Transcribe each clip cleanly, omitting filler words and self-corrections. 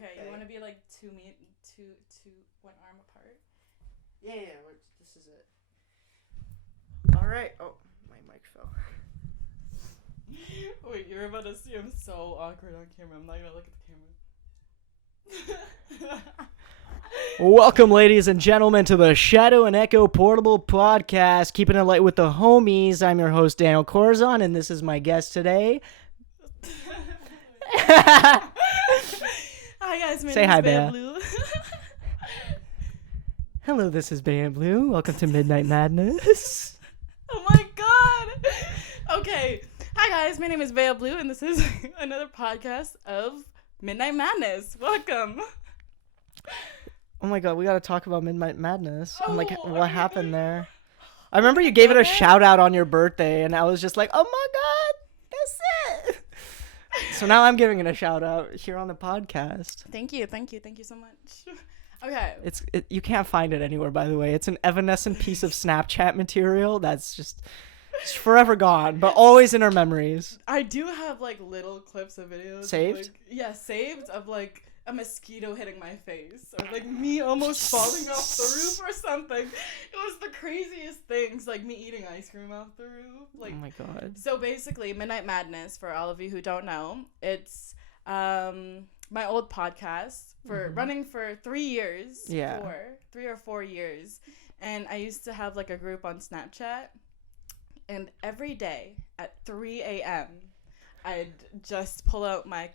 Okay, you want to be like two one arm apart? Yeah, this is it. All right. Oh, my mic fell. Wait, you're about to see I'm so awkward on camera. I'm not gonna look at the camera. Welcome, ladies and gentlemen, to the Shadow and Echo Portable Podcast, keeping it light with the homies. I'm your host, Daniel Corzon, and this is my guest today. Hi guys, my Say name hi, is Bea Bea. Blue. Hello, this is Bea Blue. Welcome to Midnight Madness. Oh my god. Okay. Hi guys, my name is Bea Blue, and this is another podcast of Midnight Madness. Welcome. Oh my god, we gotta talk about Midnight Madness. I'm like, Oh, what happened there? I remember you gave it a shout out on your birthday, and I was just like, oh my god, that's it. So now I'm giving it a shout out here on the podcast. Thank you so much. Okay. You can't find it anywhere, by the way. It's an evanescent piece of Snapchat material that's just it's forever gone, but always in our memories. I do have like little clips of videos. Saved? Saved of like a mosquito hitting my face or like me almost falling off the roof or something. It was the craziest things, like me eating ice cream off the roof. Like, oh my god. So basically, Midnight Madness, for all of you who don't know, it's my old podcast for running for 3 years. Yeah. 3 or 4 years. And I used to have like a group on Snapchat. And every day at 3 a.m., I'd just pull out my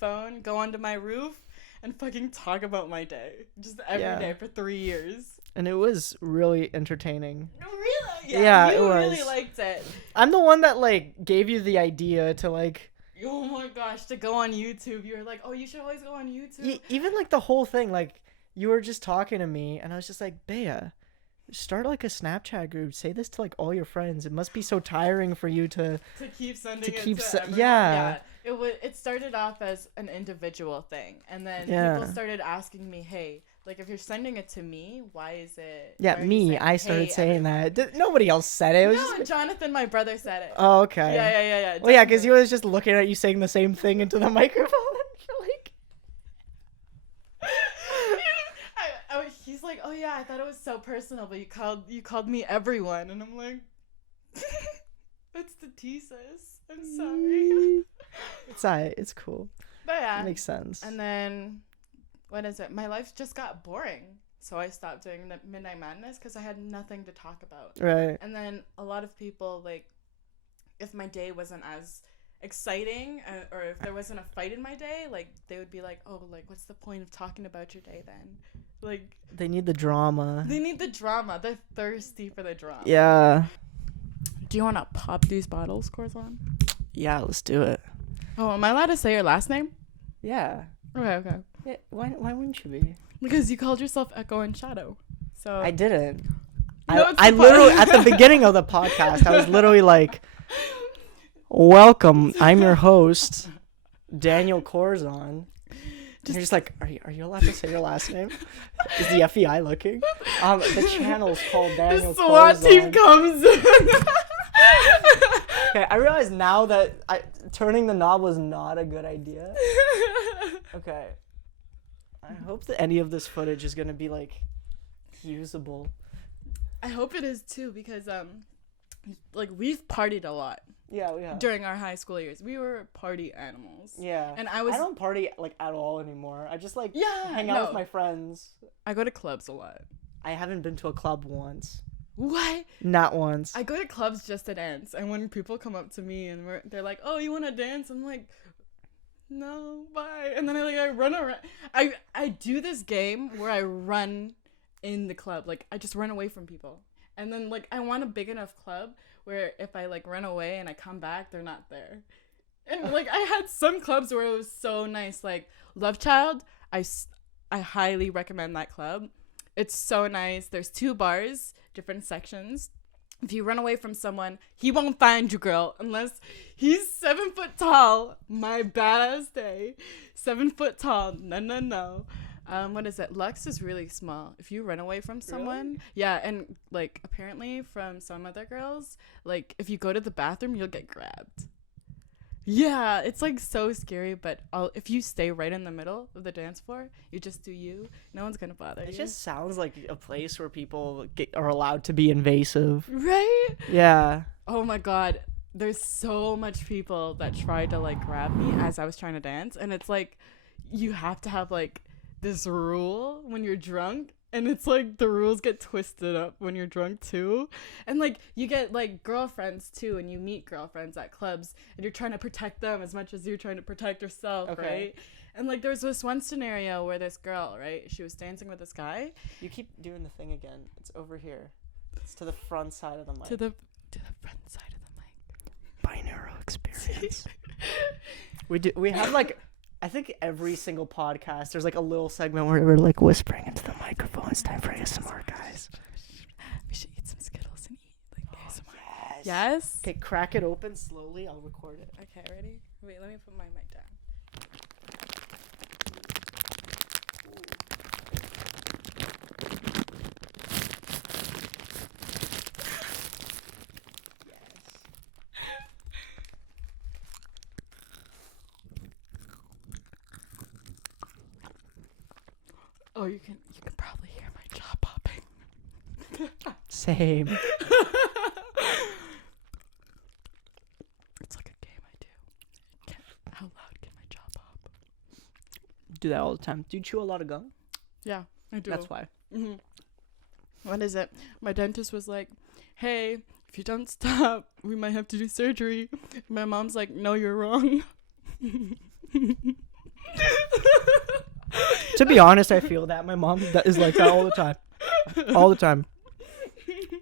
phone, go onto my roof, and fucking talk about my day. Just every day for 3 years. And it was really entertaining. Really? Yeah, you it was. really liked it. I'm the one that, like, gave you the idea to, like... Oh my gosh, to go on YouTube. You were like, oh, you should always go on YouTube. Even, like, the whole thing, like, you were just talking to me, and I was just like, Bea, start, like, a Snapchat group. Say this to, like, all your friends. It must be so tiring for you to keep sending it to everyone. Yeah. It started off as an individual thing, and then people started asking me, hey, like, if you're sending it to me, why is it... Yeah, me. I started saying that. Nobody else said it. It was just... Jonathan, my brother, said it. Oh, okay. Yeah. Well, yeah, because he was just looking at you saying the same thing into the microphone. Like... He's like, oh yeah, I thought it was so personal, but you called me everyone, and I'm like, that's the thesis. I'm sorry. It's alright. It's cool. But yeah, it makes sense. And then, what is it? My life just got boring, so I stopped doing the Midnight Madness because I had nothing to talk about. Right. And then a lot of people, like, if my day wasn't as exciting or if there wasn't a fight in my day, like, they would be like, oh, like, what's the point of talking about your day then? Like, they need the drama. They're thirsty for the drama. Yeah. Do you want to pop these bottles, Corzon? Yeah, let's do it. Oh, am I allowed to say your last name? Yeah. Okay. Yeah, why wouldn't you be? Because you called yourself Echo and Shadow. So I didn't. No, I literally, at the beginning of the podcast, I was literally like, welcome, I'm your host, Daniel Corzon. And you're just like, are you allowed to say your last name? Is the FBI looking? The channel's called Daniel Corzon. The SWAT team comes in. Okay, I realize now that turning the knob was not a good idea. Okay. I hope that any of this footage is going to be, like, usable. I hope it is, too, because, like, we've partied a lot. Yeah, we have. During our high school years. We were party animals. Yeah. And I don't party, like, at all anymore. I just, like, hang out with my friends. I go to clubs a lot. I haven't been to a club once. What? Not once. I go to clubs just to dance, and when people come up to me and they're like, "Oh, you want to dance?" I'm like, "No, bye." And then I run around. I do this game where I run in the club, like I just run away from people, and then like I want a big enough club where if I like run away and I come back, they're not there. And like I had some clubs where it was so nice, like Love Child. I highly recommend that club. It's so nice. There's 2 bars, different sections. If you run away from someone, he won't find you, girl, unless he's 7 foot tall. My badass day. 7 foot tall. No. What is it? Lux is really small. If you run away from someone, really? Yeah, and like apparently from some other girls, like if you go to the bathroom, you'll get grabbed. Yeah, it's like so scary, but if you stay right in the middle of the dance floor, you just do you. No one's gonna bother It you. just sounds like a place where people are allowed to be invasive. Right? Yeah. Oh my god. There's so much people that tried to like grab me as I was trying to dance, and it's like you have to have like this rule when you're drunk, and it's like the rules get twisted up when you're drunk too. And like you get like girlfriends too, and you meet girlfriends at clubs, and you're trying to protect them as much as you're trying to protect yourself, Okay. right? And like there was this one scenario where this girl, right, she was dancing with this guy. You keep doing the thing again. It's over here. It's to the front side of the mic. To the front side of the binaural experience. We have like, I think every single podcast there's like a little segment where we're like whispering into the microphone. It's time for ASMR, guys. We should eat some Skittles and eat like ASMR. Yes. Yes? Okay, crack it open slowly. I'll record it. Okay, ready? Wait, let me put my mic down. Oh, you can probably hear my jaw popping. Same. It's like a game I do. How loud can my jaw pop? Do that all the time. Do you chew a lot of gum? Yeah, I do. That's why. Mm-hmm. What is it? My dentist was like, hey, if you don't stop, we might have to do surgery. My mom's like, no, you're wrong. To be honest, I feel that. My mom is like that all the time. All the time.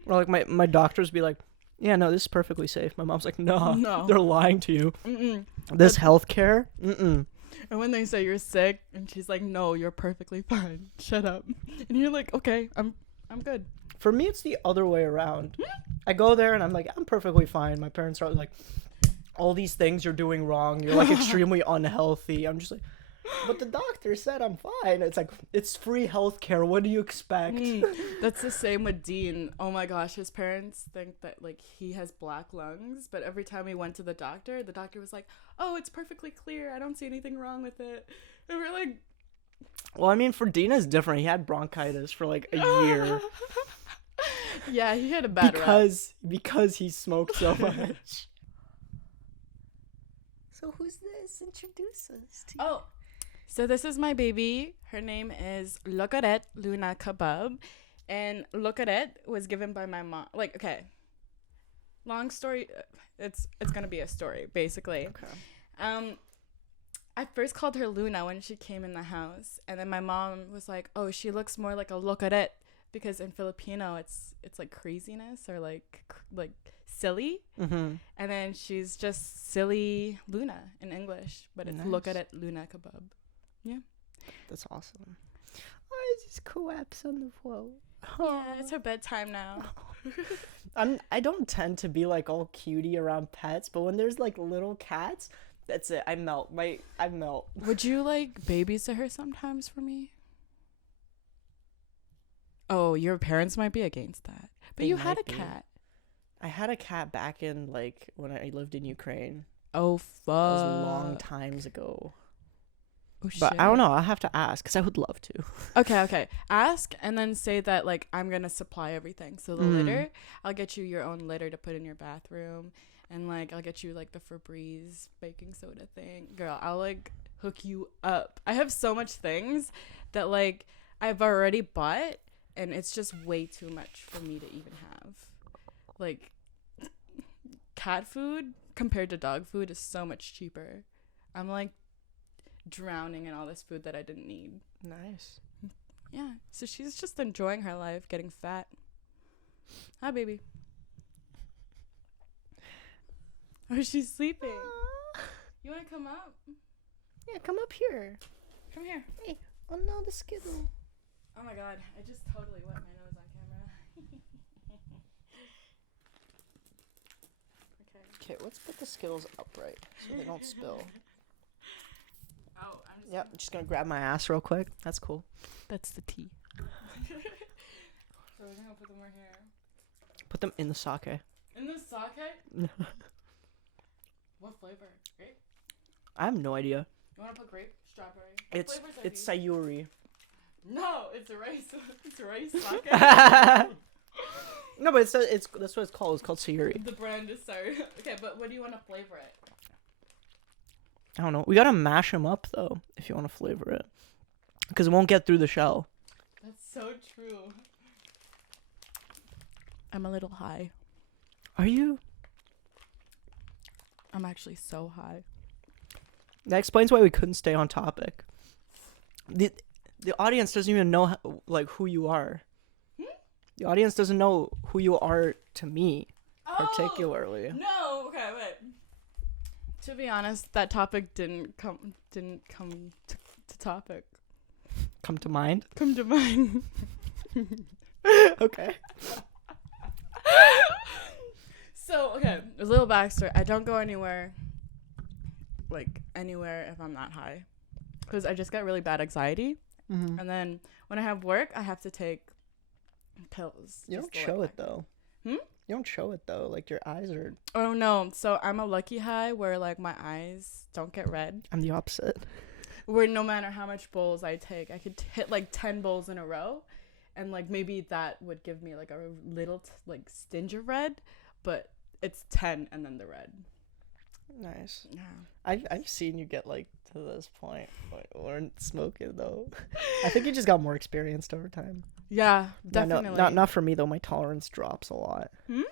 Or like my doctors be like, yeah, no, this is perfectly safe. My mom's like, no. They're lying to you. Mm-mm. This healthcare? Mm-mm. And when they say you're sick, and she's like, no, you're perfectly fine. Shut up. And you're like, okay, I'm good. For me, it's the other way around. I go there and I'm like, I'm perfectly fine. My parents are like, all these things you're doing wrong. You're like extremely unhealthy. I'm just like, but the doctor said I'm fine. It's like, it's free healthcare. What do you expect? That's the same with Dean. Oh my gosh, his parents think that like he has black lungs, but every time he went to the doctor was like, oh, it's perfectly clear. I don't see anything wrong with it. And we're like, well, I mean, for Dean it's different. He had bronchitis for like a year. Yeah, he had a bad because he smoked so much. So who's this? Introduce us to you. Oh, so this is my baby. Her name is Lokaret Luna Kabab. And Lokaret was given by my mom. Like, okay. Long story. It's going to be a story, basically. Okay. I first called her Luna when she came in the house. And then my mom was like, oh, she looks more like a Lokaret. Because in Filipino, it's like craziness or like silly. Mm-hmm. And then she's just silly Luna in English. But it's Nice. Lokaret Luna Kabab. Yeah. That's awesome. Why is this co-apps on the floor? Yeah, it's her bedtime now. I don't tend to be like all cutie around pets, but when there's like little cats, that's it. I melt. I melt. Would you like babysit her sometimes for me? Oh, your parents might be against that. But They you had a might be. cat. I had a cat back in like when I lived in Ukraine. Oh, That was fuck. long times ago. Oh, shit. But I don't know. I'll have to ask because I would love to. Okay. Ask and then say that, like, I'm going to supply everything. So the litter, I'll get you your own litter to put in your bathroom. And, like, I'll get you, like, the Febreze baking soda thing. Girl, I'll, like, hook you up. I have so much things that, like, I've already bought. And it's just way too much for me to even have. Like, cat food compared to dog food is so much cheaper. I'm, like, drowning in all this food that I didn't need. Nice. Yeah, so she's just enjoying her life, getting fat. Hi, baby. Oh, she's sleeping. You want to come up? Yeah, come up here. Come here. Hey, oh no, the Skittle. Oh my god, I just totally wet my nose on camera. Okay, let's put the Skittles upright so they don't spill. Oh, I'm just... Yep, just gonna grab my ass real quick. That's cool. That's the tea. So we're gonna put them right here. Put them in the sake. In the sake? What flavor? Grape? I have no idea. You want to put grape? Strawberry? What It's flavors are these? Sayuri. No, it's a rice. It's a rice sake. No, but it's that's what it's called. It's called Sayuri. The brand is sorry. Okay, but what do you want to flavor it? I don't know. We gotta mash them up though, if you want to flavor it, because it won't get through the shell. That's so true. I'm a little high. Are you? I'm actually so high. That explains why we couldn't stay on topic. The audience doesn't even know like who you are. The audience doesn't know who you are to me, particularly. No, okay, wait. To be honest, that topic didn't come to topic. Come to mind? Come to mind. Okay. So, okay, a little backstory. I don't go anywhere if I'm not high. Because I just get really bad anxiety. Mm-hmm. And then when I have work, I have to take pills. You don't show it though. You don't show it though. Like your eyes are. Oh no! So I'm a lucky high where like my eyes don't get red. I'm the opposite. Where no matter how much bowls I take, I could hit like 10 bowls in a row, and like maybe that would give me like a little like stinge of red, but it's 10 and then the red. Nice. Yeah. I've seen you get like to this point. Weren't smoking though. I think you just got more experienced over time. Yeah, definitely. No, not for me though. My tolerance drops a lot. Hmm?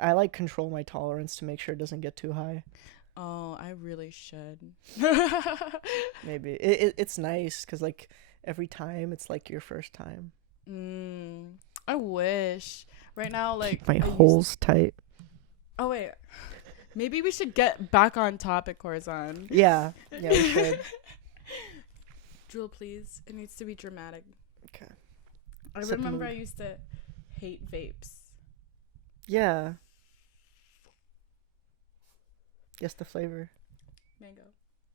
I like control my tolerance to make sure it doesn't get too high. Oh, I really should. Maybe it's nice because like every time it's like your first time. I wish. Right now, like keep my holes tight. Oh wait, maybe we should get back on topic, Corazon. Yeah, we should. Jewel, please. It needs to be dramatic. Okay. I remember I used to hate vapes. Yeah. Guess the flavor. Mango.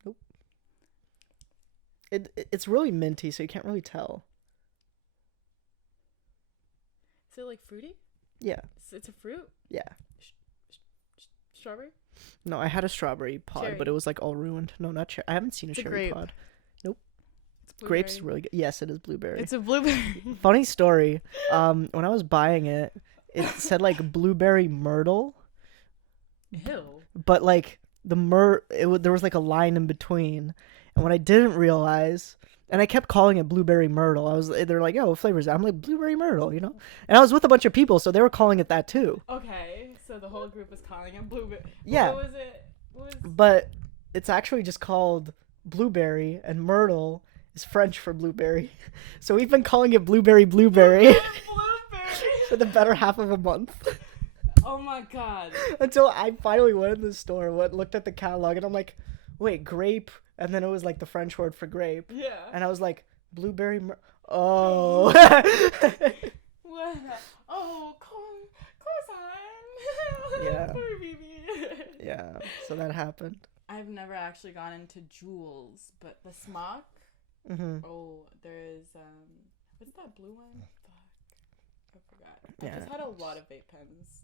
Nope. It's really minty, so you can't really tell. Is it like fruity? Yeah. It's a fruit? Yeah. Strawberry? No, I had a strawberry pod, Cherry. but it was like all ruined. No, not cherry. I haven't seen a cherry grape. pod. Nope. It's blueberry. Grape's really good. Yes, it is blueberry. It's a blueberry. Funny story. When I was buying it, it said like blueberry myrtle. Ew. But like there was like a line in between, and what I didn't realize, and I kept calling it blueberry myrtle. They're like, "Yo, what flavor is that?" I'm like, blueberry myrtle, you know. And I was with a bunch of people, so they were calling it that too. Okay, so the whole group was calling it blueberry. Yeah. What was it? But it's actually just called blueberry, and myrtle is French for blueberry. So we've been calling it blueberry Blueberry. for the better half of a month. Oh my god. Until I finally went in the store, looked at the catalog, and I'm like, wait, grape, and then it was like the French word for grape. Yeah. And I was like, blueberry oh. What? Oh, croissant. Yeah. Poor baby. Yeah, so that happened. I've never actually gone into Juuls, but the smock. Mm-hmm. Oh, there's what's that blue one? Fuck, I forgot. Yeah. I just had a lot of vape pens.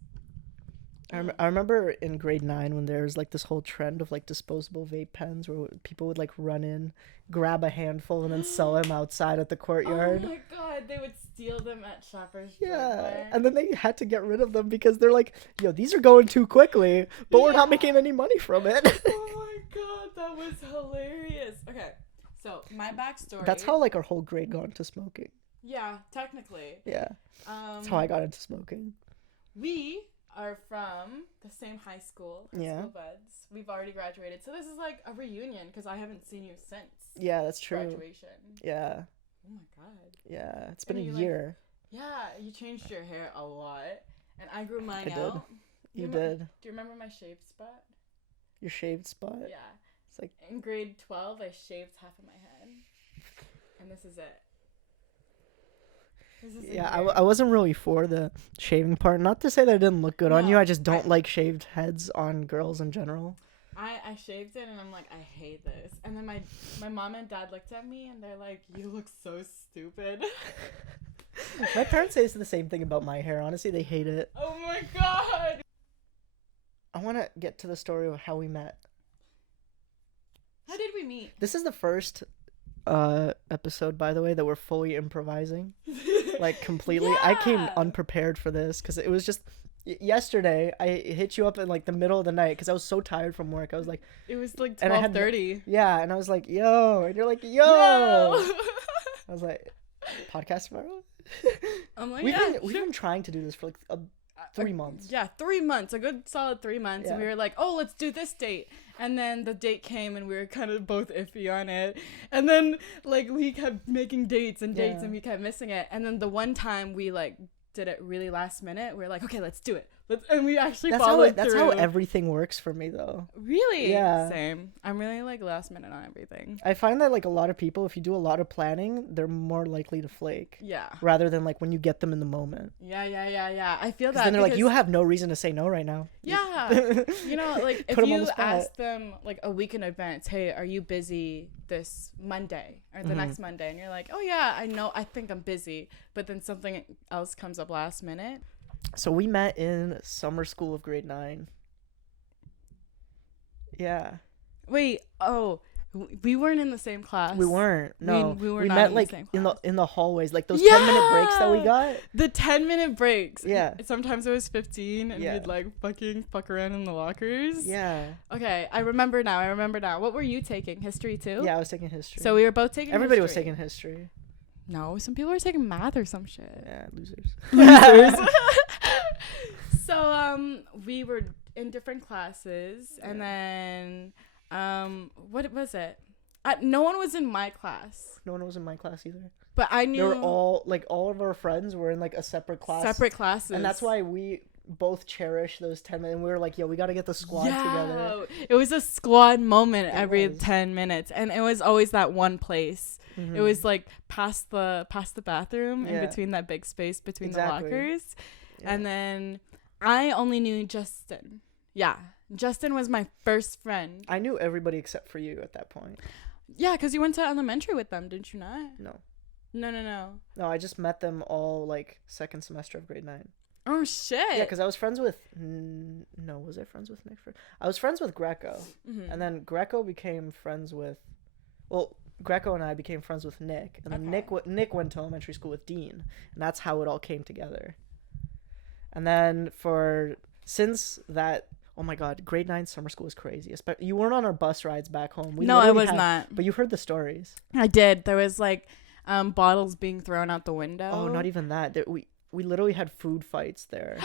I remember in grade 9 when there was like this whole trend of like disposable vape pens where people would like run in, grab a handful, and then sell them outside at the courtyard. Oh my god, they would steal them at Shoppers Drug Yeah, Mart. and then they had to get rid of them because they're like, yo, these are going too quickly, but we're not making any money from it. Oh my god, that was hilarious. Okay, so my backstory. That's how like our whole grade got into smoking. Yeah, technically. Yeah. That's how I got into smoking. We are from the same high school. Yeah. School buds. We've already graduated, so this is like a reunion because I haven't seen you since. Yeah, that's true. Graduation. Yeah. Oh my god. Yeah, it's been And a you, year. Yeah, you changed your hair a lot, and I grew mine I out. did. You remem- did. Do you remember my shaved spot? Your shaved spot? Yeah. It's like, In grade 12, I shaved half of my head, and this is it. yeah, I wasn't really for the shaving part. Not to say that it didn't look good on you. I just don't like shaved heads on girls in general. I shaved it, and I'm like, I hate this. And then my mom and dad looked at me, and they're like, you look so stupid. My parents say the same thing about my hair. Honestly, they hate it. Oh my god. I want to get to the story of how we met. we meet? This is the first episode, by the way, that we're fully improvising. Like, completely. I came Yeah. unprepared for this because it was just yesterday. I hit you up in like the middle of the night because I was so tired from work. I was like, It was like And I had 12:30. yeah, and I was like, yo, and you're like, yo. Yo. I was like, podcast tomorrow. I'm like, we've yeah, been sure. trying to do this for like 3 months. Yeah, 3 months, a good solid 3 months. And we Yeah. were like, oh, let's do this date. And then the date came and we were kind of both iffy on it. And then like we kept making dates and dates Yeah. and we kept missing it. And then the one time we like did it really last minute, we were like, okay, let's do it. And we actually followed That's through. how everything works for me though. Really? Yeah. Same. I'm really like last minute on everything. I find that like a lot of people, if you do a lot of planning, they're more likely to flake Yeah. rather than like when you get them in the moment. Yeah. I feel 'Cause that. then they're like, because- you have no reason to say no right now. Yeah. You know, like if Put 'em on you the spot. ask them like a week in advance, hey, are you busy this Monday or the next Monday? And you're like, oh yeah, I think I'm busy. But then something else comes up last minute. So we met in summer school of grade 9. Yeah. Wait, we weren't in the same class. We weren't. No. we were we not met in like the same in class. the hallways, like those 10-minute breaks that we Yeah! got. The 10-minute breaks. Yeah. Sometimes it was 15 and Yeah. we'd like fucking fuck around in the lockers. Yeah. Okay, I remember now. What were you taking? History too? Yeah, I was taking history. So we were both taking Everybody was history. taking history. No, some people were taking math or some shit. Yeah, losers. So we were in different classes and then what was it? No one was in my class, No one was in my class either. but I They knew were all of our friends were in like a separate class. separate classes. And that's why we both cherish those 10 minutes. And we were like, yo, we got to get the squad together. It was a squad moment It every was. 10 minutes and it was always that one place. Mhm. It was like past the bathroom in Yeah. between that big space between Exactly. the lockers. Yeah. And then I only knew Justin. Yeah. Justin was my first friend. I knew everybody except for you at that point. Yeah, because you went to elementary with them, didn't you not? No. No. No, I just met them all like second semester of grade 9. Oh, shit. Yeah, because I was friends with... No, was I friends with Nick? I was friends with Greco. Mhm. And then Greco became friends with... Well, Greco and I became friends with Nick. And then Okay. Nick went to elementary school with Dean. And that's how it all came together. And then since that... Oh my god, grade 9 summer school was crazy. You weren't on our bus rides back home. No, I was not. But you heard the stories. I did. There was like bottles being thrown out the window. Oh, not even that. We literally had food fights there.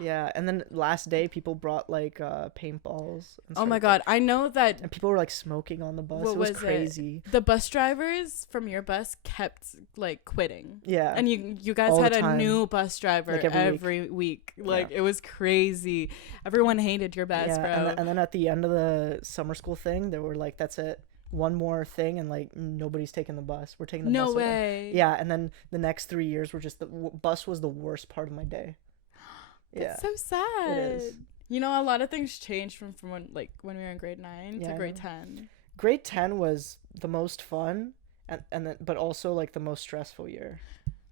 Yeah, and then last day people brought like paintballs. And Oh my started- god, I know that And people were like smoking on the bus. What It was was it? crazy. the bus drivers from your bus kept like quitting. Yeah. And you guys All had the a time. new bus driver Like, every week. Like Yeah. it was crazy. Everyone hated your bus, yeah, bro. and then at the end of the summer school thing, they were like, "That's it, one more thing," and like nobody's taking the bus. We're taking the No bus. away. way. Yeah, and then the next 3 years were just bus was the worst part of my day. Yeah. That's so sad. is. You know, a lot of things changed from when we were in grade 9 Yeah, to I grade know. 10. Grade 10 was the most fun, and then but also like the most stressful year.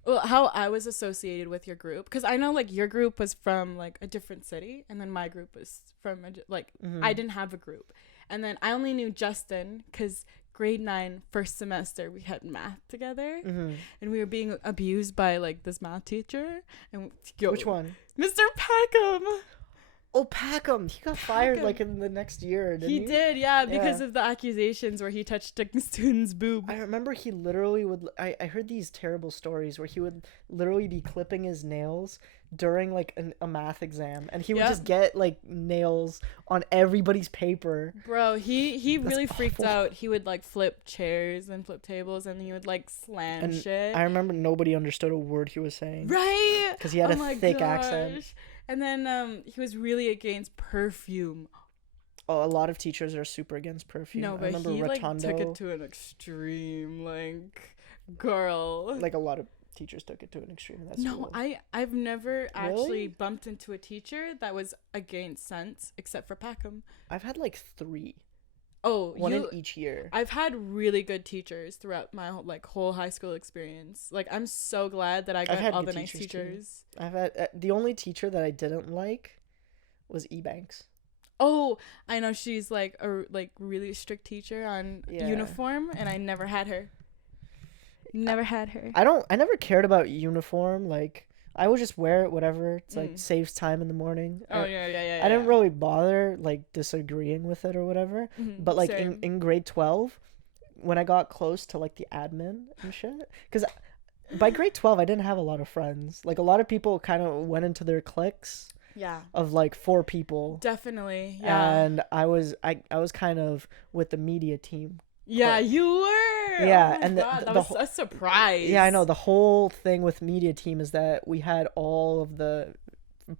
Well, how I was associated with your group, because I know like your group was from like a different city, and then my group was from Mhm. I didn't have a group, and then I only knew Justin because grade 9 first semester we had math together, Mhm. and we were being abused by like this math teacher, and Which one? Mr. Peckham. Oh, Packham. He got fired Packham. like in the next year, didn't He he? did, yeah, because Yeah. of the accusations where he touched a student's boob. I remember he literally would. I heard these terrible stories where he would literally be clipping his nails during like a math exam, and he would Yep. just get like nails on everybody's paper. Bro, he That's really freaked awful. out. He would like flip chairs and flip tables, and he would like slam And shit. I remember nobody understood a word he was saying. Right? Because he had Oh a my thick accent. gosh. And then he was really against perfume. Oh, a lot of teachers are super against perfume. No, I but remember he like Rotundo. took it to an extreme. Like, girl. Like a lot of teachers took it to an extreme. That's No, I've never actually Really? bumped into a teacher that was against scents, except for Peckham. I've had like 3, Oh, one in each year. I've had really good teachers throughout my whole high school experience. Like, I'm so glad that I got had all good the nice teachers, too. teachers. I've had the only teacher that I didn't like was Ebanks. Oh, I know she's like a like really strict teacher on Yeah. uniform, and I never had her. Never had her. I never cared about uniform. Like, I would just wear it, whatever. It's like saves time in the morning. Oh yeah. I didn't really bother like disagreeing with it or whatever. But like in grade 12, when I got close to like the admin and shit, because by grade 12 I didn't have a lot of friends. Like, a lot of people kind of went into their cliques. Yeah. Of like 4 people. Definitely. Yeah. And I was kind of with the media team. Yeah, you were. Yeah, oh my and God, that was a surprise. Yeah, I know. The whole thing with media team is that we had all of the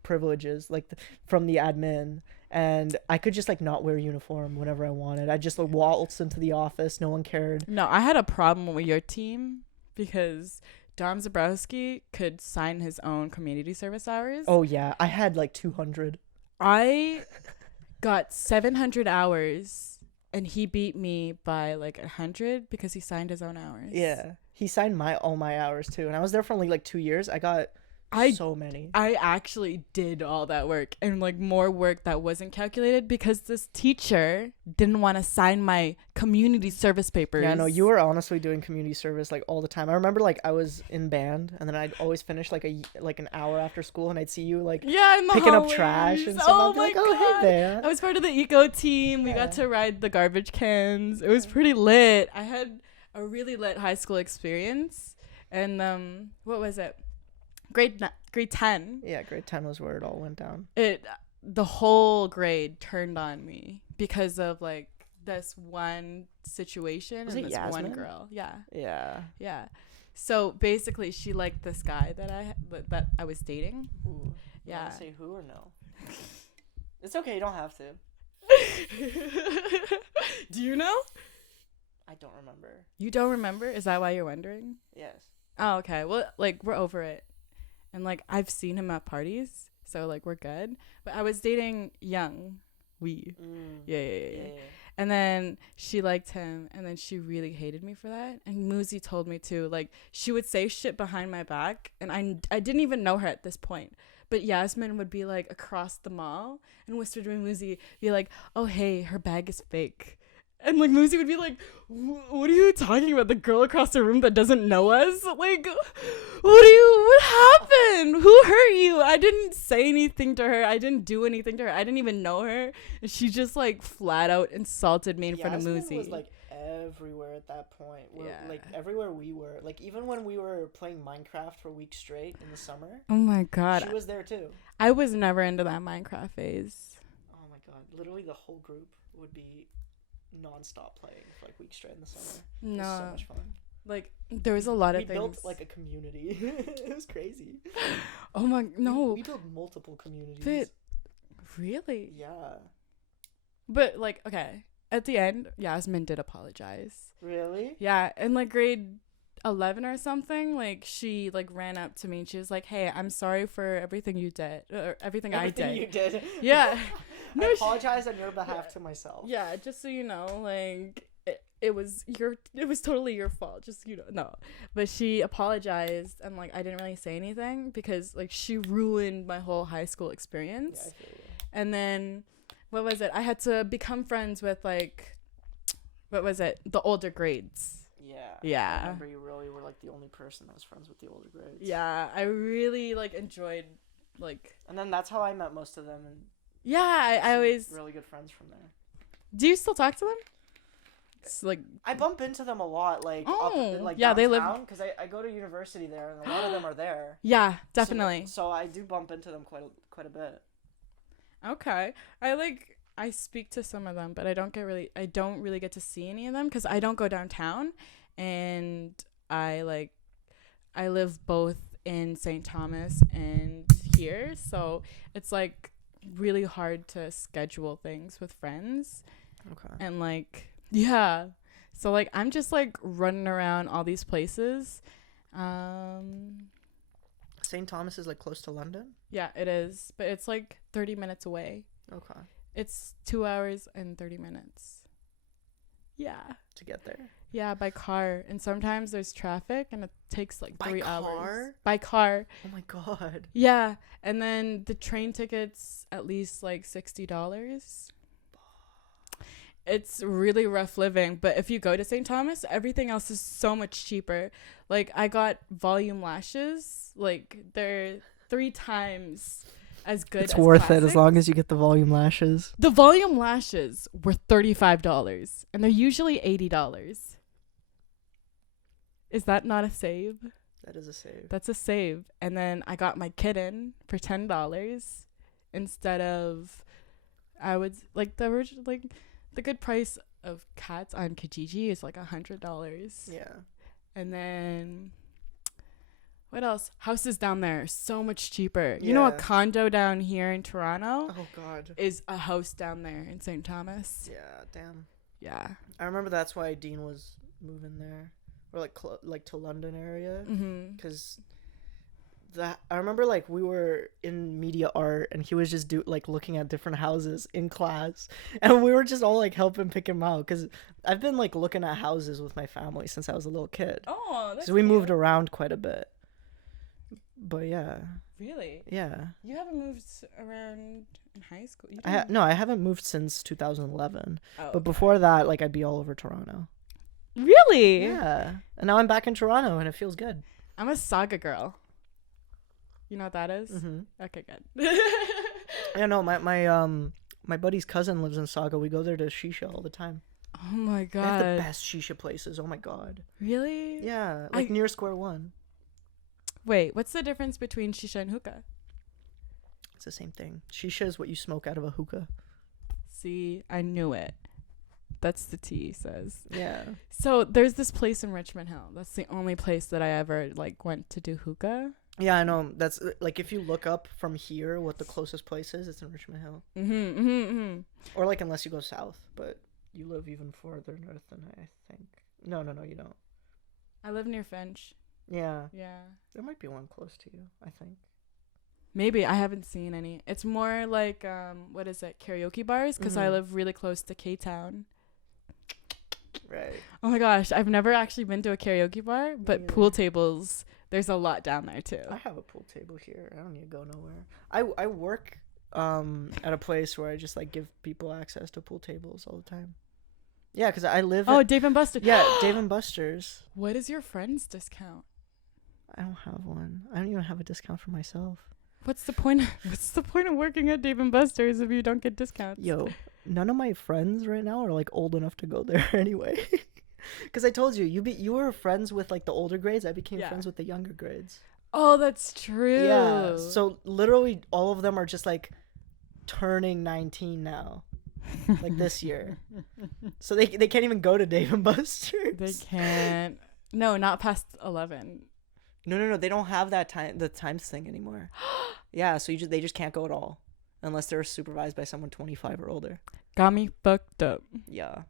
privileges, like from the admin, and I could just like not wear uniform whenever I wanted. I just like waltz into the office. No one cared. No, I had a problem with your team because Dom Zabrowski could sign his own community service hours. Oh yeah, I had like 200. I got 700 hours, and he beat me by like 100 because he signed his own hours. Yeah, he signed all my hours too, and I was there for only like 2 years. I got so many. I actually did all that work and like more work that wasn't calculated because this teacher didn't want to sign my community service papers. Yeah, no, you were honestly doing community service like all the time. I remember like I was in band, and then I'd always finish like an hour after school, and I'd see you like in the picking hallways. up trash and stuff. Oh I'd be my like, God. oh, hey there. I was part of the eco team. We got to ride the garbage cans. It was pretty lit. I had a really lit high school experience. And what was it? Grade 10. Yeah, grade 10 was where it all went down. The whole grade turned on me because of like this one situation Was and it this Yasmin? one girl. Yeah. Yeah. So basically, she liked this guy that I was dating. Ooh. Yeah. You wanna say who or no? It's okay. You don't have to. Do you know? I don't remember. You don't remember? Is that why you're wondering? Yes. Oh, okay. Well, like, we're over it. And, like, I've seen him at parties, so, like, we're good. But I was dating Young. Yeah. And then she liked him, and then she really hated me for that. And Muzi told me, too. Like, she would say shit behind my back, and I didn't even know her at this point. But Yasmin would be, like, across the mall and whisper to Muzi, be like, oh, hey, her bag is fake. And, like, Muzi would be like, what are you talking about? The girl across the room that doesn't know us? Like, what happened? Who hurt you? I didn't say anything to her. I didn't do anything to her. I didn't even know her. And she just, like, flat out insulted me in front of Muzi. Yasmin was, like, everywhere at that point. Like, everywhere we were. Like, even when we were playing Minecraft for weeks straight in the summer. Oh, my God. She was there, too. I was never into that Minecraft phase. Oh, my God. Literally, the whole group would be non-stop playing for like weeks straight in the summer. No. It was so much fun. Like, there was a lot of things. We built like a community. It was crazy. Oh my, no. We built multiple communities. But, really? Yeah. But, like, okay. At the end, Yasmin did apologize. Really? Yeah. In, like, grade 11 or something, like, she, like, ran up to me and she was like, hey, I'm sorry for everything you did. Or everything I did. You did. Yeah. I apologize on your behalf to myself. Yeah, just so you know, like, it was totally your fault, just, you know. No, but she apologized, and like, I didn't really say anything because like she ruined my whole high school experience. Yeah, I feel you. And then what was it, I had to become friends with like, what was it, the older grades. Yeah, I remember you really were like the only person that was friends with the older grades. Yeah, I really like enjoyed like, and then that's how I met most of them. And yeah, I always really good friends from there. Do you still talk to them? It's like, I bump into them a lot, like up like yeah, downtown, they live because I go to university there, and a lot of them are there. Yeah, definitely. So I do bump into them quite a bit. Okay, I speak to some of them, but I don't really get to see any of them because I don't go downtown, and I live both in St. Thomas and here, so it's like really hard to schedule things with friends. Okay. And like, yeah, so like I'm just like running around all these places. St. Thomas is like close to London? Yeah, it is, but it's like 30 minutes away. Okay. It's 2 hours and 30 minutes. Yeah. To get there? Yeah, by car. And sometimes there's traffic and it takes like By 3 hours. car? By car. Oh my god. Yeah. And then the train tickets at least like $60. It's really rough living, but if you go to St. Thomas, everything else is so much cheaper. Like I got volume lashes, like they're 3 times as good It's as worth it classic. as long as you get the volume lashes. The volume lashes were $35 and they're usually $80. Is that not a save? That is a save. That's a save. And then I got my kitten for $10 instead of I would like the original like the good price of cats on Kijiji is like $100. Yeah. And then what else? Houses down there are so much cheaper. You know, a Yeah. condo down here in Toronto Oh god. is a house down there in St. Thomas. Yeah, damn. Yeah. I remember that's why Dean was moving there, or like to London area, Mm-hmm. because I remember like we were in media art and he was just looking at different houses in class, and we were just all like helping pick him out, because I've been like looking at houses with my family since I was a little kid. Oh, that's So we moved around quite a bit. But yeah, Really? yeah. You haven't moved around in high school? You No, I haven't moved since 2011. Oh, But before that, like I'd be all over Toronto. really? Yeah. And now I'm back in Toronto and it feels good. I'm a Saga girl. You know what that is? Mm-hmm. Okay, good. Yeah, no, my buddy's cousin lives in Saga. We go there to shisha all the time. Oh my They have the god. best shisha places. Oh my god. Really? Yeah, like near Square One. Wait, what's the difference between shisha and hookah? It's the same thing. Shisha is what you smoke out of a hookah. See, I knew it. That's the T says. Yeah. So there's this place in Richmond Hill. That's the only place that I ever like went to do hookah. Yeah, I know. That's like if you look up from here what the closest place is, it's in Richmond Hill. Or like unless you go south, but you live even farther north than I think. No, you don't. I live near Finch. Yeah. Yeah. There might be one close to you, I think. Maybe I haven't seen any. It's more like what is it? Karaoke bars because I Mhm. live really close to K-Town. Right. Oh my gosh, I've never actually been to a karaoke bar, but neither. pool tables, there's a lot down there too. I have a pool table here. I don't need to go nowhere. I work at a place where I just like give people access to pool tables all the time. Yeah, because I live. Oh, Dave and Buster's. Yeah, Dave and Buster's. What is your friend's discount? I don't have one. I don't even have a discount for myself. What's the point? What's the point of working at Dave and Buster's if you don't get discounts? Yo, none of my friends right now are like old enough to go there anyway. Because I told you, you were friends with like the older grades. I became Yeah. friends with the younger grades. Oh, that's true. Yeah. So literally, all of them are just like turning 19 now, like this year. So they can't even go to Dave and Buster's. They can't. No, not past 11. No. They don't have that the times thing anymore. Yeah. So they just can't go at all unless they're supervised by someone 25 or older. Got me fucked up. Yeah.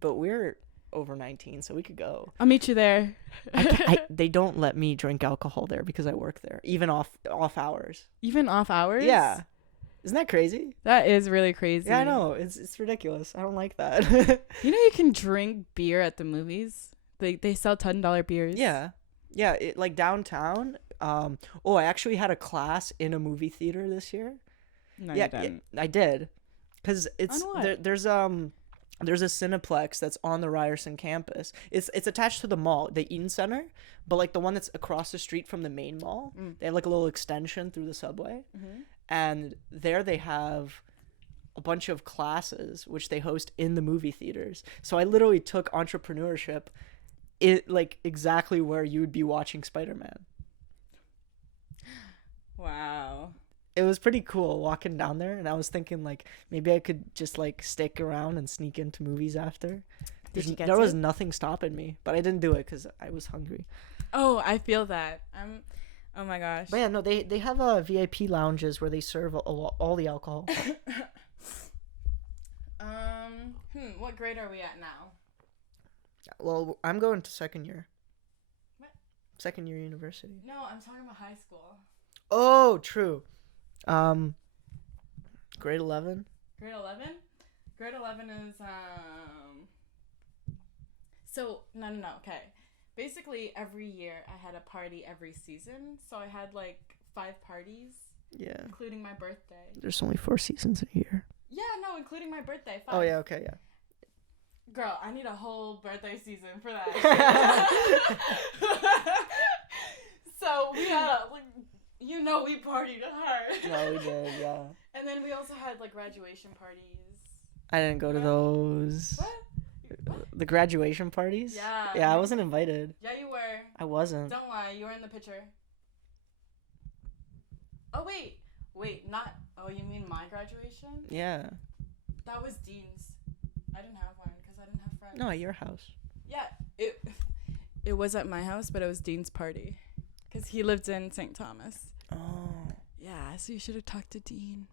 But we're over 19, so we could go. I'll meet you there. They don't let me drink alcohol there because I work there, even off hours. Even off hours? Yeah. Isn't that crazy? That is really crazy. Yeah, I know. It's ridiculous. I don't like that. You know you can drink beer at the movies? They sell $10 beers. Yeah. Yeah, like downtown. I actually had a class in a movie theater this year. No, Yeah, you didn't. I did. Cuz it's On what? there's a Cineplex that's on the Ryerson campus. It's attached to the mall, the Eaton Center, but like the one that's across the street from the main mall. They have like a little extension through the subway. Mm-hmm. And there they have a bunch of classes which they host in the movie theaters. So I literally took entrepreneurship like exactly where you would be watching Spider-Man. Wow. It was pretty cool walking down there, and I was thinking like maybe I could just like stick around and sneak into movies after. There was nothing stopping me, but I didn't do it because I was hungry. Oh, I feel that. Oh my gosh. But yeah, no, they have VIP lounges where they serve all the alcohol. What grade are we at now? Well, I'm going to second year. What? Second year university. No, I'm talking about high school. Oh, true. Grade 11. Grade 11? Grade 11 is So, no. Okay. Basically, every year I had a party every season. So I had like 5 parties. Yeah. Including my birthday. There's only 4 seasons a year. Yeah, no, including my birthday. 5. Oh, yeah, okay, yeah. Girl, I need a whole birthday season for that. So we had, we partied hard. No, we did, yeah. And then we also had, like, graduation parties. I didn't go to those. What? The graduation parties? Yeah. Yeah, I wasn't invited. Yeah, you were. I wasn't. Don't lie, you were in the picture. Oh, wait, not... Oh, you mean my graduation? Yeah. That was Dean's. I didn't have one because I didn't have friends. No, at your house. Yeah, it was at my house, but it was Dean's party. Because he lived in St. Thomas. Oh. Yeah, so you should have talked to Dean.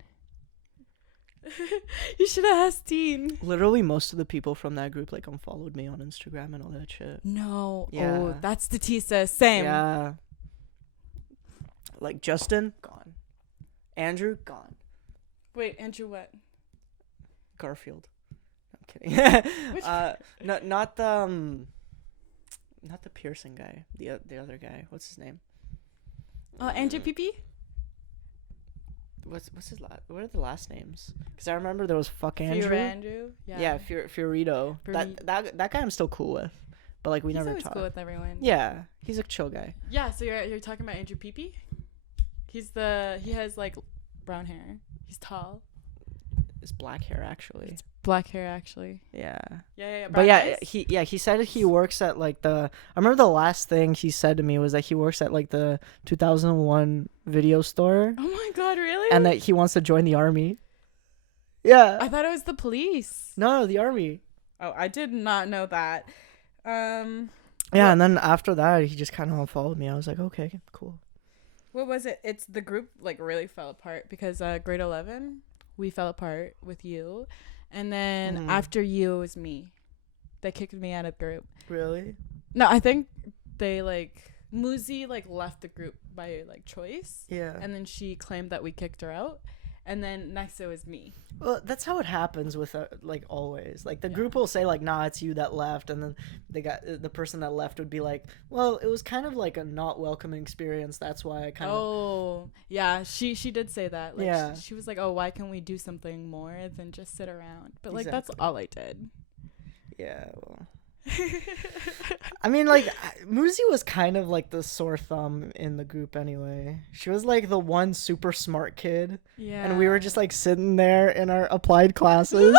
You should have asked Dean. Literally, most of the people from that group, like, unfollowed me on Instagram and all that shit. No. Yeah. Oh, that's Tatisa. Same. Yeah. Like, Justin, gone. Andrew, gone. Wait, Andrew what? Garfield. I'm kidding. Which not the piercing guy. The other guy. What's his name? Oh, Andrew Pee? What's his last? What are the last names? Because I remember there was fuck Andrew. Andrew. Yeah. Yeah, Fiorito. That guy I'm still cool with, but like we He's never always talk. cool with everyone. Yeah, he's a chill guy. Yeah. So you're talking about Andrew Pee? He has like brown hair. He's tall. It's black hair actually. It's black hair actually. Yeah. Yeah. But yeah, eyes? he said he works at like I remember the last thing he said to me was that he works at like the 2001 video store. Oh my god, really? And that he wants to join the army. Yeah. I thought it was the police. No, the army. Oh, I did not know that. Yeah, and then after that, he just kind of unfollowed me. I was like, okay, cool. What was it? It's the group like really fell apart because grade 11 we fell apart with you, and then after you it was me. They kicked me out of the group. Really? No, I think they like Muzi like left the group by like choice. Yeah. And then she claimed that we kicked her out, and then next it was me. Well, that's how it happens with like always. Like the group will say like, "Nah, it's you that left," and then the person that left would be like, "Well, it was kind of like a not welcoming experience. That's why I kind of." Oh, yeah. She did say that. Like, yeah. She was like, "Oh, why can't we do something more than just sit around?" But like that's Exactly. all I did. Yeah. Well. I mean, like, Muzi was kind of like the sore thumb in the group anyway. She was like the one super smart kid. Yeah. And we were just like sitting there in our applied classes.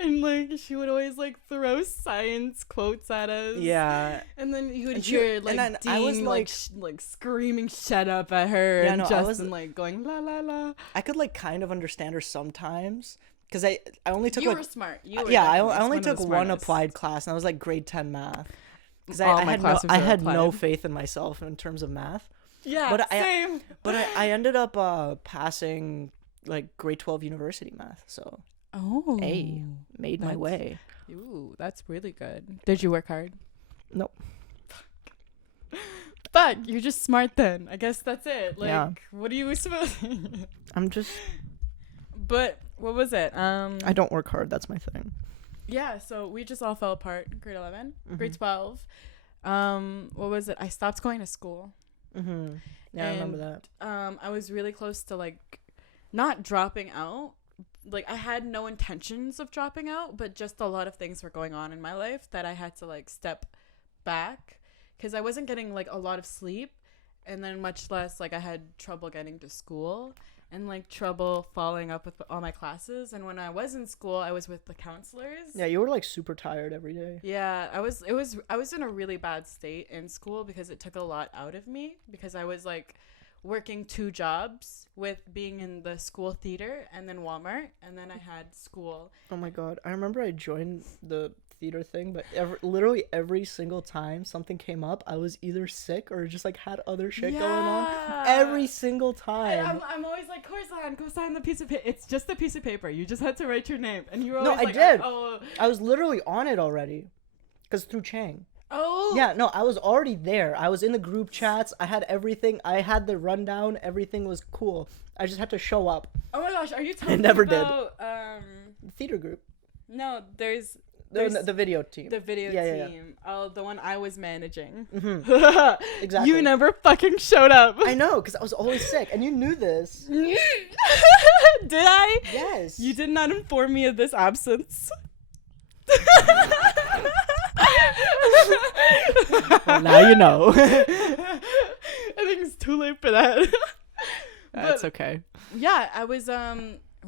And like she would always like throw science quotes at us. Yeah. And then you would And hear like and then Dean I was like screaming "shut up" at her, Yeah, and no, Justin like going la la la. I could like kind of understand her sometimes because I only took You like were smart. You were yeah, I definitely only one of the took one smartest. applied class, and I was like grade 10 math because All I my had classes I are had no applied. faith in myself in terms of math. Yeah, But same. But I ended up passing like grade 12 university math, so made my way. Ooh, that's really good. Did you work hard? Nope. Fuck, you're just smart then. I guess that's it. Like, Yeah. what are you supposed? I'm just. But what was it? I don't work hard. That's my thing. Yeah, so we just all fell apart. Grade 11, grade Mhm. 12. What was it? I stopped going to school. Mhm. Yeah, I remember that. I was really close to like not dropping out. Like I had no intentions of dropping out, but just a lot of things were going on in my life that I had to like step back because I wasn't getting like a lot of sleep, and then much less like I had trouble getting to school and like trouble following up with all my classes. And when I was in school, I was with the counselors. Yeah, you were like super tired every day. Yeah, I was in a really bad state in school because it took a lot out of me because I was like working 2 jobs with being in the school theater and then Walmart, and then I had school. Oh my god, I remember I joined the theater thing, but literally every single time something came up, I was either sick or just like had other shit going on. Every single time. I'm always like, Corson, go sign the piece of paper. It's just a piece of paper. You just had to write your name, and you were No, always I like, did. Oh. I was literally on it already, because through Chang. Oh. Yeah, no, I was already there. I was in the group chats. I had everything. I had the rundown. Everything was cool. I just had to show up. Oh my gosh, are you talking never did. about Theater group. No, there's The video team. the video Yeah. team. Oh, the one I was managing. Exactly. You never fucking showed up. I know, because I was always sick, and you knew this. Did I? Yes. You did not inform me of this absence. Well, now you know. I think it's too late for that. That's okay. Yeah, I was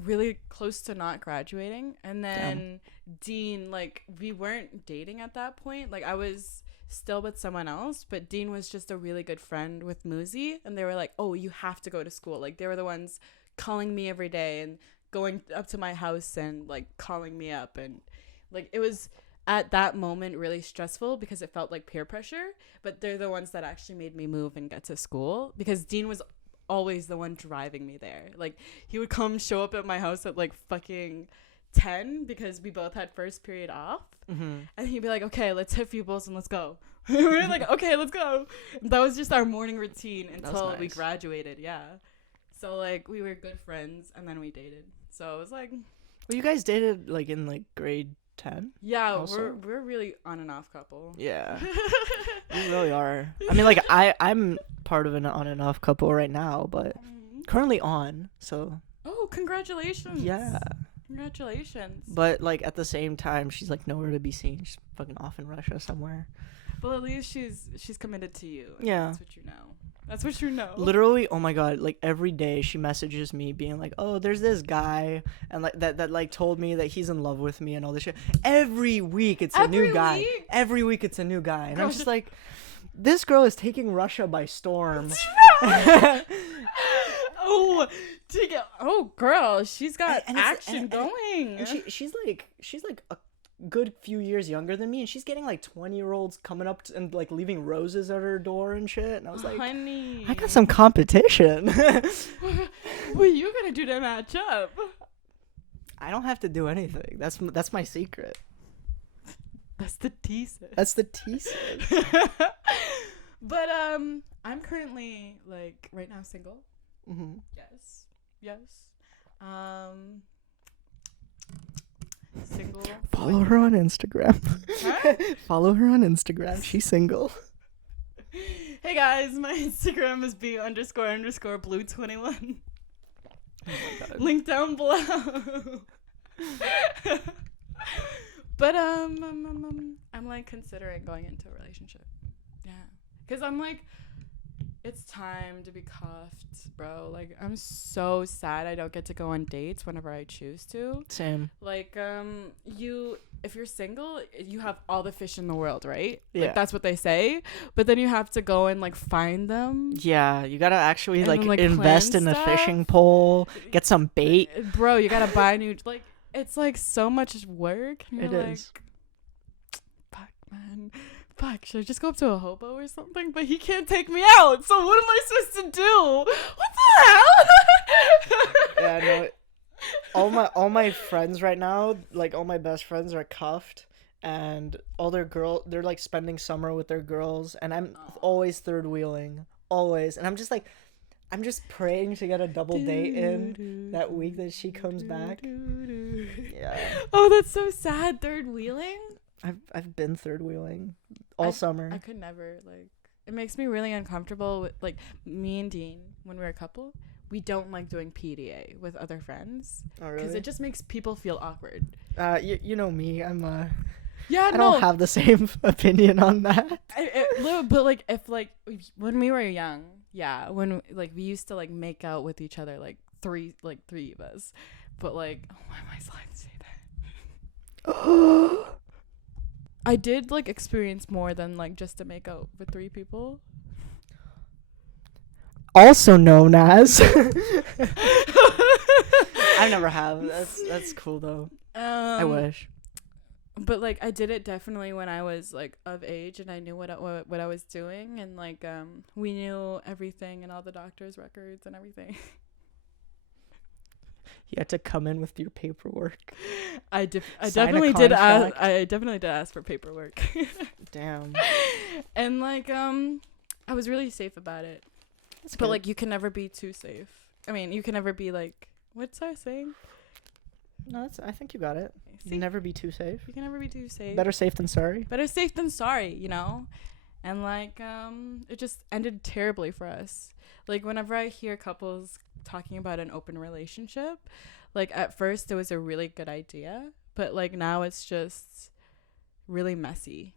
really close to not graduating, and then Dean, like, we weren't dating at that point. Like, I was still with someone else, but Dean was just a really good friend with Muzi, and they were like, oh, you have to go to school. Like, they were the ones calling me every day and going up to my house and like calling me up, and like it was at that moment really stressful because it felt like peer pressure, but they're the ones that actually made me move and get to school, because Dean was always the one driving me there. Like, he would come show up at my house at like fucking 10 because we both had first period off, and he'd be like, okay, let's hit Fubles and let's go. We were like, okay, let's go. And that was just our morning routine until we graduated. Yeah, so like we were good friends, and then we dated. So it was like, well, you guys dated like in like grade 10? Yeah, also? we're really on and off couple. Yeah. You really are. I mean, like, I'm part of an on and off couple right now, but currently on, so. Oh, congratulations. Yeah. Congratulations. But, like, at the same time, she's, like, nowhere to be seen. She's fucking off in Russia somewhere. Well, at least she's committed to you. Yeah. That's what you know. That's what you know. Literally, oh my god, like every day she messages me being like, oh, there's this guy, and like that like told me that he's in love with me and all this shit. Every week it's a new guy. Week? Every week it's a new guy. And Girl, I'm just like, this girl is taking Russia by storm. Oh, girl, she's got And action going. And she's like a good few years younger than me, and she's getting like 20-year-olds coming up and like leaving roses at her door and shit, and I was like, honey, I got some competition. What are you gonna do to match up? I don't have to do anything. That's my secret. That's the thesis. That's the thesis. But I'm currently like right now single. Yes. Single. Follow her on Instagram. Huh? Follow her on Instagram. She's single. Hey guys, my Instagram is b__blue21. Oh my god. Link down below. But I'm like considering going into a relationship. Yeah, because I'm like, it's time to be cuffed, bro. Like, I'm so sad I don't get to go on dates whenever I choose to. Same. Like, if you're single, you have all the fish in the world, right? Yeah. Like, that's what they say. But then you have to go and like find them. Yeah, you gotta actually And like, then, like, invest plan in a stuff. fishing pole, get some bait. Bro, you gotta buy new, like, it's like so much work. And It you're is. Fuck, man. Fuck, should I just go up to a hobo or something? But he can't take me out, so what am I supposed to do? What the hell? Yeah, no. All my friends right now, like all my best friends, are cuffed, and all they're like spending summer with their girls, and I'm always third wheeling, always, and I'm just praying to get a double date in that week that she comes back. Yeah. Oh, that's so sad. Third wheeling? I've been third wheeling all summer. I could never, like, it makes me really uncomfortable with, like, me and Dean, when we're a couple, we don't like doing PDA with other friends. Oh, really? Because it just makes people feel awkward. You know me, I Yeah, don't have the same opinion on that. But like, if like when we were young, yeah, when like we used to like make out with each other, like three of us. But like, oh, why am I sliding to say that? I did like experience more than like just to make out with 3 people. Also known as I never have. That's cool though. I wish. But like I did it definitely when I was like of age and I knew what I was doing, and like we knew everything and all the doctor's records and everything. You had to come in with your paperwork. I Sign a definitely did contract. ask for paperwork. Damn. And like I was really safe about it. That's But good. like you can never be too safe. I mean, you can never be like, what's I saying? No, I think you got it. See? You never be too safe. You can never be too safe. Better safe than sorry. Better safe than sorry, you know? And like it just ended terribly for us. Like whenever I hear couples talking about an open relationship, like at first it was a really good idea, but like now it's just really messy.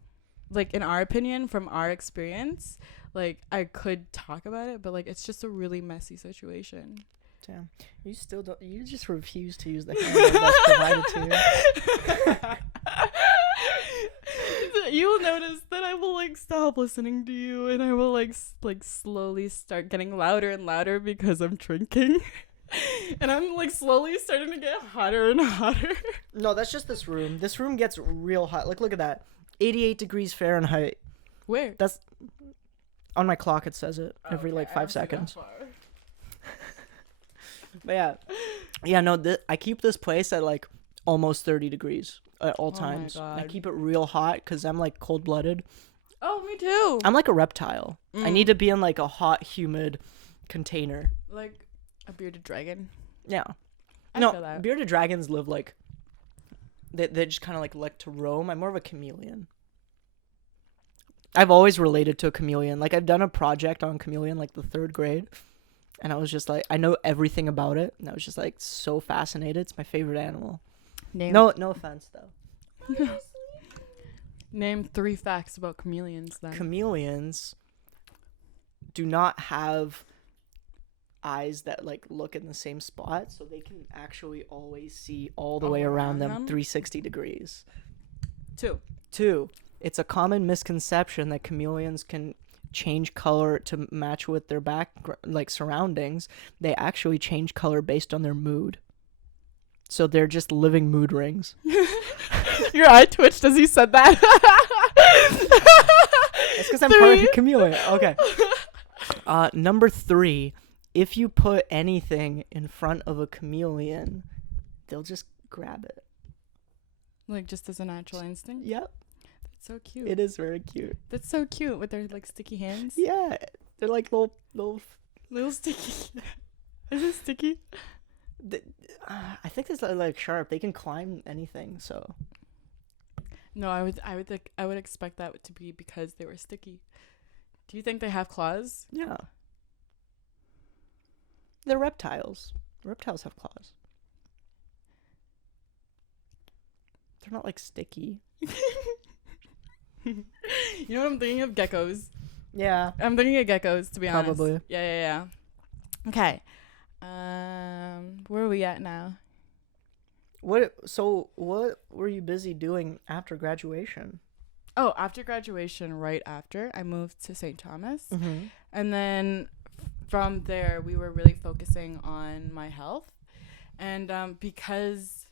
Like in our opinion, from our experience, like I could talk about it, but like it's just a really messy situation. Damn. You still don't. You just refuse to use the handle that's provided to you. You'll notice that I will like stop listening to you, and I will like slowly start getting louder and louder because I'm drinking. And I'm like slowly starting to get hotter and hotter. No, that's just this room. This room gets real hot. Like, look at that. 88 degrees Fahrenheit. Where? That's on my clock. It says it every like 5 seconds. But yeah. No. I keep this place at like almost 30 degrees at all times. My God. I keep it real hot because I'm like cold-blooded. Oh, me too. I'm like a reptile. I need to be in like a hot, humid container. Like a bearded dragon. Yeah. I feel No, that. bearded dragons live like they just kind of like to roam. I'm more of a chameleon. I've always related to a chameleon. Like I've done a project on chameleon like the 3rd grade, and I was just like, I know everything about it, and I was just like so fascinated. It's my favorite animal. No offense though. Name 3 facts about chameleons then. Chameleons do not have eyes that like look in the same spot, so they can actually always see all the way around them 360 degrees. 2, it's a common misconception that chameleons can change color to match with their surroundings. They actually change color based on their mood, so they're just living mood rings. Your eye twitched as you said that. It's because I'm part of a chameleon. Okay. Number 3, if you put anything in front of a chameleon, they'll just grab it. Like just as a natural instinct? Yep. That's so cute. It is very cute. That's so cute with their like sticky hands. Yeah. They're like little Little sticky. Is it sticky? I think it's like sharp. They can climb anything, so. No, I would expect that to be because they were sticky. Do you think they have claws? Yeah. They're reptiles. Reptiles have claws. They're not like sticky. You know what I'm thinking of? Geckos. Yeah. I'm thinking of geckos, to be honest. Probably. Yeah. Okay. Where are we at now? What were you busy doing after graduation? Oh, after graduation, right after, I moved to St. Thomas. Mm-hmm. And then from there, we were really focusing on my health. And because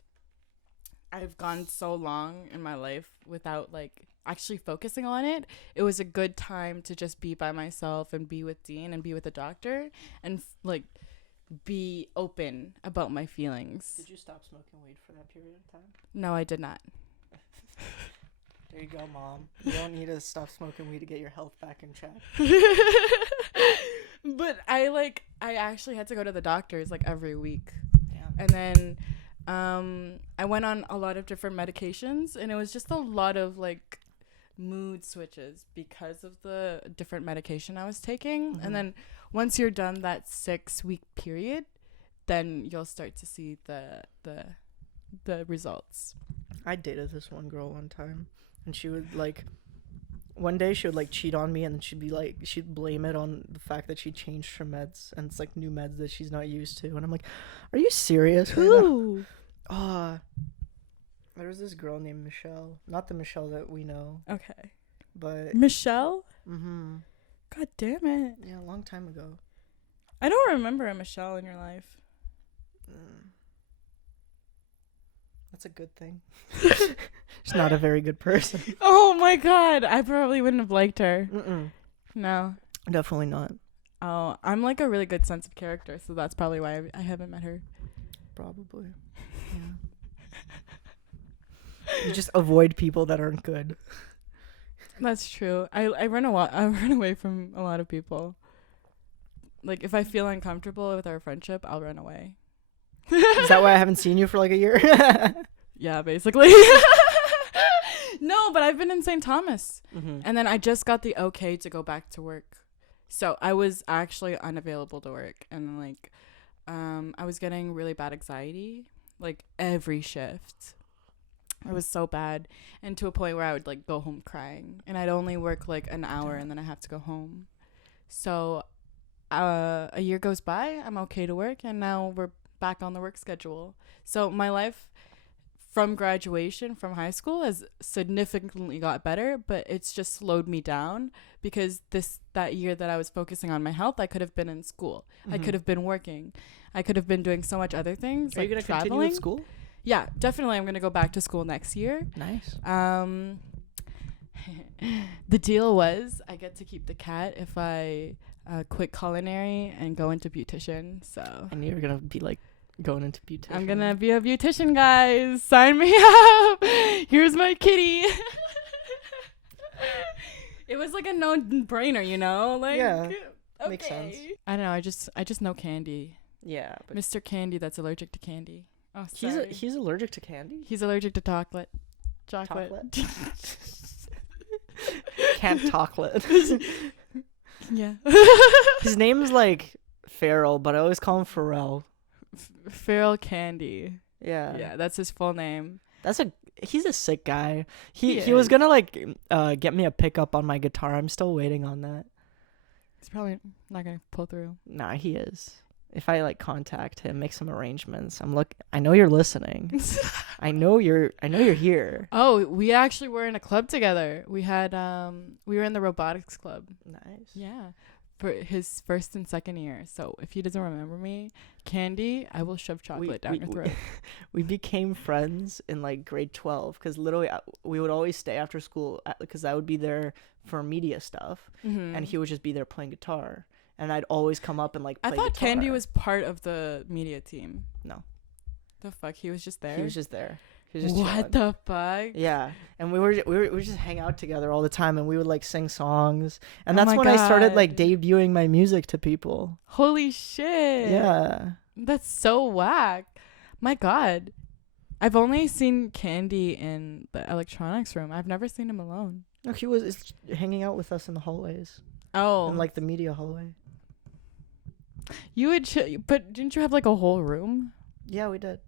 I've gone so long in my life without like actually focusing on it, it was a good time to just be by myself and be with Dean and be with the doctor and like be open about my feelings. Did you stop smoking weed for that period of time? No, I did not. There you go, Mom. You don't need to stop smoking weed to get your health back in check. But I actually had to go to the doctors like every week. Yeah. And then I went on a lot of different medications, and it was just a lot of like mood switches because of the different medication I was taking. Mm-hmm. And then once you're done that 6-week period, then you'll start to see the results. I dated this one girl one time, and she would like one day she would like cheat on me, and she'd blame it on the fact that she changed her meds, and it's like new meds that she's not used to. And I'm like, are you serious? Who? There was this girl named Michelle, not the Michelle that we know, Okay. but Michelle? mm-hmm. God damn it. Yeah, a long time ago. I don't remember a Michelle in your life. That's a good thing. She's not a very good person. Oh my God. I probably wouldn't have liked her. Mm-mm. No. Definitely not. Oh, I'm like a really good sense of character, so that's probably why I haven't met her. Probably. Yeah. You just avoid people that aren't good. That's true. I run I run away from a lot of people. Like if I feel uncomfortable with our friendship, I'll run away. Is that why I haven't seen you for like a year? Yeah, basically. No, but I've been in St. Thomas. Mm-hmm. And then I just got the okay to go back to work. So I was actually unavailable to work. And like, I was getting really bad anxiety, like every shift. It was so bad. And to a point where I would like go home crying. And I'd only work like an hour and then I have to go home. So a year goes by, I'm okay to work. And now we're back on the work schedule. So my life from graduation from high school has significantly got better, but it's just slowed me down because that year that I was focusing on my health, I could have been in school. I could have been working. I could have been doing so much other things. Are you gonna continue with school? Yeah, definitely. I'm gonna go back to school next year. Nice. The deal was I get to keep the cat if I quit culinary and go into beautician. So I knew you were gonna be like going into beautician. I'm gonna be a beautician, guys. Sign me up. Here's my kitty. It was like a no-brainer, you know? Like, yeah, okay. makes sense. I don't know. I just know Candy, Yeah, but Mr. Candy, that's allergic to candy. Oh, sorry. he's allergic to candy. He's allergic to chocolate. Can't talklet. Yeah. His name's like Farrell, but I always call him Pharrell. Feral Candy. Yeah. Yeah, that's his full name. He's a sick guy. He He was is. gonna like get me a pickup on my guitar. I'm still waiting on that. He's probably not gonna pull through. Nah, he is. If I like contact him, make some arrangements. I know you're listening. I know you're here. Oh, we actually were in a club together. We had we were in the robotics club. Nice. Yeah. For his first and second year. So if he doesn't remember me, Candy, I will shove chocolate down your throat. We became friends in like grade 12 because literally we would always stay after school because I would be there for media stuff and he would just be there playing guitar and I'd always come up and like play I thought guitar. Candy was part of the media team. No. The fuck? He was just there? He was just there. He was just what chilling. the fuck? Yeah, and we would just hang out together all the time, and we would like sing songs, and Oh that's my when I started God. like debuting my music to people. Holy shit. Yeah, That's so whack. My God. I've only seen Candy in the electronics room. I've never seen him alone. no, he was hanging out with us in the hallways, Oh. in like the media hallway. You would but didn't you have like a whole room? Yeah, we did.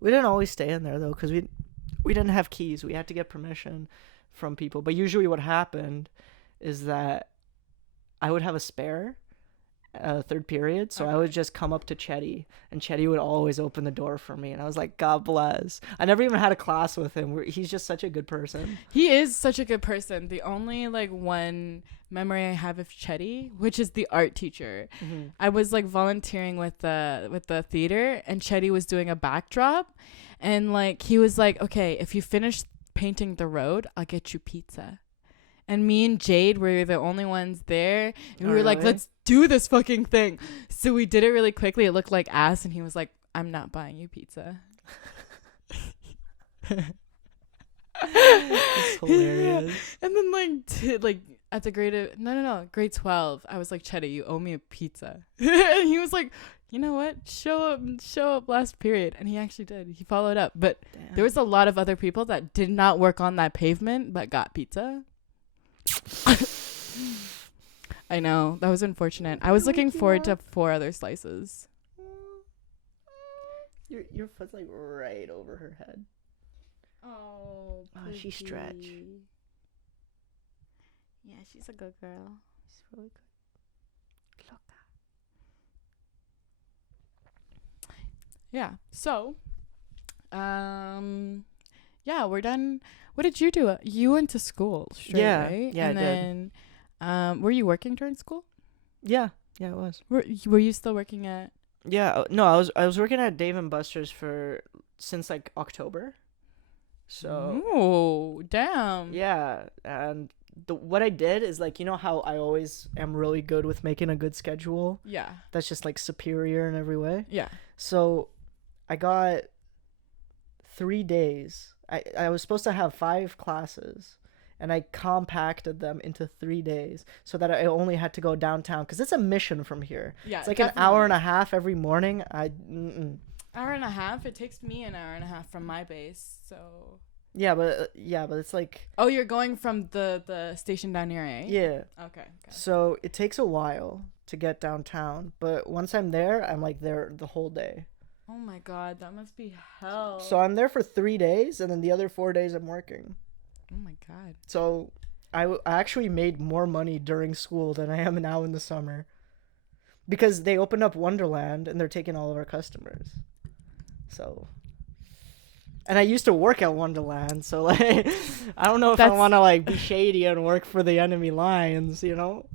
We didn't always stay in there though, because we didn't have keys. We had to get permission from people. But usually, what happened is that I would have a spare third period, so I would just come up to Chetty, and Chetty would always open the door for me, and I was like, God bless. I never even had a class with him. He's just such a good person. He is such a good person. The only like one memory I have of Chetty, which is the art teacher. I was like volunteering with the theater, and Chetty was doing a backdrop, and like he was like, okay, if you finish painting the road, I'll get you pizza. And me and Jade were the only ones there, and we were like, really? let's do this fucking thing. So we did it really quickly. It looked like ass, and he was like, I'm not buying you pizza. It's hilarious. And then like at the grade 12, I was like, Chetty, you owe me a pizza. And he was like, you know what, show up last period. And he actually did. He followed up, but Damn. there was a lot of other people that did not work on that pavement but got pizza. I know, that was unfortunate. I was looking forward to 4 other slices. Your foot's like right over her head. Oh, she stretch. Yeah, she's a good girl. She's really good. Yeah. So, yeah, we're done. What did you do? You went to school straight, Yeah, right? yeah, and I did. then, were you working during school? Yeah, it was. Were you still working at? Yeah, no, I was working at Dave and Buster's since like October. So Oh, damn. yeah, and what I did is like, you know how I always am really good with making a good schedule? Yeah. That's just like superior in every way. Yeah. So I got 3 days. I was supposed to have 5 classes, and I compacted them into 3 days so that I only had to go downtown because it's a mission from here. Yeah, It's like definitely. an hour and a half every morning. Hour and a half. It takes me an hour and a half from my base. So. Yeah, but it's like. Oh, you're going from the station down here, eh? Yeah. Okay. So it takes a while to get downtown, but once I'm there, I'm like there the whole day. Oh my god, that must be hell. So I'm there for 3 days, and then the other 4 days I'm working. Oh my god. So I actually made more money during school than I am now in the summer. Because they opened up Wonderland, and they're taking all of our customers. So... And I used to work at Wonderland, so, like, I don't know if I want to, like, be shady and work for the enemy lines, you know?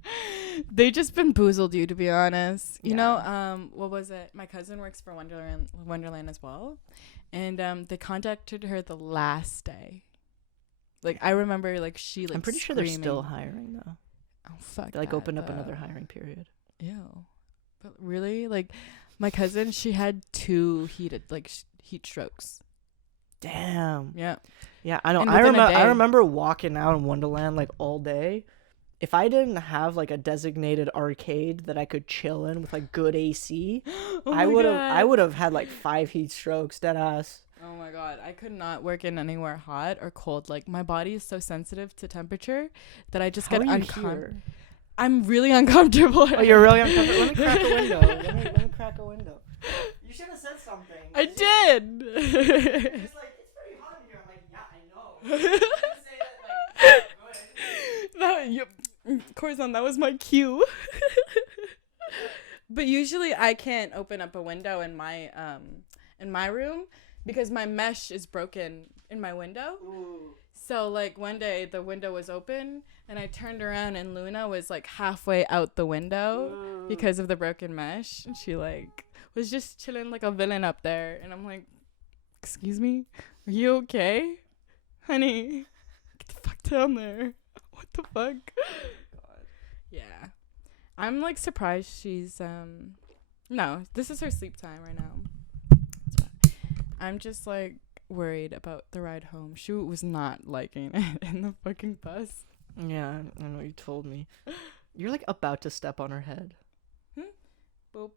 They just bamboozled you, to be honest. You know, what was it? My cousin works for Wonderland as well. And they contacted her the last day. Like, I remember, like, she, like, I'm pretty sure they're still hiring, though. Oh, fuck. They, like, opened up another hiring period. Ew. But really? Like, my cousin, she had 2 heat strokes. Damn. Yeah. Yeah, I know. I remember walking out in Wonderland, like, all day. If I didn't have, like, a designated arcade that I could chill in with, like, good AC, I would have had, like, 5 heat strokes, deadass. Oh my god, I could not work in anywhere hot or cold. Like, my body is so sensitive to temperature that I just get uncomfortable. I'm really uncomfortable. Oh, you're really uncomfortable? Let me crack a window. Let me crack a window. You should have said something. I did. It's like, it's pretty hot in here. I'm like, yeah, I know. You didn't say that, like, good. Corzon, that was my cue. But usually I can't open up a window in my room because my mesh is broken in my window. Ooh. So, like, one day the window was open and I turned around and Luna was, like, halfway out the window because of the broken mesh. And she, like, was just chilling like a villain up there. And I'm like, excuse me? Are you okay? Honey, get the fuck down there. What the fuck? God. Yeah. I'm, like, surprised she's, no, this is her sleep time right now. I'm just, like, worried about the ride home. She was not liking it in the fucking bus. Yeah, I know, you told me. You're, like, about to step on her head. Boop.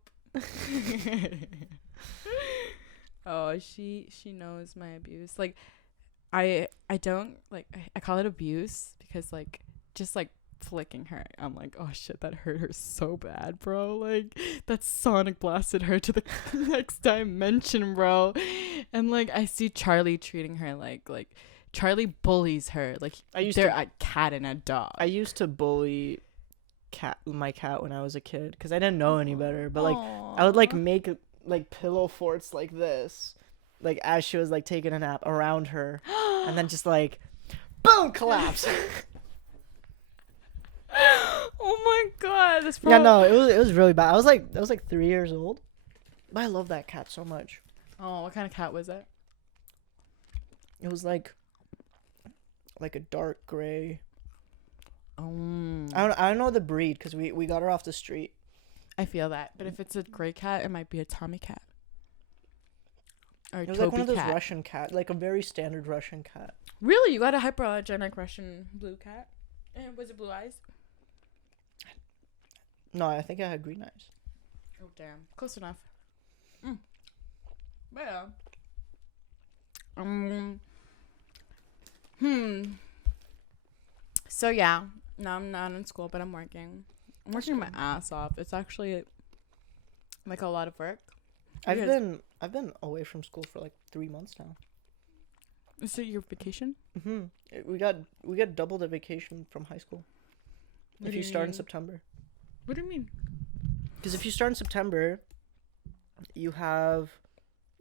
Oh, she knows my abuse. Like, I don't, like, I call it abuse because, like, just, like, flicking her, I'm like, oh shit, that hurt her so bad, bro. Like, that sonic blasted her to the next dimension, bro. And, like, I see Charlie treating her like Charlie bullies her like they're a cat and a dog. I used to bully my cat when I was a kid because I didn't know any better, but, like, I would, like, make, like, pillow forts like this, like, as she was, like, taking a nap around her, and then just, like, boom, collapse. Oh my god, this. Yeah, no, it was really bad. I was like 3 years old, but I love that cat so much. Oh, what kind of cat was it? It was like a dark gray. I don't know the breed because we got her off the street. I feel that, but if it's a gray cat, it might be a Tommy cat. Or it was like one of those Russian cat, like a very standard Russian cat. Really, you got a hypoallergenic Russian blue cat? And was it blue eyes? No, I think I had green eyes. Oh damn, close enough. But yeah. So yeah, now I'm not in school, but I'm working. I'm working my ass off. It's actually, like, a lot of work. I've been away from school for, like, 3 months now. Is it your vacation? We got double the vacation from high school. If you start in September. What do you mean? Because if you start in September, you have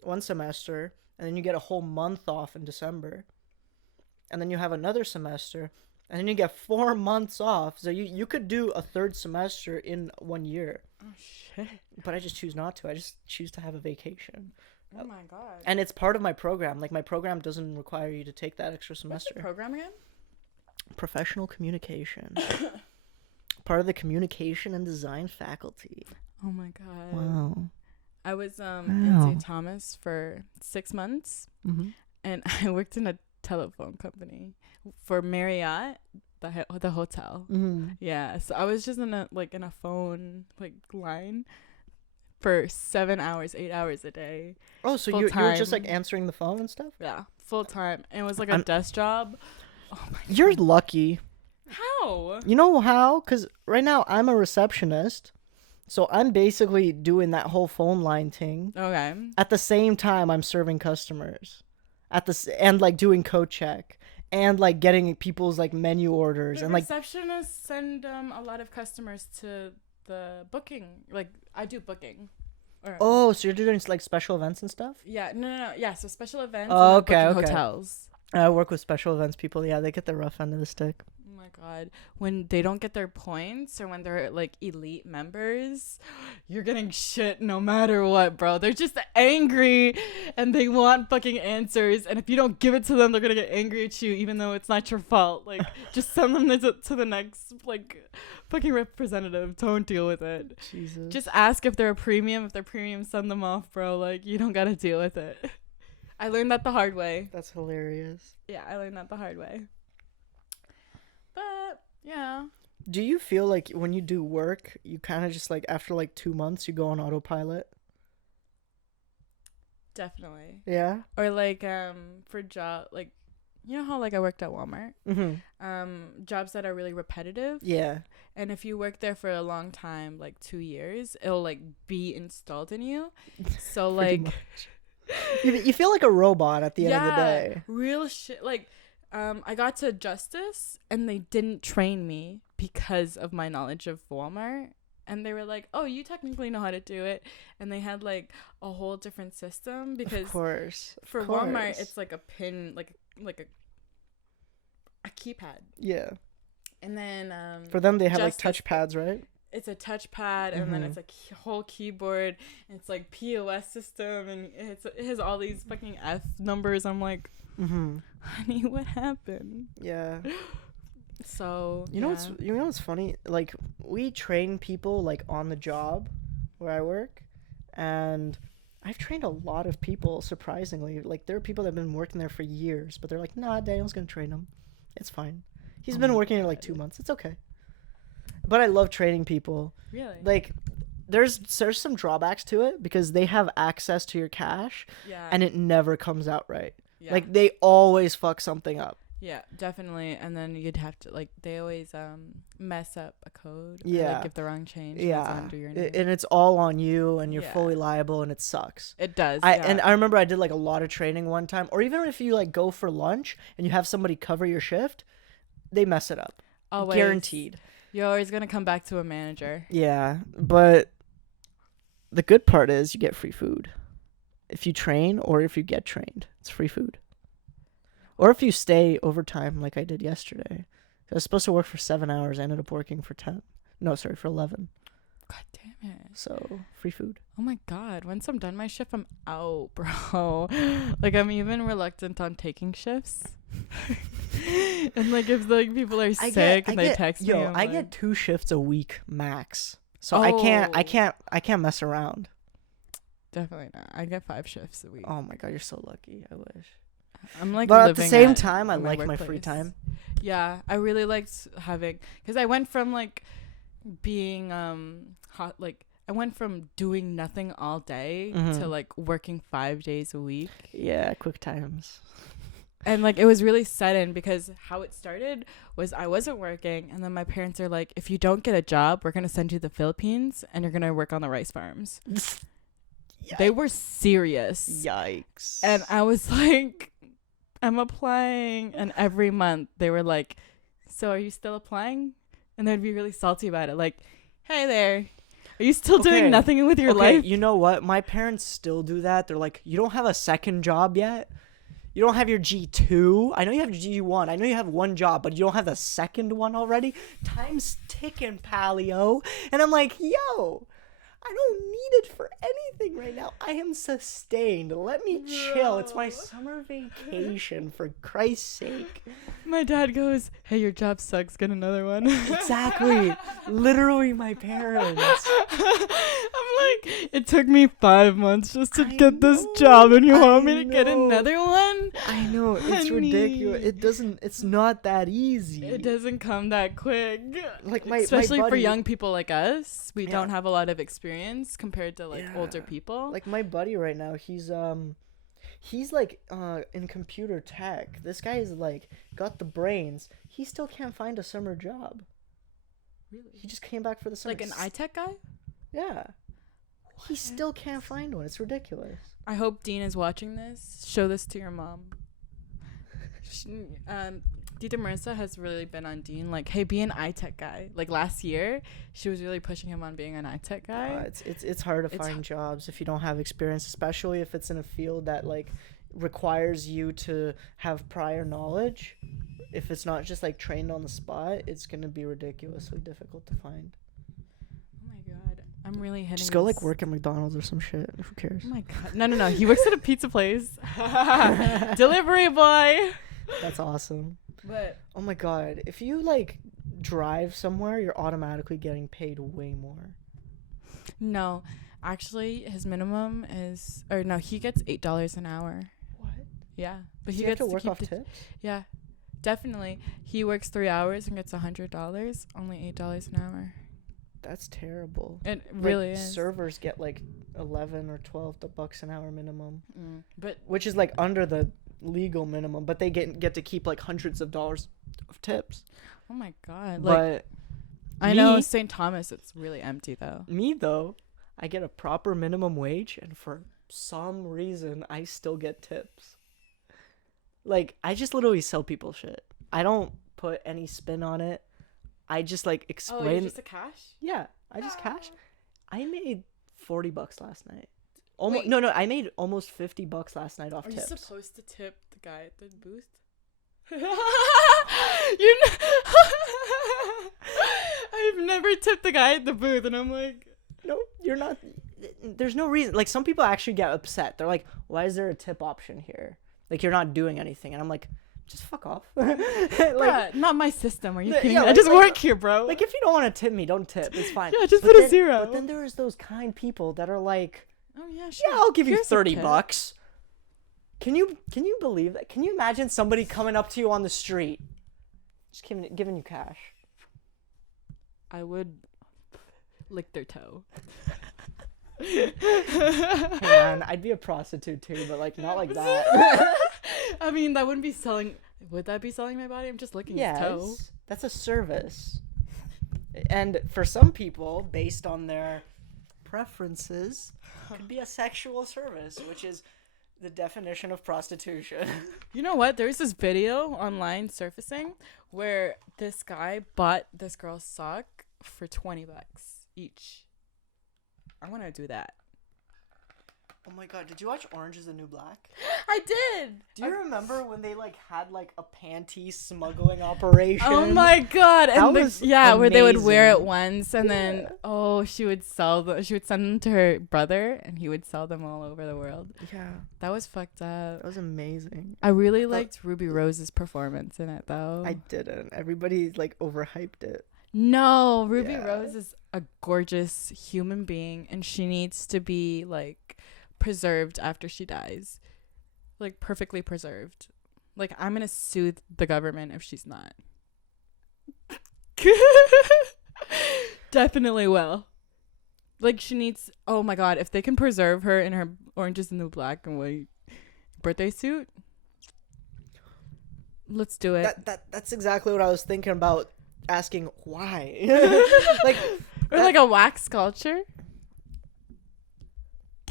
1 semester, and then you get a whole month off in December, and then you have another semester, and then you get 4 months off. So you could do a 3rd semester in 1 year. Oh shit! But I just choose not to. I just choose to have a vacation. Oh my god! And it's part of my program. Like, my program doesn't require you to take that extra semester. What's your program again? Professional communication. Part of the communication and design faculty. Oh my god! Wow. I was in St. Thomas for 6 months, and I worked in a telephone company for Marriott, the hotel. Mm-hmm. Yeah, so I was just in a phone like line for 7 hours, 8 hours a day. Oh, so Full you were just time. like answering the phone and stuff? Yeah, full time. And it was like a desk job. Oh my You're God. lucky. How? You know how? Because right now I'm a receptionist. So I'm basically doing that whole phone line thing. Okay. At the same time, I'm serving customers. And like doing code check. And like getting people's like menu orders. The And like, receptionists send a lot of customers to the booking. Like, I do booking. oh, so you're doing like special events and stuff? Yeah, no. Yeah, so special events Oh, and okay, booking okay. hotels. I work with special events people. Yeah, they get the rough end of the stick. Oh my God. When they don't get their points or when they're like elite members, you're getting shit no matter what, bro. They're just angry and they want fucking answers. And if you don't give it to them, they're going to get angry at you even though it's not your fault. Like, just send them to the next, like, fucking representative. Don't deal with it. Jesus. Just ask if they're a premium. If they're premium, send them off, bro. Like, you don't got to deal with it. I learned that the hard way. That's hilarious. Yeah, I learned that the hard way. But, yeah. Do you feel like when you do work, you kind of just like after like 2 months, you go on autopilot? Definitely. Yeah. Or like for job, like, you know how like I worked at Walmart? Mm-hmm. Jobs that are really repetitive. Yeah. And if you work there for a long time, like 2 years, it'll like be installed in you. So like you feel like a robot at the end of the day. Real shit. Like, I got to Justice and they didn't train me because of my knowledge of Walmart. And they were like, oh, you technically know how to do it. And they had like a whole different system because Of course. for Walmart, it's like a pin, like a keypad. Yeah. And then For them, they have like Justice, touchpads, right? it's a touchpad, and then it's a whole keyboard, and it's like POS system, and it has all these fucking F numbers. I'm like, honey, what happened? Yeah. So You know what's funny? Like, we train people like on the job where I work, and I've trained a lot of people. Surprisingly, like there are people that have been working there for years, but they're like, nah, Daniel's gonna train them. It's fine. He's been working here like 2 months. It's okay. But I love training people. Really? Like, there's some drawbacks to it because they have access to your cash, and it never comes out right. Yeah. Like, they always fuck something up. Yeah, definitely. And then you'd have to like they always mess up a code. Or, Yeah. like, give the wrong change. Yeah. Under your name. And it's all on you, and you're Yeah. fully liable, and it sucks. It does. And I remember I did like a lot of training one time, or even if you like go for lunch and you have somebody cover your shift, they mess it up. Always. Guaranteed. You're always gonna come back to a manager. Yeah, but the good part is you get free food. If you train or if you get trained, it's free food. Or if you stay overtime like I did yesterday. I was supposed to work for 7 hours. I ended up working for 10. No, sorry, for 11. God damn it. So, free food. Oh my God. Once I'm done my shift, I'm out, bro. Like, I'm even reluctant on taking shifts. And like if like people are sick and they text me. I like, get 2 shifts a week max. So I can't mess around. Definitely not. I get 5 shifts a week. Oh my God, you're so lucky. I wish. I'm like, but at the living same time, I like my workplace. free time. Yeah, I really liked having, because I went from like being hot, like I went from doing nothing all day to like working 5 days a week. Yeah, quick times. And like it was really sudden because how it started was I wasn't working, and then my parents are like, if you don't get a job, we're gonna send you to the Philippines and you're gonna work on the rice farms. They were serious. Yikes. And I was like, I'm applying. And every month they were like, so are you still applying? And they'd be really salty about it. Like, hey there, are you still doing nothing with your life? You know what? My parents still do that. They're like, you don't have a second job yet? You don't have your G2? I know you have G1. I know you have one job, but you don't have the second one already? Time's ticking, Paleo. And I'm like, yo, I don't need it for anything right now. I am sustained. Let me chill. It's my summer vacation, for Christ's sake. My dad goes, hey, your job sucks. Get another one. Exactly. Literally my parents. I'm like, it took me 5 months just to I get this know, job, and you want I me to get know. another one? I know, it's ridiculous. Honey. It's not that easy. It doesn't come that quick. Like my Especially for buddy- young people like us, we Yeah. don't have a lot of experience compared to like Yeah. older people. Like my buddy right now, he's like in computer tech. This guy is like got the brains. He still can't find a summer job. Really? He just came back for the summer. Like an iTech guy? Yeah. He still can't find one. It's ridiculous. I hope Dean is watching this. Show this to your mom. Dita Marissa has really been on Dean, like, hey, be an iTech guy. Like last year, she was really pushing him on being an iTech guy. It's hard to find jobs if you don't have experience, especially if it's in a field that like requires you to have prior knowledge. If it's not just like trained on the spot, it's gonna be ridiculously difficult to find. Oh my god, I'm really hitting. Just go like work at McDonald's or some shit. Who cares? Oh my god, no. He works at a pizza place. Delivery boy. That's awesome. But oh my god, if you like drive somewhere, you're automatically getting paid way more. no, actually, his minimum is, or no, he gets $8 an hour. What? Yeah, but So he you have gets to work keep off tips? Yeah, definitely. He works 3 hours and gets $100. Only $8 an hour. That's terrible. It really like, is. Servers get like 11 or 12 bucks an hour minimum, But which is like under the legal minimum, but they get to keep like hundreds of dollars of tips. oh my god, like But I know St. Thomas, it's really empty though. me though, I get a proper minimum wage, and for some reason I still get tips. Like I just literally sell people shit. I don't put any spin on it. I just like explain. Oh, you're just a cash? Yeah, I just cash. I made $40 last night. Almost Wait. no, I made almost $50 last night off Are tips. you supposed to tip the guy at the booth? I've never tipped the guy at the booth, and I'm like, No, you're not. There's no reason. Like some people actually get upset. They're like, "Why is there a tip option here? Like you're not doing anything." And I'm like, "Just fuck off." like, bruh, not my system. Are you kidding yeah, me? I like- just like- work here, bro. like if you don't want to tip me, don't tip. It's fine. Yeah, just But put a then- 0. But then there's those kind people that are like, oh yeah, sure. "Yeah, I'll give you Here's a tip. $30." Can you believe that? Can you imagine somebody coming up to you on the street, just giving you cash? I would lick their toe. Hey man, I'd be a prostitute too, but like not like that. I mean, that wouldn't be selling. Would that be selling my body? I'm just licking his toe. Yes, that's a service. And for some people, based on their preferences, could be a sexual service, which is the definition of prostitution. You know what? There's this video online surfacing where this guy bought this girl's sock for $20 each. I want to do that. Oh my god, did you watch Orange is the New Black? I did. Do you remember when they like had like a panty smuggling operation? Oh my god! That And was where they would wear it amazing. once, and then she would sell them. She would send them to her brother, and he would sell them all over the world. Yeah, That was fucked up. that was amazing. I really liked Ruby Rose's performance in it, though. I didn't. Everybody like overhyped it. No, Ruby Yeah. Rose is a gorgeous human being, and she needs to be like preserved after she dies, like perfectly preserved. Like I'm gonna sue the government if she's not. Definitely will. Like she needs. Oh my god, if they can preserve her in her Orange is the New Black and White birthday suit, let's do it. That's exactly what I was thinking about. Asking why, like, Or like a wax sculpture.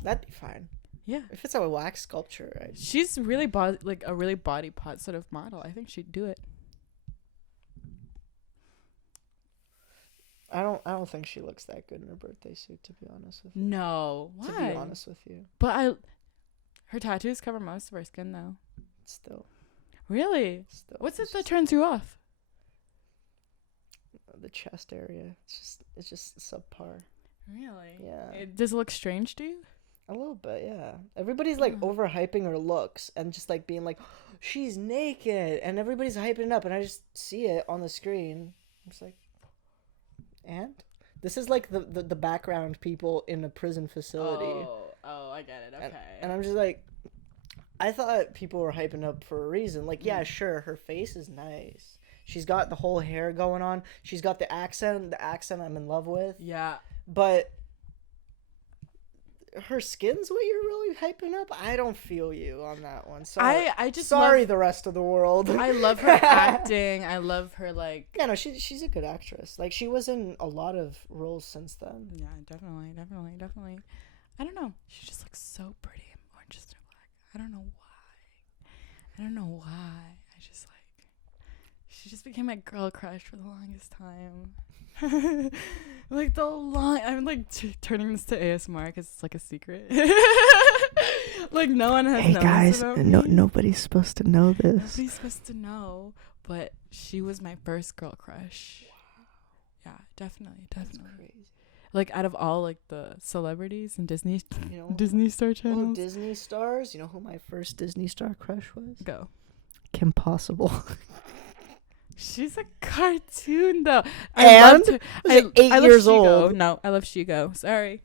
that'd be fine. Yeah. If it's a wax sculpture, right? She's really like a really body positive model. I think she'd do it. I don't think she looks that good in her birthday suit, to be honest with you. No. Why? To be honest with you, But her tattoos cover most of her skin though. still. Really? What's it it's that turns you off? the chest area? It's just subpar. Really? Yeah. Does it look strange to you? A little bit, yeah. Everybody's like overhyping her looks and just like being like, she's naked, and everybody's hyping it up, and I just see it on the screen. I'm just like, and This is like the background people in a prison facility. Oh, I get it. Okay. And I'm just like, I thought people were hyping up for a reason. Like, yeah, sure, her face is nice. She's got the whole hair going on. She's got the accent I'm in love with. Yeah. But her skin's what you're really hyping up? I don't feel you on that one. Sorry. I just sorry the rest of the world. I love her acting. I love her, like... Yeah, no, she's a good actress. Like, she was in a lot of roles since then. Yeah, definitely. I don't know. She just looks so pretty in Orange is the New Black. I don't know why. I just, like... She just became my girl crush for the longest time. Like, I'm, like, turning this to ASMR because it's, like, a secret. Like, no one has known this about me. Nobody's supposed to know this. Nobody's supposed to know, but she was my first girl crush. Wow. Yeah, definitely. That's crazy. Like, out of all, like, the celebrities and Disney Star channels. Oh, Disney stars? You know who my first Disney star crush was? Go. Kim Possible. She's a cartoon, though. I loved her. was 8 years old. No, I love Shigo. Sorry.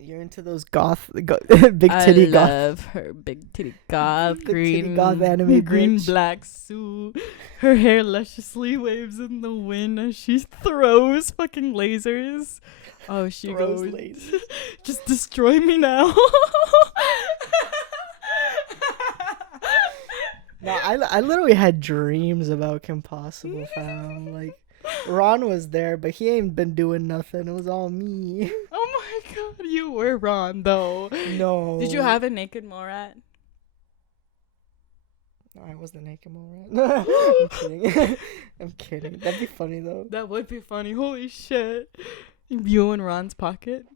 You're into those big titty goth. I love her big titty goth, green goth anime green bitch. black suit. Her hair lusciously waves in the wind as she throws fucking lasers. Oh, she Throws goes, lasers. just destroy me now. No, I literally had dreams about Kim Possible, fam. Like, Ron was there, but he ain't been doing nothing. It was all me. Oh my god, you were Ron, though. No. Did you have a naked Morat? No, I was the naked Morat. I'm kidding. I'm kidding. That'd be funny, though. That would be funny. Holy shit. You in Ron's pocket?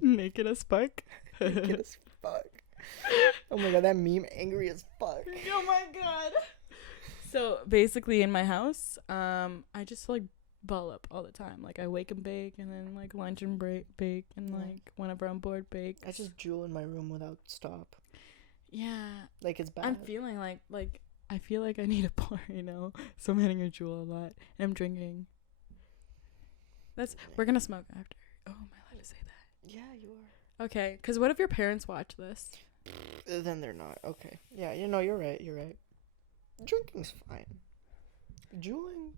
Naked as fuck. Naked as fuck. Oh my god, that meme angry as fuck. Oh my god. So basically in my house, I just like ball up all the time. Like I wake and bake, and then like lunch and bake, and like whenever I'm bored, bake. I just drool in my room without stop. Yeah. Like it's bad. I'm feeling like I feel like I need a pour, you know. So I'm hitting a jewel a lot, and I'm drinking. We're gonna smoke after. Oh, am I allowed to say that? Yeah, you are. Okay, because what if your parents watch this? Then they're not. Okay. Yeah, you're right. Drinking's fine. Juuling,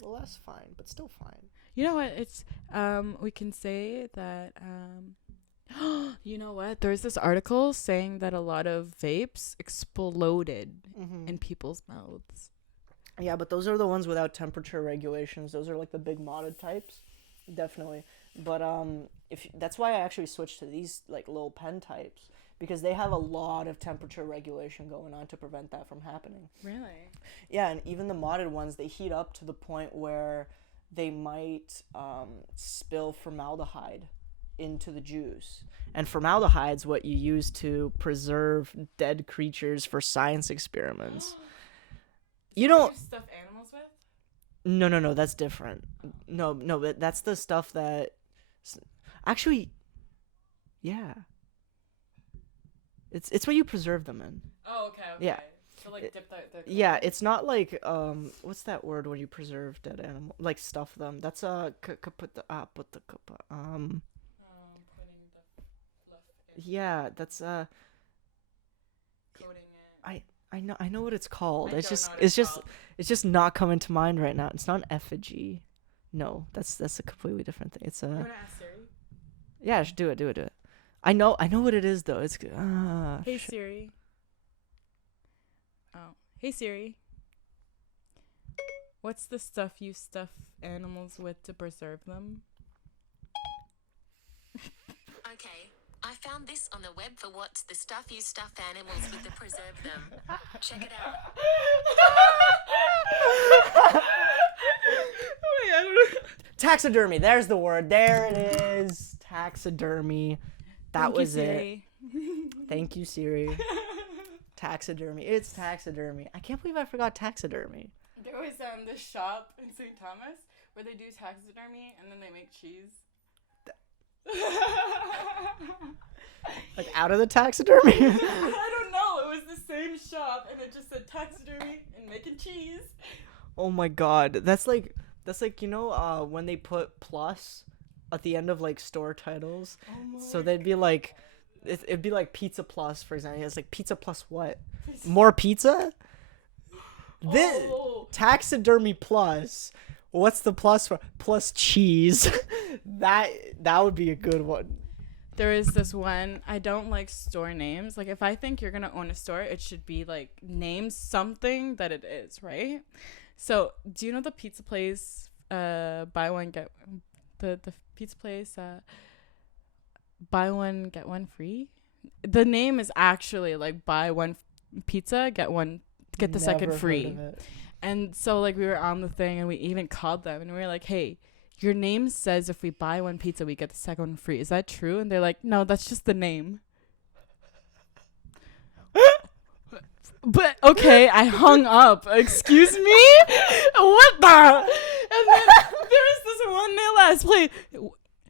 less fine, but still fine. You know what? It's we can say that you know what? There's this article saying that a lot of vapes exploded in people's mouths. Yeah, but those are the ones without temperature regulations. Those are like the big modded types. Definitely. But that's why I actually switched to these like little pen types, because they have a lot of temperature regulation going on to prevent that from happening. Really? Yeah, and even the modded ones, they heat up to the point where they might spill formaldehyde into the juice. And formaldehyde's what you use to preserve dead creatures for science experiments. You don't stuff animals with? No, that's different. No, but that's the stuff that actually, yeah. It's what you preserve them in. Oh, okay. Yeah. So like dip the yeah, it's not like what's that word when you preserve dead animal, like stuff them. That's putting the yeah, that's coating it. I know what it's called. It's called. just not coming to mind right now. It's not an effigy. No, that's a completely different thing. It's a. You wanna ask Siri? Yeah, do it. I know what it is though. It's Hey Siri. Oh, hey Siri. What's the stuff you stuff animals with to preserve them? Okay, I found this on the web for what's the stuff you stuff animals with to preserve them. Check it out. Wait, I don't know. Taxidermy. There's the word. There it is. Taxidermy. That was it. Thank you, Siri. Taxidermy. It's taxidermy. I can't believe I forgot taxidermy. There was this shop in St. Thomas where they do taxidermy and then they make cheese. Like out of the taxidermy? I don't know. It was the same shop and it just said taxidermy and making cheese. Oh my god. That's like That's like, when they put plus at the end of like store titles. So they'd be like, it'd be like pizza plus, for example. It's like pizza plus what? More pizza? This taxidermy plus. What's the plus for? Plus cheese. that would be a good one. There is this one. I don't like store names. Like, if I think you're gonna own a store, it should be like name something that it is, right? So, do you know the pizza place? Buy one get the pizza place. Buy one get one free. The name is actually like buy one pizza get the second free. And so like we were on the thing and we even called them and we were like, hey, your name says if we buy one pizza we get the second one free. Is that true? And they're like, no, that's just the name. But okay, I hung up. Excuse me? What the? And then there was this 1-0 last play.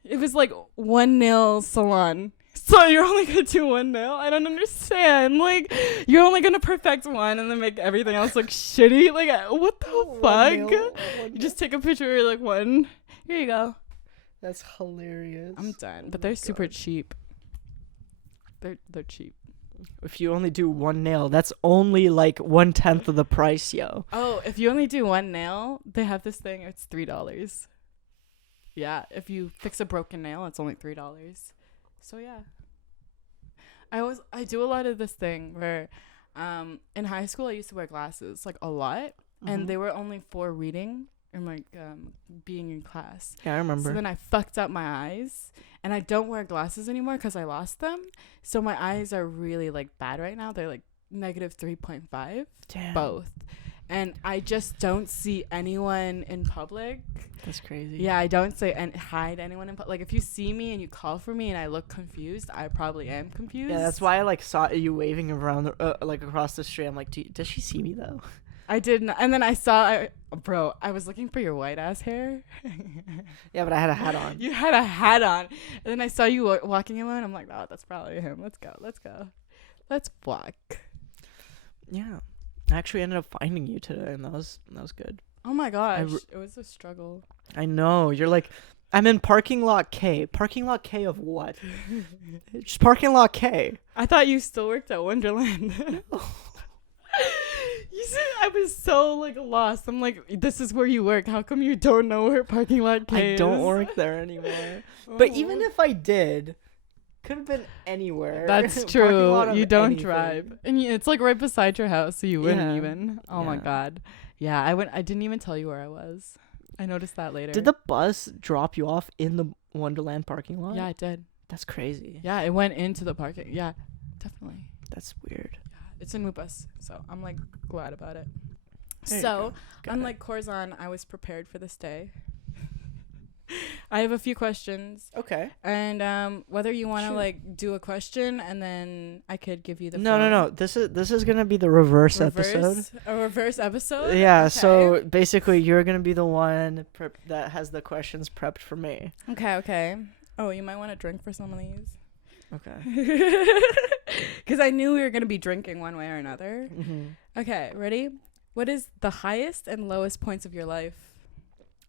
It was like 1-0 Salon. So you're only gonna do 1-0? I don't understand. Like, you're only gonna perfect one and then make everything else look shitty. Like, what the fuck? You just take a picture. You're like, one. Here you go. That's hilarious. I'm done. But they're super cheap. They're cheap. If you only do 1-0, that's only like 1/10 of the price, yo. Oh, if you only do 1 nail, they have this thing. It's $3. Yeah, if you fix a broken nail, it's only $3. So yeah, I do a lot of this thing where, in high school I used to wear glasses like a lot, and they were only for reading and like being in class. Yeah, I remember. So then I fucked up my eyes, and I don't wear glasses anymore because I lost them. So my eyes are really like bad right now. They're like -3.5. Damn. Both. And I just don't see anyone in public. That's crazy. Yeah, I don't say and hide anyone in public. Like, if you see me and you call for me and I look confused, I probably am confused. Yeah, that's why I like saw you waving around like across the street. I'm like, does she see me though? I did not. And then I saw, bro, I was looking for your white ass hair. Yeah, but I had a hat on. You had a hat on. And then I saw you walking alone. I'm like, oh, that's probably him. Let's go. Let's walk. Yeah. I actually ended up finding you today, and that was good. Oh my gosh, it was a struggle. I know. You're like, I'm in parking lot K. Parking lot K of what? Just parking lot K. I thought you still worked at Wonderland. You said I was so like lost. I'm like, this is where you work. How come you don't know where parking lot K is? I don't work there anymore. But even if I did, could have been anywhere. That's true. You don't drive, and it's like right beside your house, so you wouldn't even. Oh my god. Yeah, I didn't even tell you where I was. I noticed that later. Did the bus drop you off in the Wonderland parking lot? Yeah, it did. That's crazy. Yeah, it went into the parking. Yeah, definitely. That's weird. Yeah, it's in Mupas, so I'm like glad about it. There you So, go. unlike Corzon, I was prepared for this day. I have a few questions. Okay. And whether you want to like do a question and then I could give you the No. This is gonna be the reverse episode. A reverse episode? Yeah. Okay. So basically, you're gonna be the one that has the questions prepped for me. Okay. Oh, you might want to drink for some of these. Okay. Because I knew we were gonna be drinking one way or another. Mm-hmm. Okay, ready? What is the highest and lowest points of your life?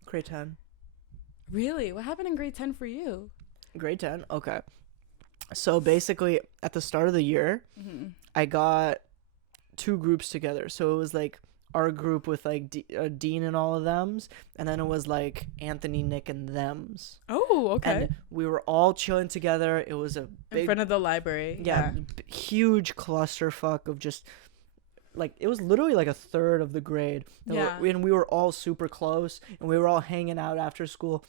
Grade 10. Really? What happened in grade 10 for you? Grade 10. Okay. So basically, at the start of the year, I got 2 groups together. So it was like our group with like Dean and all of them's, and then it was like Anthony, Nick, and them's. Oh, okay. And we were all chilling together. It was a big, in front of the library. yeah. Huge clusterfuck of just like, it was literally like a third of the grade. And we were all super close, and we were all hanging out after school.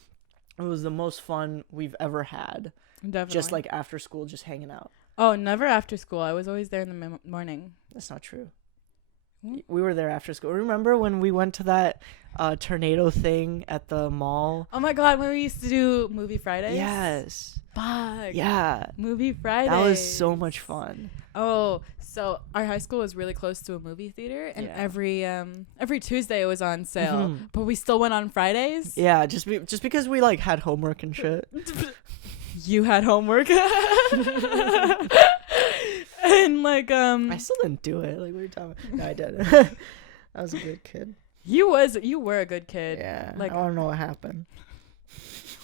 It was the most fun we've ever had. Definitely. Just like after school, just hanging out. Oh, never after school. I was always there in the morning. That's not true. Hmm? We were there after school. Remember when we went to that tornado thing at the mall? Oh my god, when we used to do movie Fridays? Yes. Fuck. Yeah. Movie Fridays. That was so much fun. Oh, so our high school was really close to a movie theater, and every Tuesday it was on sale, but we still went on Fridays. Yeah, just because we like had homework and shit. You had homework. And like I still didn't do it. Like, what are you talking about? No, I did. I was a good kid. You were a good kid. Yeah, Like, I don't know what happened.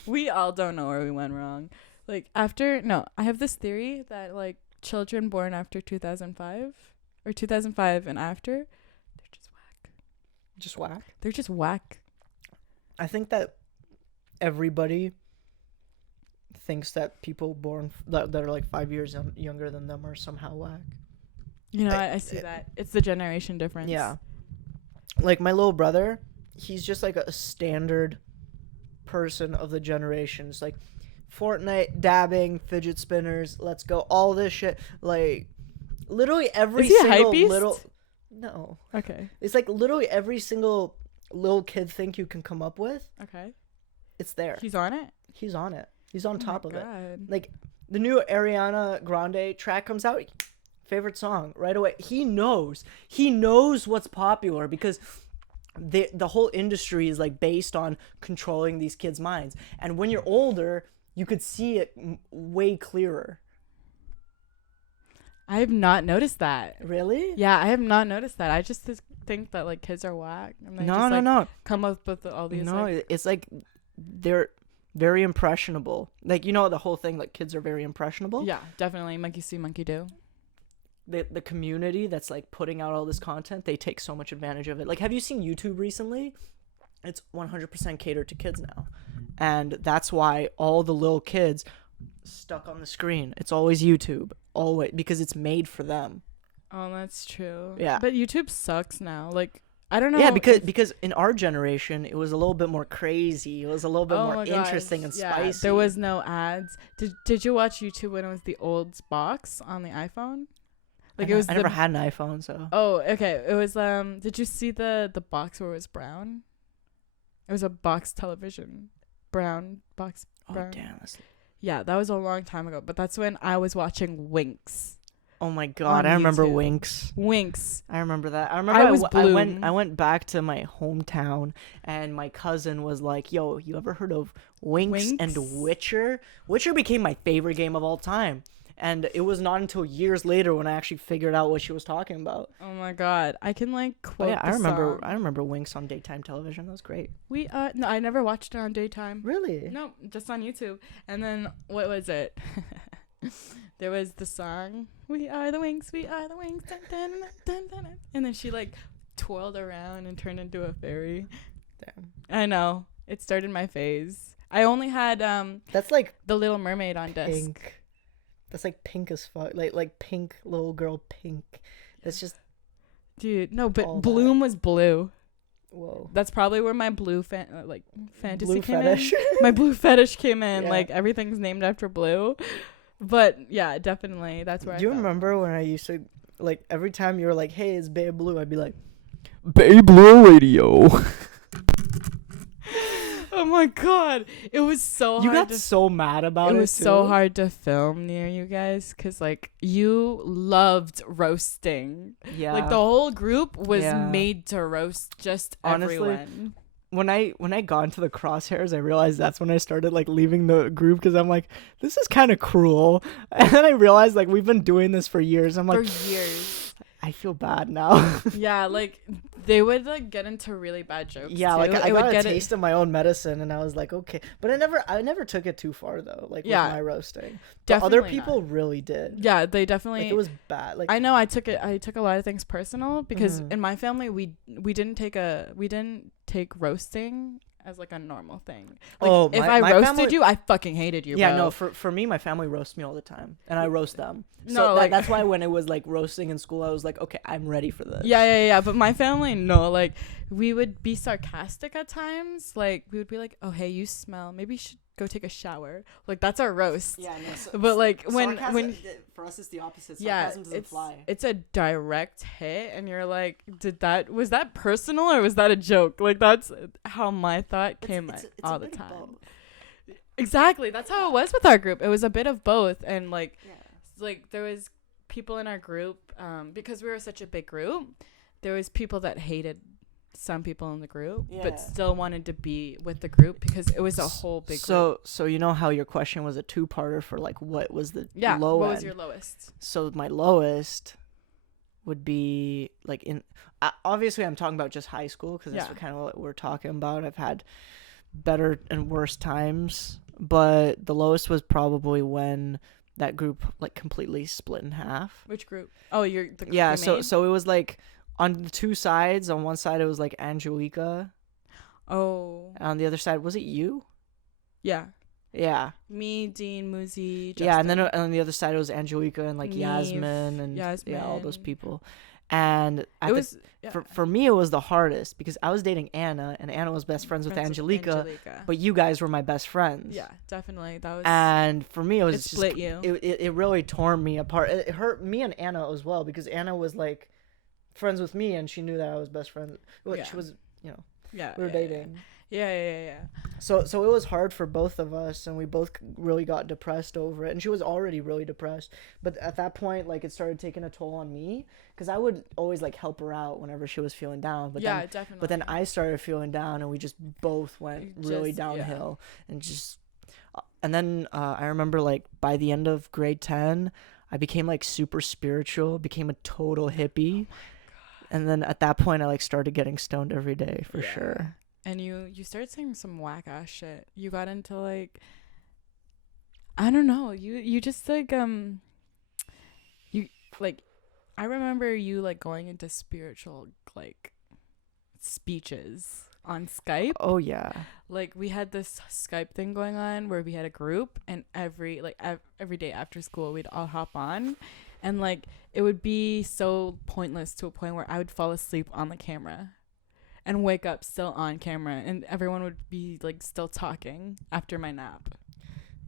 we all don't know where we went wrong. Like I have this theory that like children born after 2005 or 2005 and after, they're just whack. Just whack. They're just whack. I think that everybody thinks that people born that are like 5 years younger than them are somehow whack. You know, I see that. It's the generation difference. Yeah. Like my little brother, he's just like a standard person of the generations. Like Fortnite, dabbing, fidget spinners, let's go, all this shit. Like literally every Is he a single hypebeast? little. No. Okay. It's like literally every single little kid thing you can come up with. Okay. It's there. He's on it? He's on it. He's on top of it. God. Like the new Ariana Grande track comes out, favorite song right away. He knows what's popular because the whole industry is like based on controlling these kids' minds. And when you're older, you could see it way clearer. I have not noticed that. Really? Yeah, I have not noticed that. I just think that like kids are whack and they No. come up with all these. No, like, it's like they're very impressionable. Like, you know, the whole thing, like kids are very impressionable. yeah, definitely. Monkey see, monkey do. The community that's like putting out all this content, they take so much advantage of it. Like, have you seen YouTube recently? It's 100% catered to kids now. And that's why all the little kids stuck on the screen. It's always YouTube. Always, because it's made for them. Oh, that's true. Yeah. But YouTube sucks now. Like, I don't know. Yeah, because in our generation, it was a little bit more crazy. It was a little bit more my gosh, interesting and yeah, spicy. there was no ads. Did you watch YouTube when it was the old box on the iPhone? Like it was. I never had an iPhone, so. Oh, okay. It was. Did you see the box where it was brown? It was a box television, brown box. Brown. Oh damn! Yeah, that was a long time ago. But that's when I was watching Winx. Oh my god! On I remember YouTube. Winx. Winx. I remember that. I remember I was I went back to my hometown and my cousin was like, "Yo, you ever heard of Winx and Witcher?" Witcher became my favorite game of all time. And it was not until years later when I actually figured out what she was talking about. Oh my god, I can like quote. Yeah, I song. remember Winx on daytime television. That was great. No, I never watched it on daytime. Really? No, just on YouTube. And then what was it? There was the song "We Are the Winx, We Are the Winx," dun, dun, dun, dun, dun. And then she like twirled around and turned into a fairy. Damn. I know, it started my phase. I only had That's like The Little Mermaid on disc. pink. That's like pink as fuck. Like pink little girl pink. That's just Dude, no, all but that. Bloom was blue. whoa. That's probably where my blue fantasy Blue came fetish. in. My blue fetish came in. Yeah. Like everything's named after blue. But yeah, definitely that's where. Do you I felt. remember when I used to like every time you were like, "Hey, it's Babe Blue," I'd be like, "Babe Blue Radio." Oh my god, it was so hard. You got so mad about it. It was so too. hard to film near you guys because like you loved roasting. Yeah. Like the whole group was Yeah. made to roast just Honestly, everyone. when I got into the crosshairs, I realized that's when I started like leaving the group because I'm like, this is kind of cruel. And then I realized like we've been doing this for years. I'm like, For years. I feel bad now. Yeah, like they would like get into really bad jokes. Yeah, too. like I It got would a get taste of my own medicine, and I was like, okay, but I never took it too far though. Like Yeah. with my roasting, but other Definitely people really did. Yeah, they definitely. Like it was bad. Like I know I took a lot of things personal because Mhm. in my family we didn't take roasting as like a normal thing. Like, Oh, if my I roasted family- you, I fucking hated you. yeah, bro. no, for me, my family roasts me all the time, and I roast them. No, So like- that's why when it was like roasting in school, I was like, okay, I'm ready for this. Yeah. But my family, no. Like, we would be sarcastic at times. Like, we would be like, "Oh, hey, you smell. Maybe you should go take a shower." Like, that's our roast. Yeah, no, But like when for us it's the opposite. yeah, it's a direct hit, and you're like, was that personal or was that a joke? Like, that's how my thought came all the time. Exactly, that's how it was with our group. It was a bit of both, and like there was people in our group because we were such a big group. There was people that hated some people in the group, Yeah. but still wanted to be with the group because it was a whole big group. So you know how your question was a two-parter for like what was the Yeah, low what end? was your lowest? So my lowest would be like obviously I'm talking about just high school because that's Yeah. kind of what we're talking about. I've had better and worse times, but the lowest was probably when that group like completely split in half. Which group? Oh, you're the group Yeah, you so made? so it was like on the two sides. On one side it was like Angelica, Oh, and on the other side was it you? yeah. Yeah. Me, Dean, Muzi, Justin. Yeah, and then on the other side it was Angelica and like Neve, Yasmin and yeah, all those Yasmin. people. And It was yeah. for me it was the hardest because I was dating Anna and Anna was best friends with Angelica, but you guys were my best friends. yeah, definitely that was. And for me it was It just split you. it really tore me apart. It hurt me and Anna as well because Anna was like friends with me and she knew that I was best friends. Well, Yeah. she was, you know, Yeah, we were yeah, dating. Yeah. So it was hard for both of us, and we both really got depressed over it. And she was already really depressed, but at that point, like it started taking a toll on me because I would always like help her out whenever she was feeling down. But yeah, then, definitely. but then I started feeling down, and we just both went really downhill, and just. And then I remember like by the end of grade 10, I became like super spiritual, became a total hippie. And then at that point, I like started getting stoned every day for sure. And you started saying some whack ass shit. You got into like, I don't know. You just like you like, I remember you like going into spiritual like speeches on Skype. Oh yeah. Like we had this Skype thing going on where we had a group, and every day after school we'd all hop on, and like it would be so pointless to a point where I would fall asleep on the camera and wake up still on camera, and everyone would be like still talking after my nap.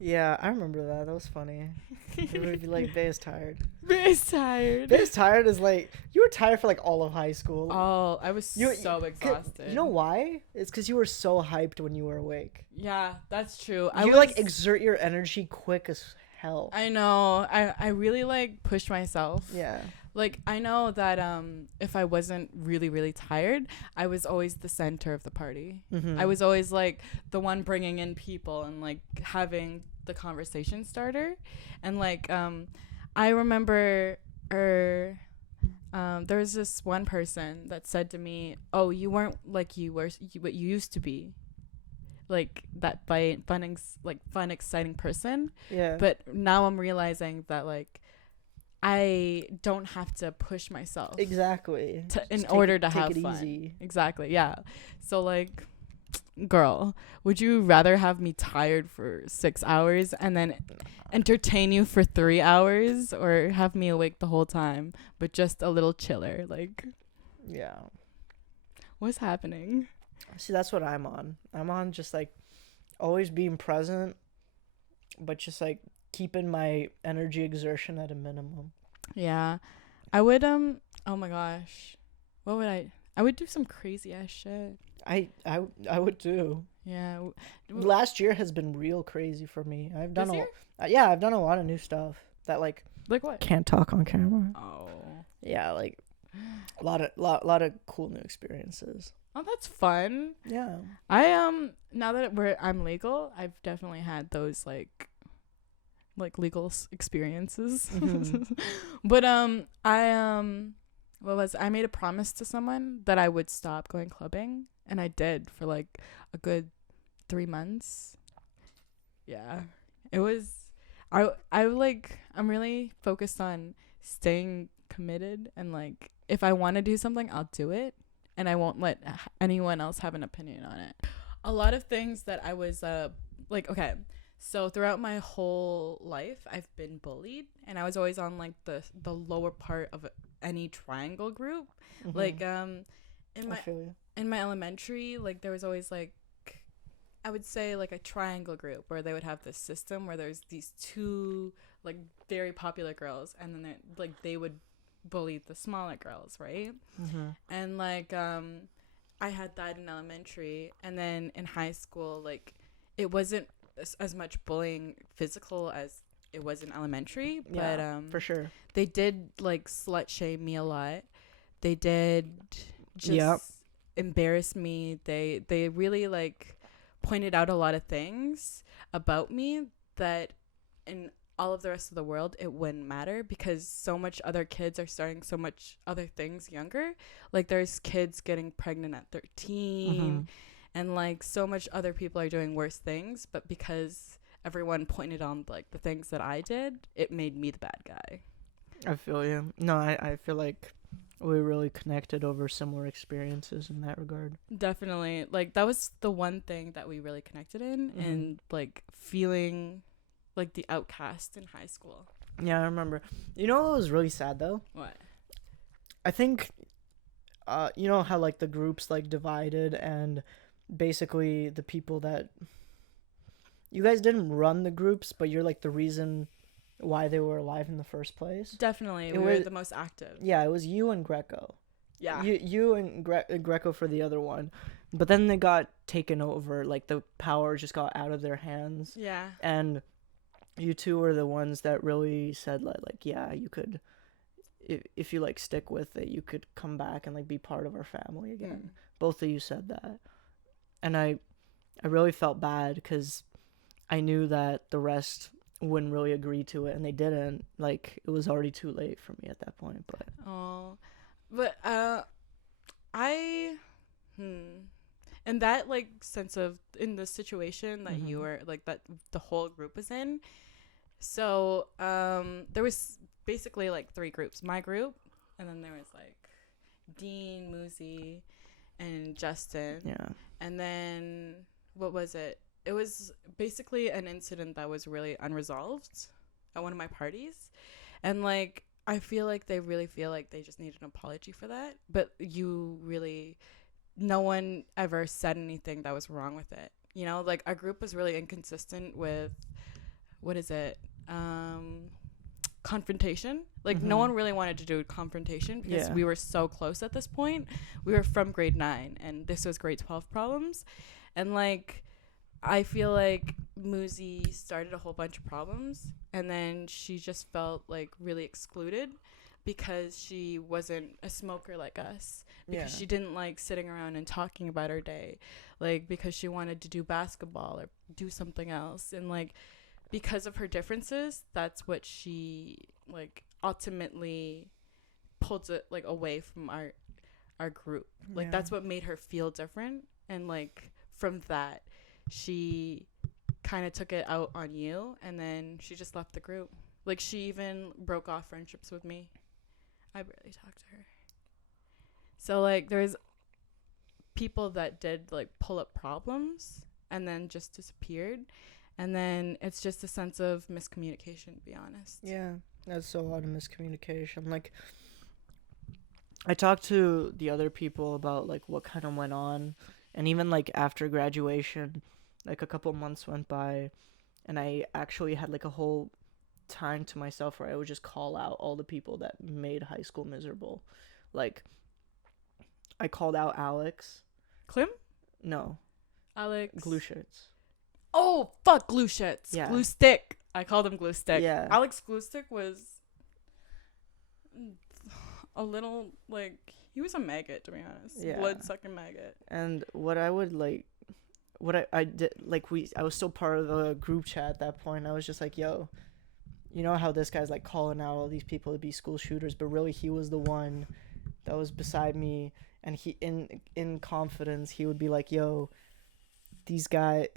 Yeah, I remember that. That was funny. It would be like, Bay is tired. Bay's tired. Bay's tired is like, you were tired for like all of high school. Oh, I was so exhausted. You know why? It's because you were so hyped when you were awake. Yeah, that's true. You like exert your energy quick as hell. I know. I really like pushed myself. Yeah. Like, I know that if I wasn't really, really tired, I was always the center of the party. Mm-hmm. I was always, like, the one bringing in people and, like, having the conversation starter. And, like, I remember there was this one person that said to me, oh, you weren't like what you used to be. Like, that fun, exciting person. Yeah. But now I'm realizing that, like, I don't have to push myself exactly in order to have fun. Easy. Exactly, yeah. So like, girl, would you rather have me tired for 6 hours and then entertain you for 3 hours, or have me awake the whole time but just a little chiller? Like, yeah. What's happening? See, that's what I'm on. I'm on just like always being present, but just like keeping my energy exertion at a minimum. Yeah. I would oh my gosh. What would I would do some crazy ass shit. I would too. Yeah. Last year has been real crazy for me. I've done This I've done a lot of new stuff that like what? Can't talk on camera. Oh. Yeah, like a lot of cool new experiences. Oh, that's fun. Yeah. I now that I'm legal, I've definitely had those like legal experiences. Mm-hmm. But I made a promise to someone that I would stop going clubbing, and I did for like a good 3 months. Yeah. It was I'm really focused on staying committed, and like if I want to do something, I'll do it, and I won't let anyone else have an opinion on it. A lot of things that I was okay. So throughout my whole life, I've been bullied, and I was always on like the lower part of any triangle group. Mm-hmm. Like in my elementary, like there was always like, I would say like a triangle group where they would have this system where there's these two like very popular girls, and then they would bully the smaller girls, right? Mm-hmm. And like I had that in elementary, and then in high school, like it wasn't as much bullying physical as it was in elementary, but for sure they did like slut shame me a lot. They did just embarrass me. They really like pointed out a lot of things about me that in all of the rest of the world, it wouldn't matter because so much other kids are starting so much other things younger. Like there's kids getting pregnant at 13 and like so much other people are doing worse things, but because everyone pointed on like the things that I did, it made me the bad guy. I feel you. No, I feel like we really connected over similar experiences in that regard. Definitely. Like that was the one thing that we really connected in, and like feeling like the outcast in high school. Yeah, I remember. You know what was really sad though? What? I think you know how like the groups like divided, and basically the people that you guys didn't run the groups, but you're like the reason why they were alive in the first place. Definitely. We were the most active. Yeah, it was you and Greco. Yeah. You and Greco for the other one. But then they got taken over. Like, the power just got out of their hands. Yeah. And you two were the ones that really said, like yeah, you could, if you, like, stick with it, you could come back and, like, be part of our family again. Both of you said that. And I really felt bad because I knew that the rest wouldn't really agree to it, and they didn't. Like, it was already too late for me at that point. But in that like sense of in the situation that you were like that the whole group was in, so there was basically like 3 groups. My group, and then there was like Dean, Muzi, and Justin. Yeah. And then what was it? It was basically an incident that was really unresolved at one of my parties. And, like, I feel like they really feel like they just need an apology for that. But no one ever said anything that was wrong with it. You know, like, our group was really inconsistent with, confrontation. Like, no one really wanted to do confrontation because we were so close at this point. We were from grade 9, and this was grade 12 problems. And, like, I feel like Muzi started a whole bunch of problems, and then she just felt like really excluded because she wasn't a smoker like us, because she didn't like sitting around and talking about her day, like because she wanted to do basketball or do something else. And like because of her differences, that's what she like ultimately pulled it like away from our group. Like that's what made her feel different. And like from that, she kind of took it out on you, and then she just left the group. Like, she even broke off friendships with me. I barely talked to her. So, like, there's people that did, like, pull up problems and then just disappeared. And then it's just a sense of miscommunication, to be honest. Yeah, that's a lot of miscommunication. Like, I talked to the other people about, like, what kind of went on. And even, like, after graduation, like, a couple months went by, and I actually had, like, a whole time to myself where I would just call out all the people that made high school miserable. Like, I called out Alex. Clem? No. Alex. Glue shirts. Oh, fuck glue shits. Yeah. Glue stick. I called him glue stick. Yeah. Alex glue stick was a little, like, he was a maggot, to be honest. Yeah. Blood-sucking maggot. And what I would, like, what I did, like, I was still part of the group chat at that point. I was just like, yo, you know how this guy's, like, calling out all these people to be school shooters, but really he was the one that was beside me, and he, in confidence, he would be like, yo, these guys,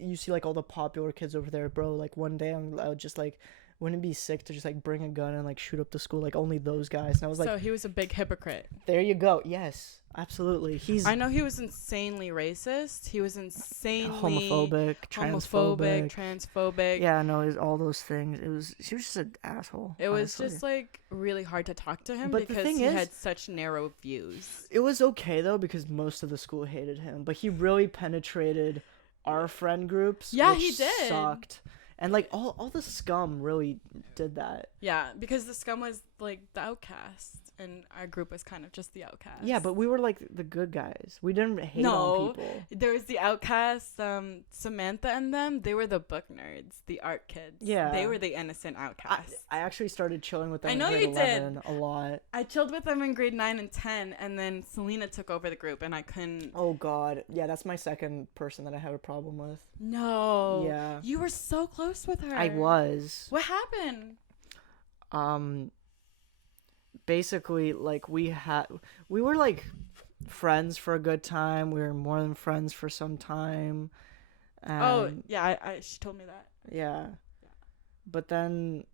you see, like, all the popular kids over there, bro, like, one day I would just, like, wouldn't it be sick to just, like, bring a gun and, like, shoot up the school, like, only those guys? And I was like, so he was a big hypocrite. There you go. Yes, absolutely. I know he was insanely racist. He was insanely homophobic, transphobic. Yeah, no, it was all those things. He was just an asshole. It was honestly. just like really hard to talk to him, But because he had such narrow views. It was okay though, because most of the school hated him, but he really penetrated our friend groups. Yeah, which he did. Sucked. And like all the scum really did that. Yeah, because the scum was like the outcast. and our group was kind of just the outcasts. Yeah, but we were like the good guys. We didn't hate on people. There was the outcasts, Samantha and them. They were the book nerds, the art kids. Yeah, they were the innocent outcasts. I actually started chilling with them. I know in grade you 11 did a lot. I chilled with them in grade 9 and 10, and then Selena took over the group, and I couldn't. Oh God, yeah, that's my second person that I have a problem with. No. Yeah. You were so close with her. I was. What happened? Basically, like we were like friends for a good time. We were more than friends for some time. Oh yeah, she told me that. Yeah. But then,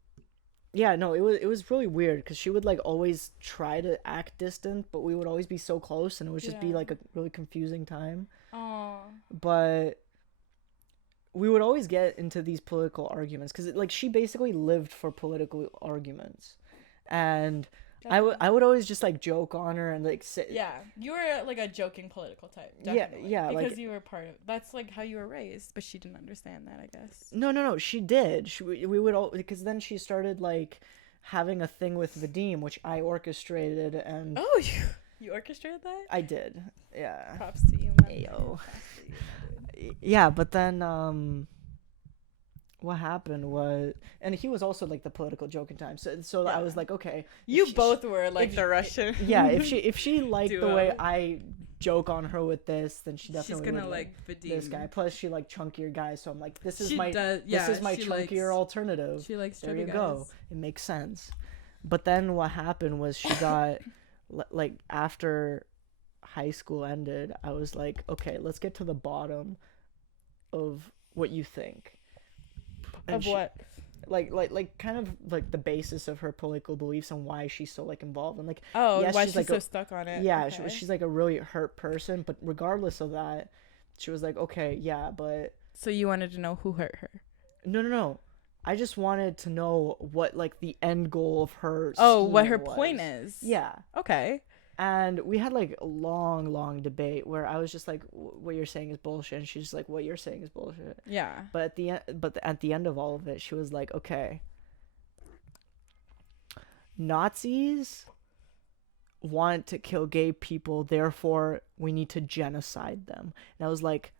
yeah, no, it was really weird because she would like always try to act distant, but we would always be so close, and it would just be like a really confusing time. Oh. But we would always get into these political arguments because like she basically lived for political arguments, and I would always just like joke on her and like say, yeah, you were like a joking political type. Definitely. Yeah, because like, you were part of that's like how you were raised, but she didn't understand that, I guess. No, she did. We would all, because then she started like having a thing with Vadim, which I orchestrated, and you orchestrated that? I did. Yeah. Props to you, man. Ayo. Yeah, but then what happened was, and he was also like the political joking time, so I was like, okay, you both were like the Russian. Yeah, if she liked the duo. way I joke on her with this, then she definitely she's gonna would like Vadim. this guy. Plus she like chunkier guys, so I'm like, this is She my does, yeah, this is my she chunkier likes- alternative. She likes There chubby you guys. go. It makes sense. But then what happened was she got like after high school ended, I was like, okay, let's get to the bottom of what you think. And Of what? Like kind of like the basis of her political beliefs and why she's so like involved, and like Why she's she's like so stuck on it. yeah, Okay. she's like a really hurt person, but regardless of that, she was like, okay, yeah, but So you wanted to know who hurt her? no, I just wanted to know what like the end goal of her What her scheming was. point is. Yeah. Okay. And we had like a long debate where I was just like, what you're saying is bullshit, and she's just like, what you're saying is bullshit. Yeah. But at the end of all of it, she was like, okay, Nazis want to kill gay people, therefore we need to genocide them. And I was like,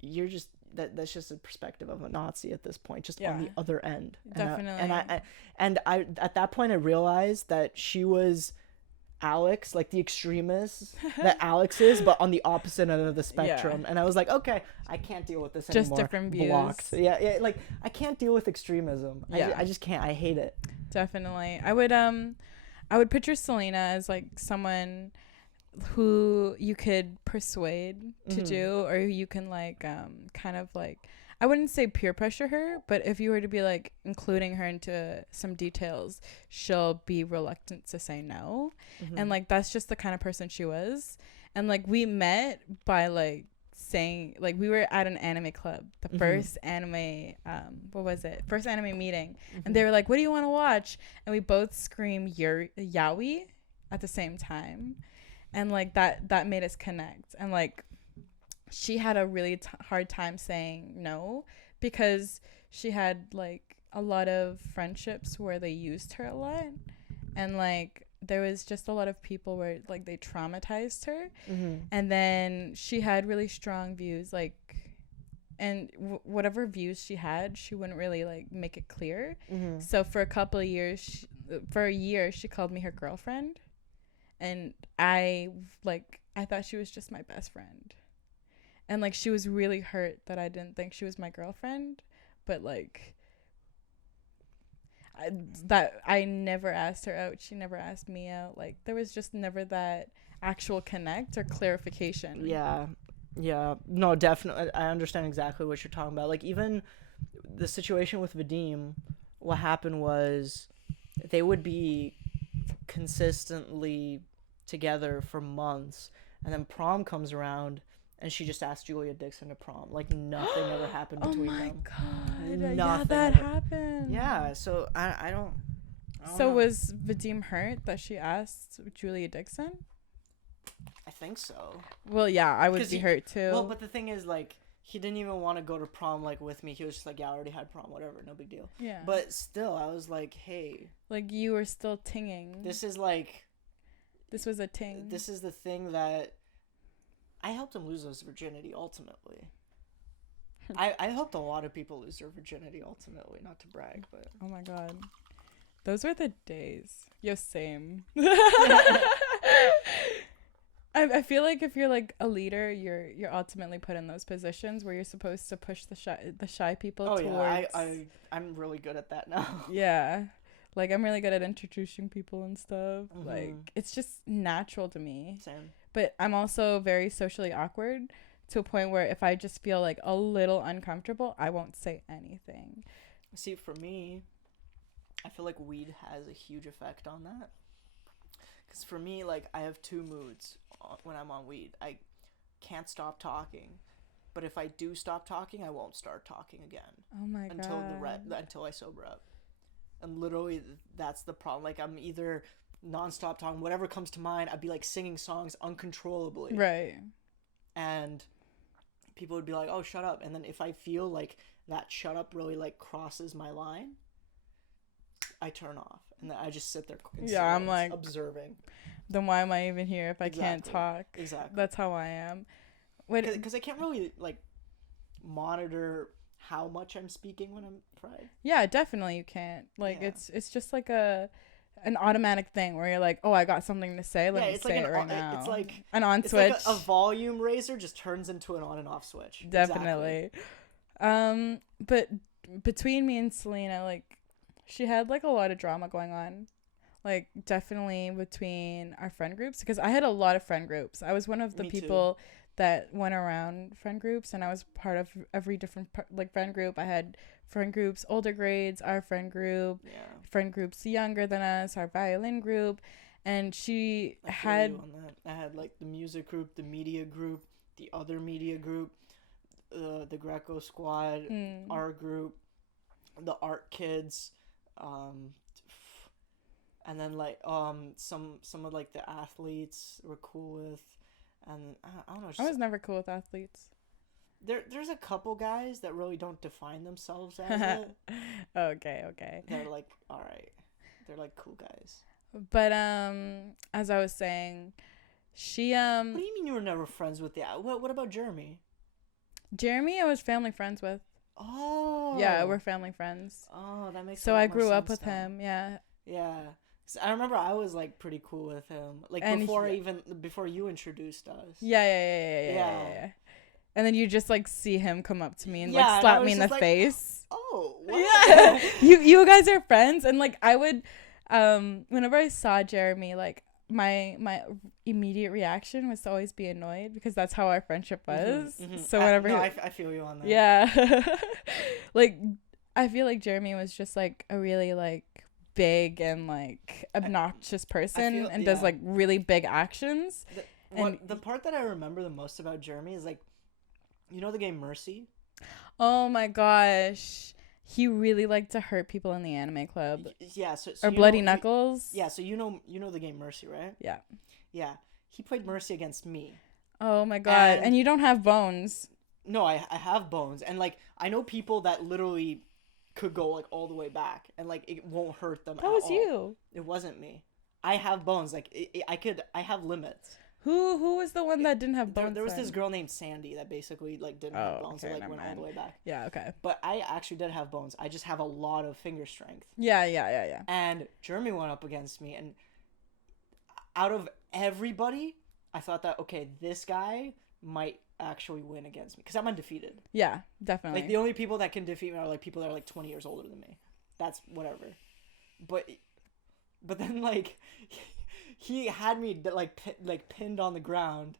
you're just that's just a perspective of a Nazi at this point, just on the other end. Definitely. And I at that point I realized that she was Alex, like the extremist that Alex is, but on the opposite end of the spectrum. Yeah. And I was like, okay, I can't deal with this Just anymore. different views. Blocked. Yeah, like I can't deal with extremism. Yeah. I just can't. I hate it. Definitely. I would picture Selena as like someone who you could persuade to do, or you can like kind of like, I wouldn't say peer pressure her, but if you were to be like including her into some details, she'll be reluctant to say no. And like that's just the kind of person she was. And like we met by like saying, like we were at an anime club, the first anime first anime meeting, and they were like, what do you want to watch? And we both screamed yaoi at the same time, and like that made us connect. And like she had a really hard time saying no, because she had like a lot of friendships where they used her a lot, and like there was just a lot of people where like they traumatized her. And then she had really strong views, like, and whatever views she had, she wouldn't really like make it clear. So for a couple of years, for a year, she called me her girlfriend, and I thought she was just my best friend. And like she was really hurt that I didn't think she was my girlfriend, but like I never asked her out, she never asked me out. Like there was just never that actual connect or clarification. Yeah, no, definitely, I understand exactly what you're talking about. Like even the situation with Vadim, what happened was they would be consistently together for months, and then prom comes around and she just asked Julia Dixon to prom. Like nothing ever happened between them. Oh my god. Nothing Yeah, that ever. happened. Yeah, so I don't So know. was Vadim hurt that she asked Julia Dixon? I think so. Well, yeah, I would 'Cause be he- hurt too. Well, but the thing is, like, he didn't even want to go to prom like with me. He was just like, yeah, I already had prom, whatever, no big deal. Yeah. But still, I was like, hey, like you were still tinging. this is like, This was a ting. this is the thing that I helped him lose his virginity ultimately. I helped a lot of people lose their virginity ultimately, not to brag, but Oh my god. Those were the days. Yo, same. I feel like if you're like a leader, you're ultimately put in those positions where you're supposed to push the shy people towards. Yeah, I'm really good at that now. Yeah. Like I'm really good at introducing people and stuff. Mhm. Like it's just natural to me. Same. But I'm also very socially awkward to a point where if I just feel like a little uncomfortable, I won't say anything. See, for me, I feel like weed has a huge effect on that. Because for me, like, I have two moods when I'm on weed. I can't stop talking, but if I do stop talking, I won't start talking again Oh my until god. until I sober up. And literally, that's the problem. Like, I'm either nonstop talking, whatever comes to mind. I'd be like singing songs uncontrollably, Right. and people would be like, "Oh, shut up!" And then if I feel like that shut up really like crosses my line, I turn off, and then I just sit there. In Yeah, I'm silence, like- observing. Then why am I even here if I can't Exactly. talk? Exactly. That's how I am. Wait, Because I can't really like monitor how much I'm speaking when I'm fried. yeah, definitely you can't. Like Yeah. it's just like an automatic thing where you're like, "Oh, I got something to say. Let Yeah, me it's say like it right now." it's like an on it's switch. like a volume raiser just turns into an on and off switch. Definitely. But between me and Selena, like she had like a lot of drama going on. Like definitely between our friend groups, because I had a lot of friend groups. I was one of the Me too. people that went around friend groups, and I was part of every different like friend group. I had friend groups older grades, our friend group, Yeah. friend groups younger than us, our violin group, and she I feel had you on that. I had like the music group, the media group, the other media group, the Greco squad, our group, the art kids, and then like some of like the athletes were cool with, and I don't know. I was never cool with athletes. There's a couple guys that really don't define themselves as it. Okay. They're like all right, they're like cool guys. But as I was saying, she What do you mean you were never friends with the? What about Jeremy? Jeremy I was family friends with. Oh. Yeah, we're family friends. Oh, that makes. So a lot I more grew up sense with now. him. Yeah. Yeah. 'Cause I remember I was like pretty cool with him. Like And before you introduced us. Yeah. And then you just like see him come up to me and Yeah, like and I slap was me in the just like, face. Oh. What? Yeah. you guys are friends, and like I would whenever I saw Jeremy, like my immediate reaction was to always be annoyed because that's how our friendship was. So whenever I feel you on that. yeah. Like I feel like Jeremy was just like a really like big and like obnoxious person and does yeah. like really big actions. The part that I remember the most about Jeremy is like, you know the game Mercy? Oh my gosh. He really liked to hurt people in the anime club. Yeah, so Or you Bloody know, Knuckles. Yeah, so you know the game Mercy, right? Yeah. Yeah. He played Mercy against me. Oh my god. And you don't have bones. No, I have bones, and like I know people that literally could go like all the way back, and like it won't hurt them. That was all. you. It wasn't me. I have bones. Like I have limits. Who was the one that didn't have bones? There was then? this girl named Sandy that basically like didn't have bones, okay, and like went all the way back. Yeah, okay. But I actually did have bones. I just have a lot of finger strength. Yeah. And Jeremy went up against me, and out of everybody, I thought that okay, this guy might actually win against me because I'm undefeated. Yeah, definitely. Like the only people that can defeat me are like people that are like 20 years older than me. That's whatever. But then like he had me like pinned on the ground,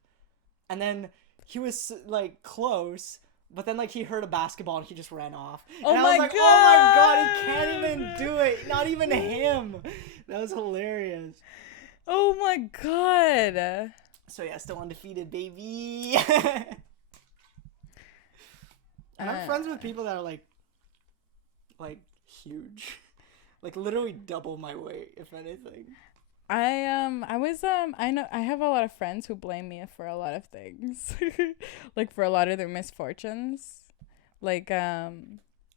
and then he was like close. But then like he heard a basketball and he just ran off. Oh and I my was like, god! oh my god, he can't even do it. Not even him. That was hilarious. Oh my god. So yeah, still undefeated, baby. And I'm friends with people that are like huge. Like literally double my weight, if anything. I know I have a lot of friends who blame me for a lot of things. Like for a lot of their misfortunes. Like I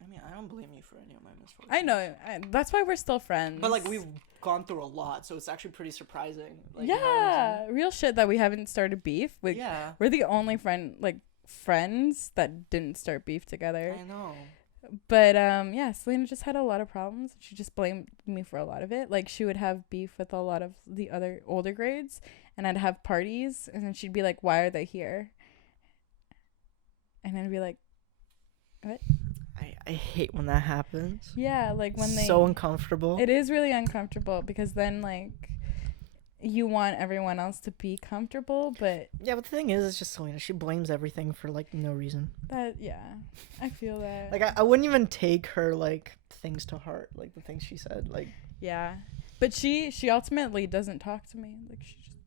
mean, I don't blame you for any of my misfortunes. I know. That's why we're still friends. But like we've gone through a lot, so it's actually pretty surprising. Like, yeah, real shit that we haven't started beef. Like, yeah. we're the only friends that didn't start beef together. I know. But yeah, Selena just had a lot of problems. She just blamed me for a lot of it. Like, she would have beef with a lot of the other older grades, and I'd have parties, and then she'd be like, "Why are they here?" And I'd be like, "What?" I hate when that happens. Yeah, like when they so uncomfortable. It is really uncomfortable because then like you want everyone else to be comfortable, but yeah, but the thing is, it's just Selena. She blames everything for like no reason. I feel that. Like I wouldn't even take her like things to heart, like the things she said. Like yeah, but she ultimately doesn't talk to me. Like she just,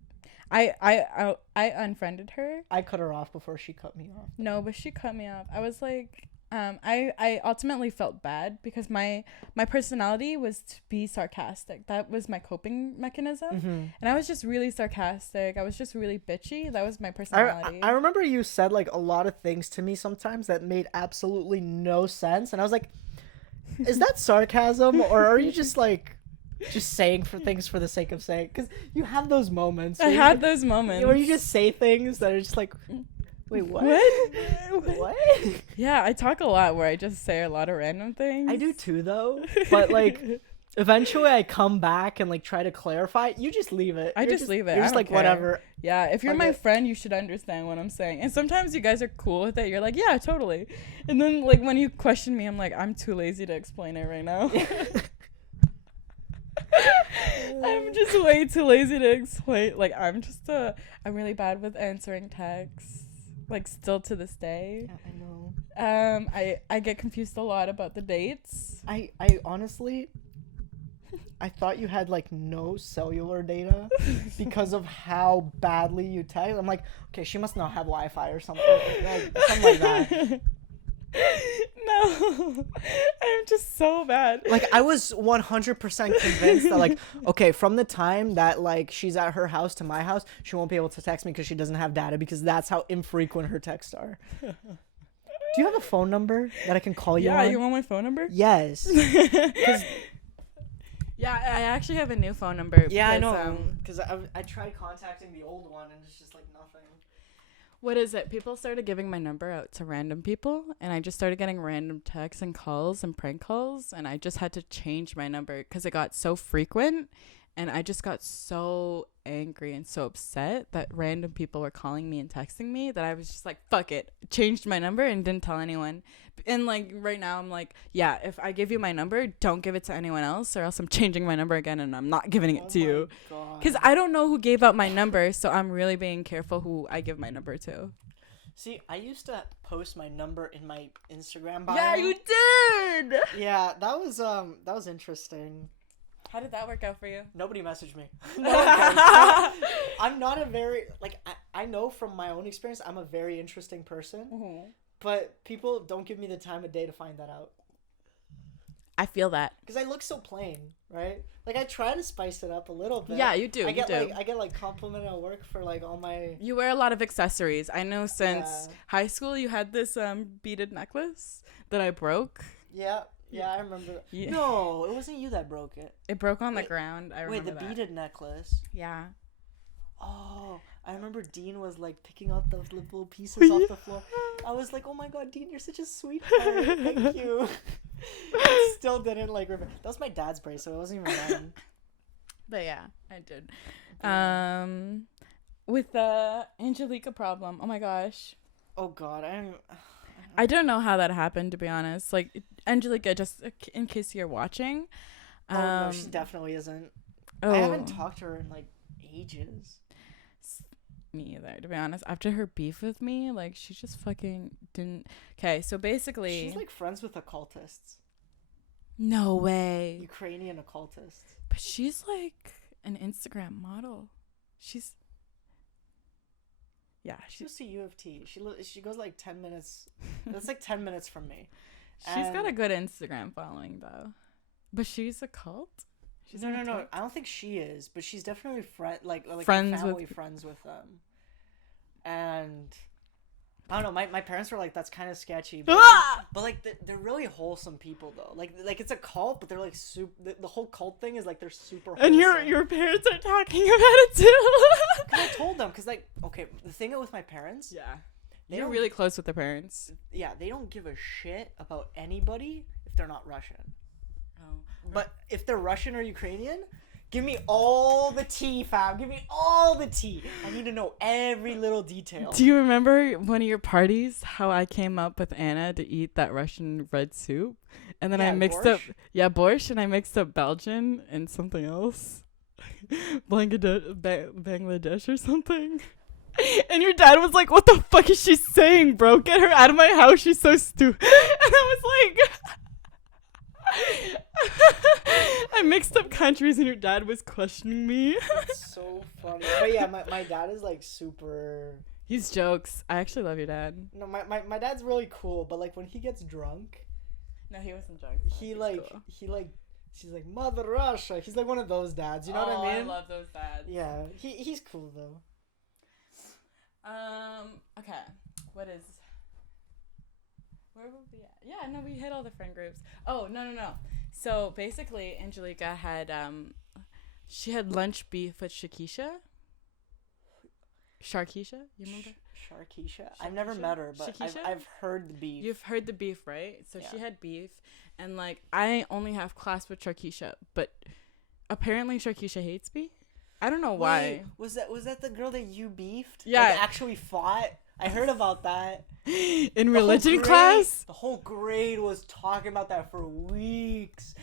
I unfriended her. I cut her off before she cut me off. No, but she cut me off. I was like. I ultimately felt bad because my personality was to be sarcastic. That was my coping mechanism. Mm-hmm. And I was just really sarcastic. I was just really bitchy. That was my personality. I remember you said like a lot of things to me sometimes that made absolutely no sense. And I was like, is that sarcasm or are you just like just saying for things for the sake of saying? Because you have those moments. I had those moments. Where you just say things that are just like... Wait, what? What? Yeah, I talk a lot where I just say a lot of random things. I do too, though. But, like, eventually I come back and, like, try to clarify. You just leave it. I just leave it. You're just like, care. whatever. Yeah, if you're my friend, you should understand what I'm saying. And sometimes you guys are cool with it. You're like, yeah, totally. And then, like, when you question me, I'm like, I'm too lazy to explain it right now. I'm just way too lazy to explain. Like, I'm really bad with answering texts. Like, still to this day. Yeah, I know. I get confused a lot about the dates. I honestly, I thought you had, like, no cellular data because of how badly you text. I'm like, okay, she must not have Wi-Fi or something. Something like that. No, I'm just so bad. Like, I was 100% convinced that, like, okay, from the time that, like, she's at her house to my house, she won't be able to text me because she doesn't have data because that's how infrequent her texts are. Do you have a phone number that I can call you on? Yeah, you want my phone number? Yes. Yeah, I actually have a new phone number. Yeah, I know. Because I tried contacting the old one and it's just, like, nothing. What is it? People started giving my number out to random people, and I just started getting random texts and calls and prank calls, and I just had to change my number because it got so frequent, and I just got so angry and so upset that random people were calling me and texting me that I was just like, fuck it. Changed my number and didn't tell anyone. And, like, right now I'm like, yeah, if I give you my number, don't give it to anyone else or else I'm changing my number again and I'm not giving it to you. Because I don't know who gave out my number, so I'm really being careful who I give my number to. See, I used to post my number in my Instagram bio. Yeah, you did! Yeah, that was interesting. How did that work out for you? Nobody messaged me. No one cares. I'm not a very, like, I know from my own experience, I'm a very interesting person. Mm-hmm. But people don't give me the time of day to find that out. I feel that. Because I look so plain, right? Like, I try to spice it up a little bit. Yeah, you do. I get like compliment at work for like all my... You wear a lot of accessories. I know since high school you had this beaded necklace that I broke. Yeah, I remember that. Yeah. No, it wasn't you that broke it. It broke on the ground. I remember the that. beaded necklace. Yeah. Oh, I remember Dean was like picking up those little pieces off the floor. I was like, oh my god, Dean, you're such a sweetheart. Thank you. I still didn't like remember. That was my dad's bracelet. It wasn't even mine. But yeah, I did. With the Angelica problem. Oh my gosh. Oh god, I don't know how that happened, to be honest. Like, Angelica, just in case you're watching. No, she definitely isn't. Oh. I haven't talked to her in like ages. Me either, to be honest. After her beef with me, like, she just fucking didn't... Okay, so basically... She's, like, friends with occultists. No way. Ukrainian occultists. But she's, like, an Instagram model. She's... Yeah. She goes to U of T. She goes, like, 10 minutes... That's, like, 10 minutes from me. She's got a good Instagram following, though. But she's a cult? She's No. in a tux? I don't think she is, but she's definitely like Friends family with- friends with them. And I don't know. My parents were like, that's kind of sketchy, but, Ah! but like they're really wholesome people though. Like it's a cult, but they're like super. The whole cult thing is like they're super. And wholesome. your parents are talking about it too. Cause I told them, cause like okay, the thing with my parents, Yeah. they You're don't- really close with the parents. yeah, they don't give a shit about anybody if they're not Russian. Oh. But if they're Russian or Ukrainian, give me all the tea, fam. Give me all the tea. I need to know every little detail. Do you remember one of your parties how I came up with Anna to eat that Russian red soup? And then I Yeah, mixed up borscht? borscht, and I mixed up Belgian and something else. Bangladesh or something. And your dad was like, "What the fuck is she saying, bro? Get her out of my house. She's so stupid." And I was like, I mixed up countries, and your dad was questioning me. It's so funny. But yeah, my dad is like super. He's jokes. I actually love your dad. No, my dad's really cool, but like when he gets drunk, No, he wasn't drunk. he she's like Mother Russia. He's like one of those dads. You know what I mean? I love those dads. Yeah, he's cool though. Okay. What is... Where were we at? Yeah, no, we hit all the friend groups. Oh, no. So, basically, Angelica had, she had lunch beef with Sharkeisha. You remember? Sharkeisha? I've never Sharkeisha? met her, but Shakisha? I've heard the beef. You've heard the beef, right? So, Yeah. she had beef, and, like, I only have class with Sharkeisha, but apparently Sharkeisha hates me. I don't know why. Wait, was that the girl that you beefed? Yeah. Like, actually fought? I heard about that. In The whole religion grade- class? The whole grade was talking about that for weeks.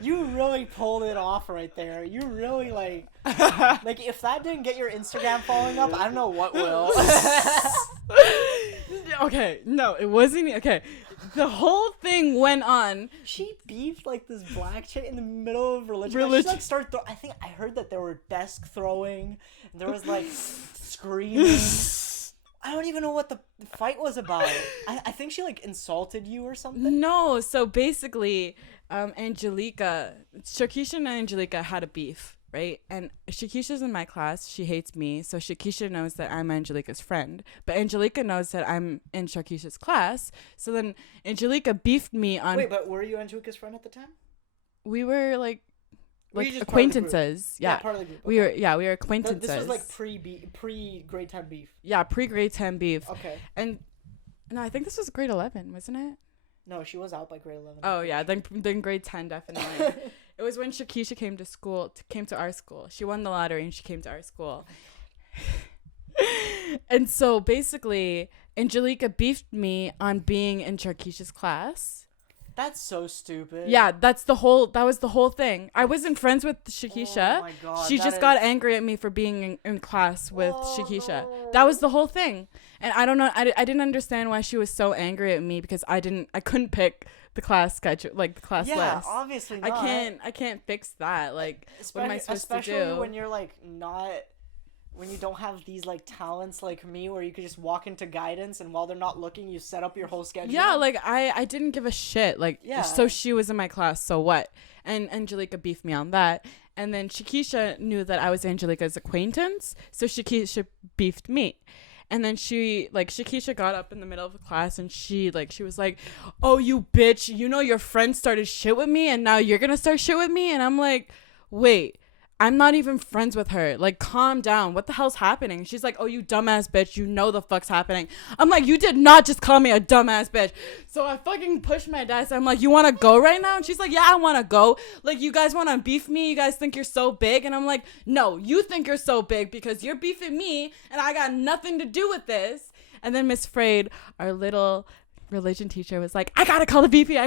You really pulled it off right there. You really like if that didn't get your Instagram following up, I don't know what will. Okay, no, it wasn't. Okay, the whole thing went on. She beefed like this black chick in the middle of religion. Religion. She like started. I think I heard that there were desk throwing. And there was like screaming. I don't even know what the fight was about. I think she like insulted you or something. No, so basically, Shakisha and Angelica had a beef, right? And Shakisha's in my class. She hates me, so Shakisha knows that I'm Angelica's friend. But Angelica knows that I'm in Shakisha's class. So then Angelica beefed me on... Wait, but were you Angelica's friend at the time? We were like Were you just part of the group? acquaintances. Yeah. Part of the group. We okay. were acquaintances. This was like pre grade 10 beef. Yeah, pre-grade 10 beef. Okay. And no, I think this was grade 11, wasn't it? No, she was out by grade 11. Oh yeah, then grade 10 definitely. It was when Shakisha came to our school. She won the lottery and she came to our school. And so basically, Angelica beefed me on being in Shakisha's class. That's so stupid. Yeah, that was the whole thing. I wasn't friends with Shakisha. Oh my God, She that just is- got angry at me for being in class with Oh, Shakisha. no. That was the whole thing. And I don't know, I didn't understand why she was so angry at me because I couldn't pick the class schedule, like the class Yeah, list. obviously I not. can't fix that. Like, what am I supposed to Especially do? when you're like not, when you don't have these like talents like me, where you could just walk into guidance and while they're not looking, you set up your whole schedule. Yeah, like I didn't give a shit. Like, Yeah. so she was in my class, so what? And Angelica beefed me on that. And then Shakisha knew that I was Angelica's acquaintance, so Shakisha beefed me. And then Shakisha got up in the middle of the class and she was like, "Oh, you bitch, you know your friend started shit with me and now you're gonna start shit with me?" And I'm like, "Wait, I'm not even friends with her. Like, calm down. What the hell's happening?" She's like, "Oh, you dumbass bitch. You know the fuck's happening." I'm like, "You did not just call me a dumbass bitch." So I fucking pushed my desk. I'm like, "You want to go right now?" And she's like, "Yeah, I want to go. Like, you guys want to beef me? You guys think you're so big?" And I'm like, "No, you think you're so big because you're beefing me and I got nothing to do with this." And then Miss Frade, our little religion teacher, was like, I gotta call the VP. She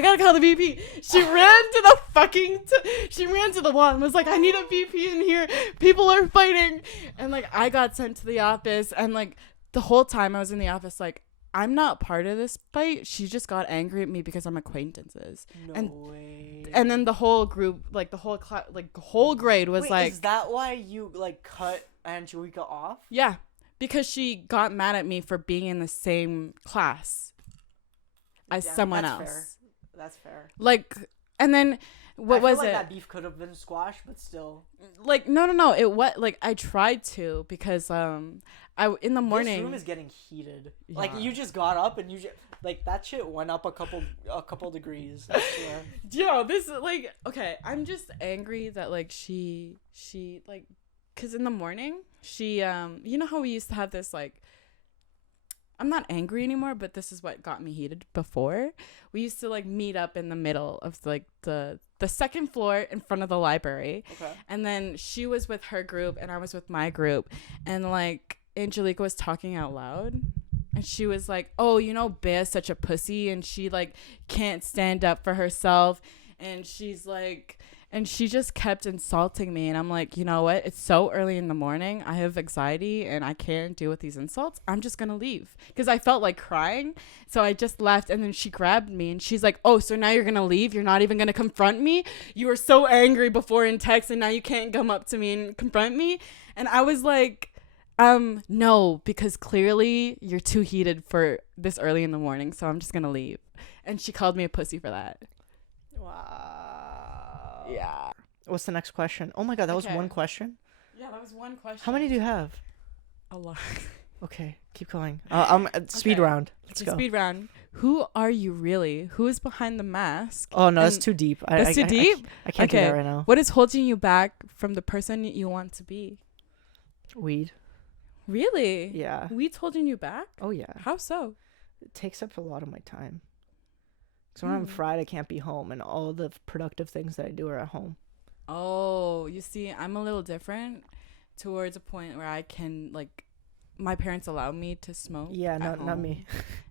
ran to the wall and was like, "I need a VP in here. People are fighting." And like, I got sent to the office, and like the whole time I was in the office, like, I'm not part of this fight. She just got angry at me because I'm acquaintances. No way. And then the whole group, like the whole class, like the whole grade was Wait, like, is that why you like cut Angelica off? yeah, because she got mad at me for being in the same class as Yeah, someone that's else. fair. That's fair. Like, and then What was feel like it? that beef could have been squashed, but still. Like no, it what like I tried to because I in the morning. This room is getting heated. Like Yeah. you just got up and like that shit went up a couple degrees. I swear. Yo, this like okay. I'm just angry that like she like, cause in the morning she you know how we used to have this like. I'm not angry anymore, but this is what got me heated before. We used to like meet up in the middle of like the second floor in front of the library. Okay. And then she was with her group and I was with my group. And like Angelica was talking out loud. And she was like, oh, you know, Bea's such a pussy and she like can't stand up for herself. And she's like, and she just kept insulting me. And I'm like, you know what? It's so early in the morning. I have anxiety and I can't deal with these insults. I'm just going to leave. Because I felt like crying. So I just left. And then she grabbed me and she's like, oh, so now you're going to leave? You're not even going to confront me? You were so angry before in text and now you can't come up to me and confront me? And I was like, no, because clearly you're too heated for this early in the morning. So I'm just going to leave. And she called me a pussy for that. Wow. Yeah. What's the next question? Oh my god, that was Okay. one question. Yeah, that was one question. How many do you have? A lot. Okay, keep going. Speed Okay. round. Let's Okay, go. speed round. Who are you really? Who is behind the mask? Oh no, that's And too deep. That's too deep? I can't do Okay. that right now. What is holding you back from the person you want to be? Weed. Really? Yeah. Weed's holding you back? Oh yeah. How so? It takes up a lot of my time. So when I'm fried, I can't be home, and all the productive things that I do are at home. Oh, you see, I'm a little different towards a point where I can, like, my parents allow me to smoke. Yeah, at not home me.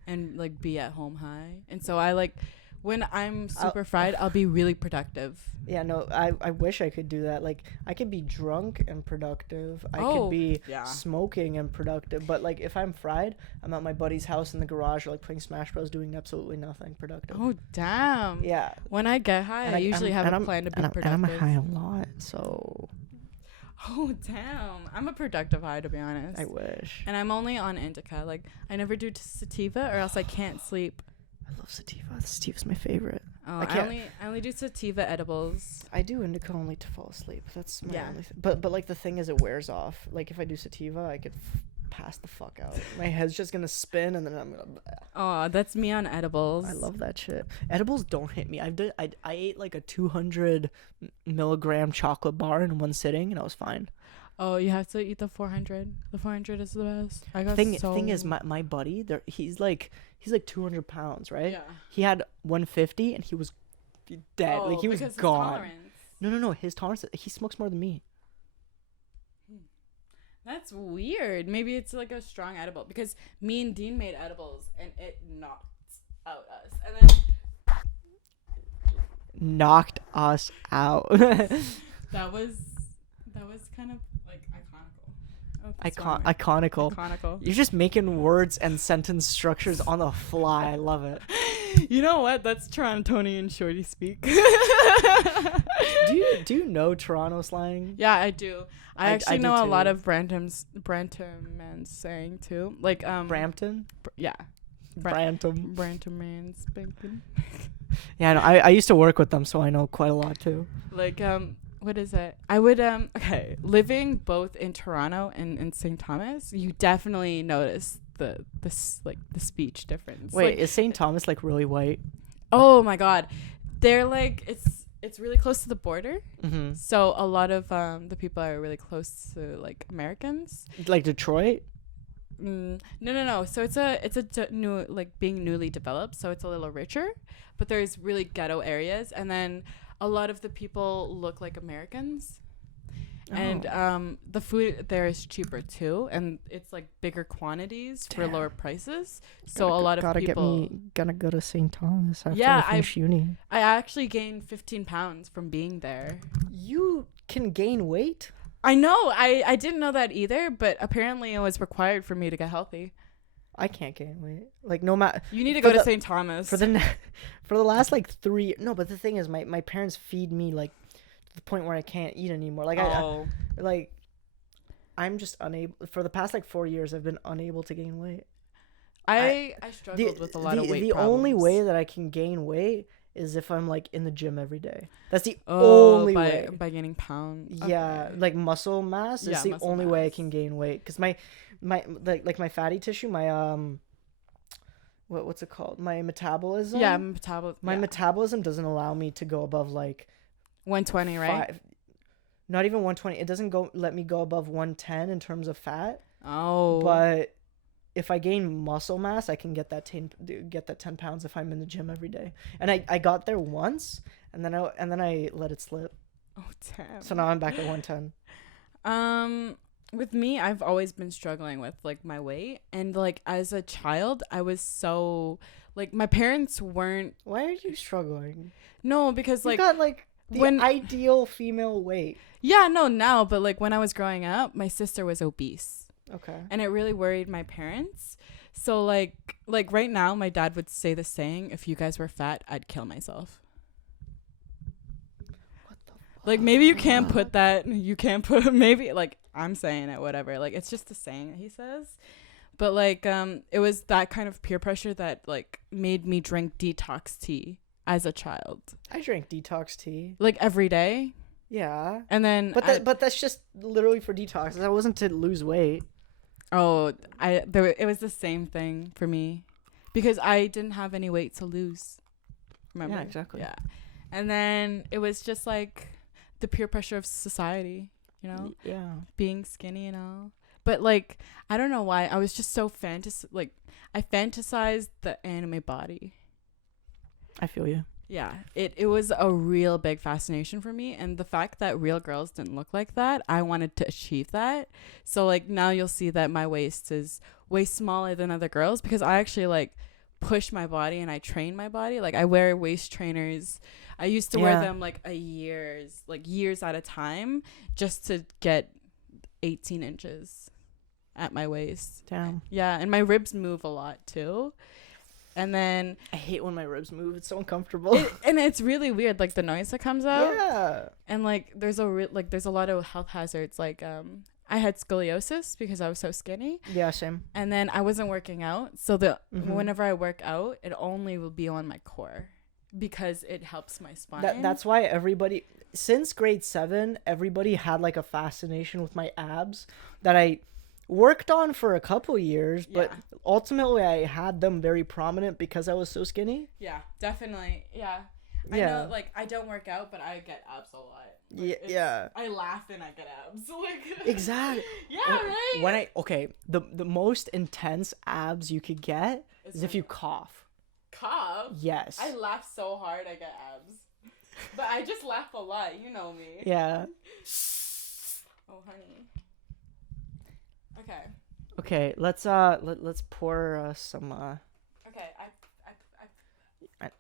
And, like, be at home high. And so I, like, when I'm super fried, I'll be really productive. Yeah, no, I wish I could do that. Like, I could be drunk and productive. I Oh, could be yeah. smoking and productive. But, like, if I'm fried, I'm at my buddy's house in the garage, like, playing Smash Bros, doing absolutely nothing productive. Oh, damn. Yeah. When I get high, And I usually have a I'm- plan to be and I'm productive. high a lot, so Oh, damn. I'm a productive high, to be honest. I wish. And I'm only on indica. Like, I never do sativa or else I can't sleep. I love sativa. Sativa's my favorite. Oh, I I can't- only do sativa edibles. I do indica only to fall asleep. That's my Yeah. only but like the thing is it wears off. Like if I do sativa, I could pass the fuck out. My head's just gonna spin and then I'm gonna Oh, that's me on edibles. I love that shit. Edibles don't hit me. I ate like a 200 milligram chocolate bar in one sitting and I was fine. Oh, you have to eat the 400. The 400 is the best. I got Thing is my buddy there he's like 200 pounds, right? Yeah. He had 150 and he was dead. Oh, like he was because his gone. tolerance. No. His tolerance. He smokes more than me. That's weird. Maybe it's like a strong edible because me and Dean made edibles and it knocked out us. And then Knocked us out. that was kind of like iconical. Oh, that's wrong. Iconical. Iconical. You're just making words and sentence structures on the fly. I love it. You know what? That's Torontonian shorty speak. Do you know Toronto slang? Yeah, I do. I actually do know a too. lot of Brantam's saying too. Like Brampton? yeah. Brantam. Brantam spanking. Yeah, no, I used to work with them, so I know quite a lot too. Like what is it? I would okay, living both in Toronto and in St. Thomas, you definitely notice the speech difference. Wait, Like, is St. Thomas like really white? oh my god. They're like it's really close to the border. Mm-hmm. So a lot of the people are really close to like Americans. Like Detroit? No. So it's new, like being newly developed. So it's a little richer, but there's really ghetto areas, and then a lot of the people look like Americans, and the food there is cheaper too, and it's like bigger quantities for Damn. lower prices. So a lot of people. Gonna go to St. Thomas after Yeah, I finish uni. I actually gained 15 pounds from being there. You can gain weight? I know. I didn't know that either, but apparently it was required for me to get healthy. I can't gain weight. Like no matter. You need to For go to the- St. Thomas. For the last like 3 no, but the thing is my parents feed me like to the point where I can't eat anymore. Like I'm just unable. For the past like 4 years I've been unable to gain weight. I struggled with a lot of weight The only problems. way that I can gain weight is if I'm like in the gym every day. That's the Oh, only way. by gaining pounds. Yeah, Okay. like muscle mass is Yeah, the muscle only way I mass. can gain weight, because my like my fatty tissue, my what's it called? My metabolism. Yeah, metabolism doesn't allow me to go above like 120, right? five, not even 120. It doesn't let me go above 110 in terms of fat. Oh. But if I gain muscle mass, I can get that 10 pounds if I'm in the gym every day. And I got there once, and then I let it slip. Oh, damn. So now I'm back at 110. With me, I've always been struggling with like my weight, and like as a child, I was so like my parents weren't. Why are you struggling? No, because You like got like the when- ideal female weight. yeah, no, now, but like when I was growing up, my sister was obese. Okay. And it really worried my parents. So like right now, my dad would say the saying, if you guys were fat, I'd kill myself. What the fuck? Like maybe you can't put that, maybe like I'm saying it, whatever. Like it's just a saying that he says. But like it was that kind of peer pressure that like made me drink detox tea as a child. I drank detox tea. Like every day. Yeah. And then But that's just literally for detox. That wasn't to lose weight. it was the same thing for me because I didn't have any weight to lose. Remember? Yeah, exactly. Yeah. And then it was just like the peer pressure of society, you know, Yeah. being skinny and all. But like, I don't know why. I was just so I fantasized the anime body. I feel you. Yeah, it was a real big fascination for me, and the fact that real girls didn't look like that, I wanted to achieve that. So like now you'll see that my waist is way smaller than other girls because I actually like push my body and I train my body. Like I wear waist trainers. I used to wear them like years at a time just to get 18 inches at my waist. Damn. Yeah, and my ribs move a lot too. And then I hate when my ribs move. It's so uncomfortable. and it's really weird, like the noise that comes out. Yeah. And like there's a lot of health hazards. Like I had scoliosis because I was so skinny. Yeah, same. And then I wasn't working out, so whenever I work out, it only will be on my core because it helps my spine. That's why everybody since grade 7, everybody had like a fascination with my abs that I worked on for a couple years, but ultimately I had them very prominent because I was so skinny. Yeah, definitely. Yeah. I know, like, I don't work out, but I get abs a lot. Like, Yeah. I laugh and I get abs. Like, Exactly. Yeah, right? The most intense abs you could get is if you cough. Cough? Yes. I laugh so hard I get abs. But I just laugh a lot. You know me. Yeah. Oh, honey. Okay. Okay, let's pour some Okay,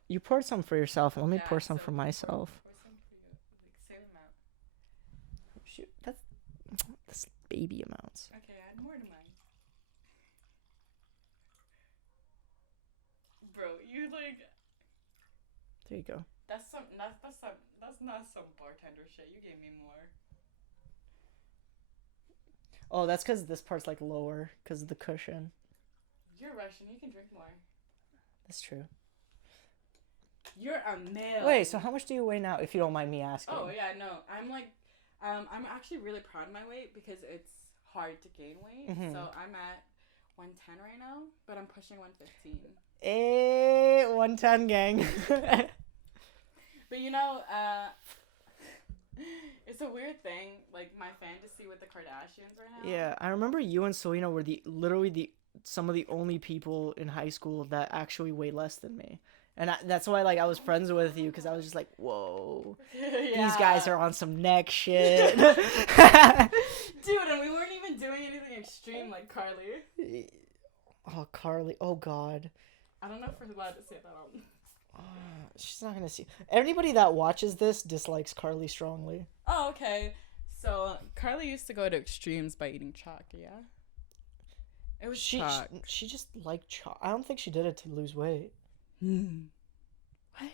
you poured some for yourself, and let me Yeah, pour some so for myself. pour some for you. Like, same amount. Shoot, that's baby amounts. Okay, add more to mine. Bro, you like There you go. that's not some bartender shit. You gave me more. Oh, that's because this part's like lower because of the cushion. You're Russian. You can drink more. That's true. You're a male. Wait, so how much do you weigh now, if you don't mind me asking? Oh yeah, no. I'm like, I'm actually really proud of my weight because it's hard to gain weight. Mhm. So I'm at 110 right now, but I'm pushing 115. 110, gang. But you know, it's a weird thing, like my fantasy with the Kardashians right now. Yeah, I remember you and Selena were some of the only people in high school that actually weigh less than me. And that's why, like, I was friends with you, because I was just like, whoa, these guys are on some neck shit. Dude, and we weren't even doing anything extreme like Carly. Oh, Carly. Oh, God. I don't know if we're allowed to say that on. She's not gonna see. Anybody that watches this dislikes Carly strongly. Oh, okay. So Carly used to go to extremes by eating chalk, yeah? It was chalk. She just liked chalk. I don't think she did it to lose weight. What?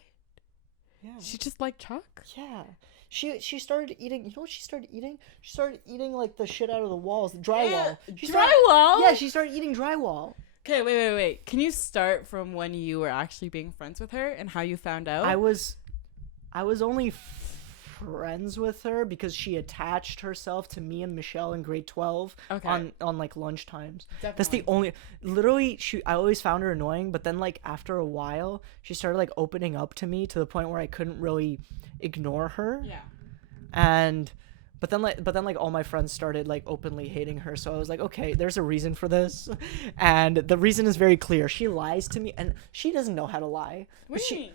Yeah. She just liked chalk? Yeah. She started eating. You know what she started eating? She started eating like the shit out of the walls, the drywall. Drywall? Yeah, she started eating drywall. Okay, wait. Can you start from when you were actually being friends with her and how you found out? I was only friends with her because she attached herself to me and Michelle in grade 12 Okay. on like lunch times. Definitely. That's the only literally I always found her annoying, but then like after a while she started like opening up to me to the point where I couldn't really ignore her. Yeah. And but then like all my friends started like openly hating her, so I was like, okay, there's a reason for this. And the reason is very clear. She lies to me and she doesn't know how to lie. What do you mean?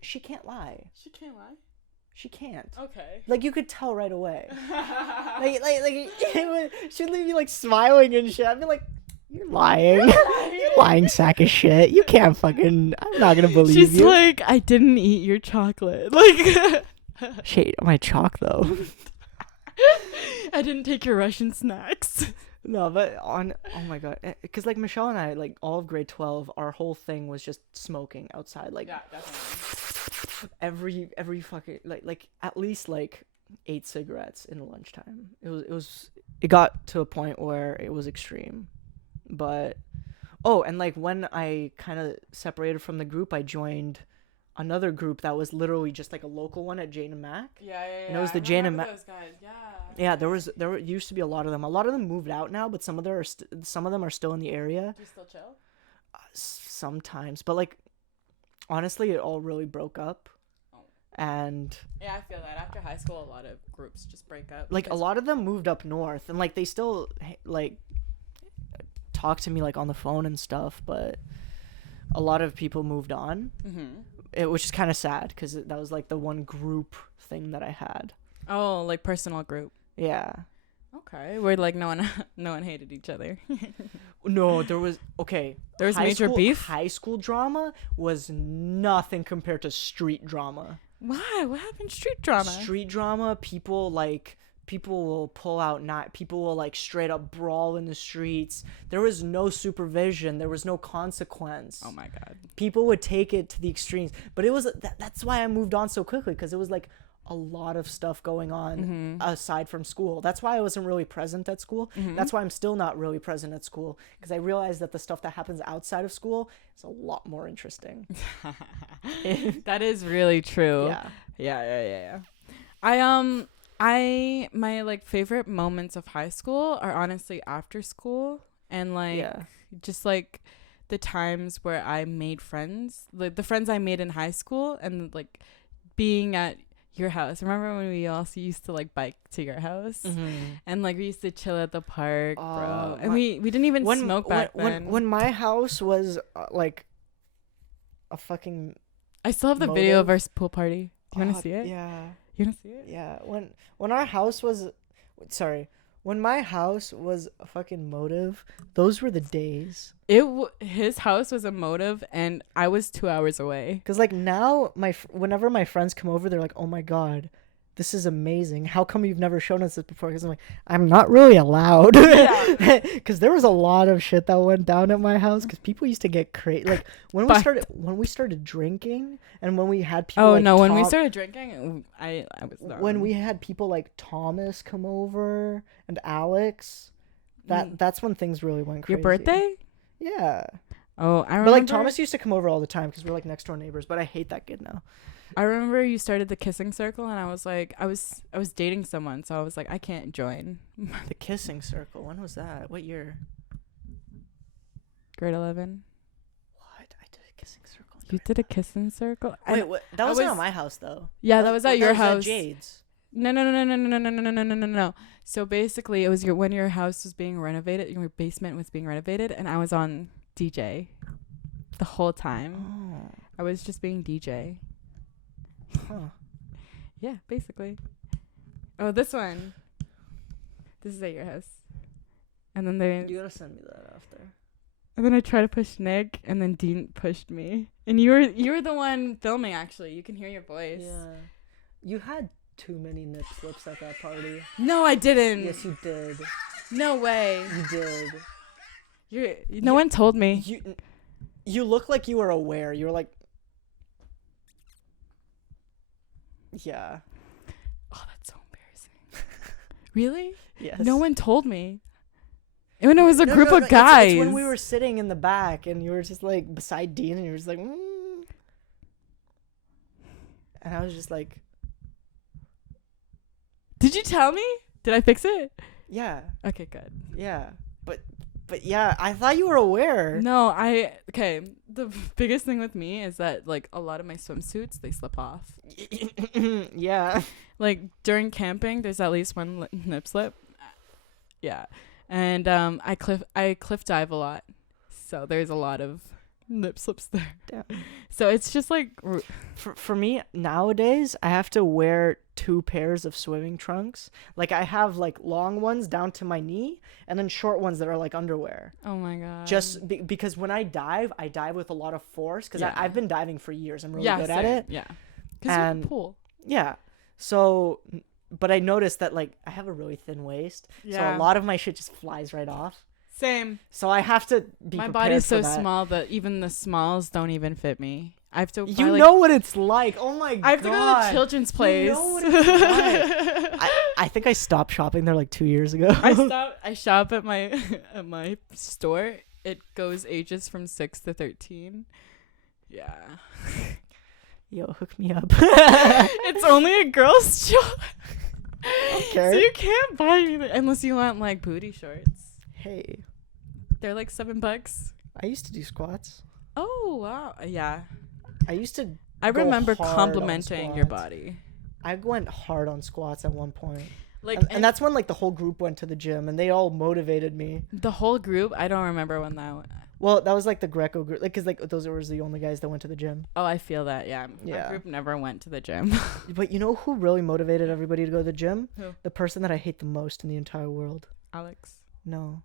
She can't lie. She can't lie? She can't. Okay. Like you could tell right away. She'd leave me like smiling and shit. I'd be like, "You're lying. You're lying sack of shit. You can't fucking. I'm not gonna believe She's you." like, I didn't eat your chocolate. Like, She ate my chalk though. I didn't take your Russian snacks. No, but oh my god, because like Michelle and I, like all of grade 12, our whole thing was just smoking outside. Like Yeah, definitely. every fucking like at least like 8 cigarettes in lunchtime. It got to a point where it was extreme. But and like when I kind of separated from the group, I joined another group that was literally just like a local one at Jane and Mac. Yeah. And it was the Jane and Mac. Those guys. Yeah. Yeah, there used to be a lot of them. A lot of them moved out now, but some of them are still in the area. Do you still chill? Sometimes, but like honestly, it all really broke up. And Yeah, I feel that after high school, a lot of groups just break up. like a lot of them moved up north, and like they still like talk to me like on the phone and stuff, but a lot of people moved on. Which is kind of sad because that was like the one group thing that I had. Oh, like personal group. Yeah. Okay, where like no one hated each other. No, there was There was major beef. High school drama was nothing compared to street drama. Why? What happened? Street drama. Street drama, people will pull out, not people will like straight up brawl in the streets. There was no supervision, there was no consequence. Oh my god. People would take it to the extremes, but it was that's why I moved on so quickly, because it was like a lot of stuff going on aside from school. That's why I wasn't really present at school. That's why I'm still not really present at school, because I realized that the stuff that happens outside of school is a lot more interesting. That is really true. Yeah. My like favorite moments of high school are honestly after school, and like just like the times where I made friends, like the friends I made in high school, and like being at your house. Remember when we also used to like bike to your house, and like we used to chill at the park, bro, and we didn't even smoke back then. When my house was like a fucking I still have the video of our pool party. Do you want to see it? Yeah. You want to see it? Yeah. When our house was, when my house was a fucking motive, those were the days. His house was a motive, and I was 2 hours away. Cause like now whenever my friends come over, they're like, "Oh my god, this is amazing. How come you've never shown us this before?" Because I'm like, I'm not really allowed. Because there was a lot of shit that went down at my house. Because people used to get crazy. Like when we started drinking, and when we had people. When we started drinking, I was done. When we had people like Thomas come over and Alex, that's when things really went crazy. Your birthday? Yeah. Oh, I remember. But like Thomas used to come over all the time because we're like next door neighbors. But I hate that kid now. I remember you started the kissing circle, and I was like, I was dating someone, so I was like, I can't join. The kissing circle. When was that? What year? Grade 11. What? I did a kissing circle. You did a kissing circle? Wait, what? That wasn't at my house though. Yeah, that was at your house. At Jade's. No. So basically, it was when your house was being renovated, your basement was being renovated, and I was on DJ the whole time. Oh. I was just being DJ. Huh. Yeah, basically. Oh, this one. This is at your house. And then You gotta send me that after. And then I tried to push Nick, and then Dean pushed me. And you were the one filming, actually. You can hear your voice. Yeah. You had too many nip slips at that party. No, I didn't. Yes, you did. No way. You did. No one told me. You look like you were aware. You were like, yeah. Oh, that's so embarrassing. Really? Yes. No one told me. When it was a group of guys. It's when we were sitting in the back and you were just like beside Dean and you were just like, and I was just like, Did you tell me? Did I fix it? yeah, Okay, good. yeah, but yeah, I thought you were aware. No, okay. The biggest thing with me is that like a lot of my swimsuits, they slip off. Yeah. Like during camping, there's at least one nip slip. Yeah. And I cliff dive a lot. So there's a lot of nip slips there. Damn. So it's just like For me nowadays, I have to wear 2 pairs of swimming trunks. Like I have like long ones down to my knee and then short ones that are like underwear. oh my god. Just because when I dive with a lot of force because Yeah. I've been diving for years. I'm really yeah, good at same. it. Yeah. Because you're in And the pool. Yeah. So, but I noticed that like I have a really thin waist. So Yeah. a lot of my shit just flies right off. Same. So I have to be My prepared body's for so that. small that even the smalls don't even fit me. I have to buy, You like, know what it's like. Oh my god. I have to go to the children's place. You know what it's like. I think I stopped shopping there like 2 years ago. I shop at my store. It goes ages from 6 to 13. Yeah. Yo, hook me up. It's only a girl's shop. Okay. So you can't buy anything unless you want like booty shorts. Hey, They're like $7. I used to do squats. Oh wow. Yeah. I used to. I go remember hard on complimenting your squats. body. I went hard on squats at one point. Like And that's when like the whole group went to the gym and they all motivated me. the whole group. I don't remember when that. Well, that was like the Greco group, like, cause like those were the only guys that went to the gym. Oh, I feel that. Yeah. Yeah. My group never went to the gym. But you know who really motivated everybody to go to the gym? Who? The person that I hate the most in the entire world. Alex. No,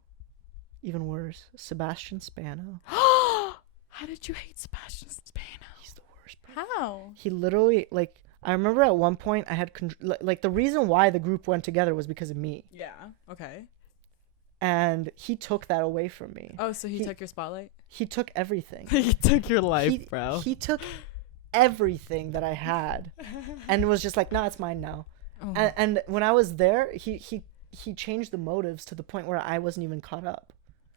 even worse, Sebastian Spano. How did you hate Sebastian Spano? He's the worst. Bro. How? He literally like. I remember at one point I had like the reason why the group went together was because of me, Yeah. Okay. and he took that away from me. Oh, so he took your spotlight? He took everything. He took your life, he, bro. He took everything that I had, and was just like, "Nah, it's mine now." Oh. And when I was there, he changed the motives to the point where I wasn't even caught up.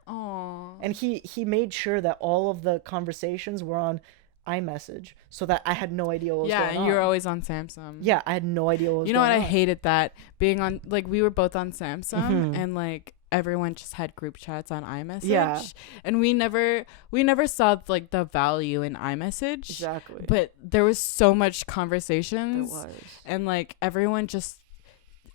Aw. And he made sure that all of the conversations were on iMessage, so that I had no idea what was Yeah, going on. and you were always on Samsung. Yeah, I had no idea what was You know going what? on. I hated that being on, like, we were both on Samsung, Mhm. and like everyone just had group chats on iMessage. Yeah. And we never saw like the value in iMessage. Exactly. But there was so much It conversations, was. and like everyone just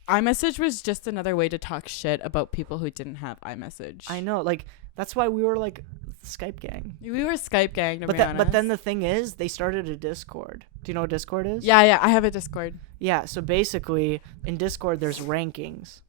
iMessage was just another way to talk shit about people who didn't have iMessage. I know, like that's why we were like Skype gang. We were Skype gang, to be honest. But then the thing is, they started a Discord. Do you know what Discord is? Yeah, I have a Discord. Yeah, so basically in Discord there's rankings.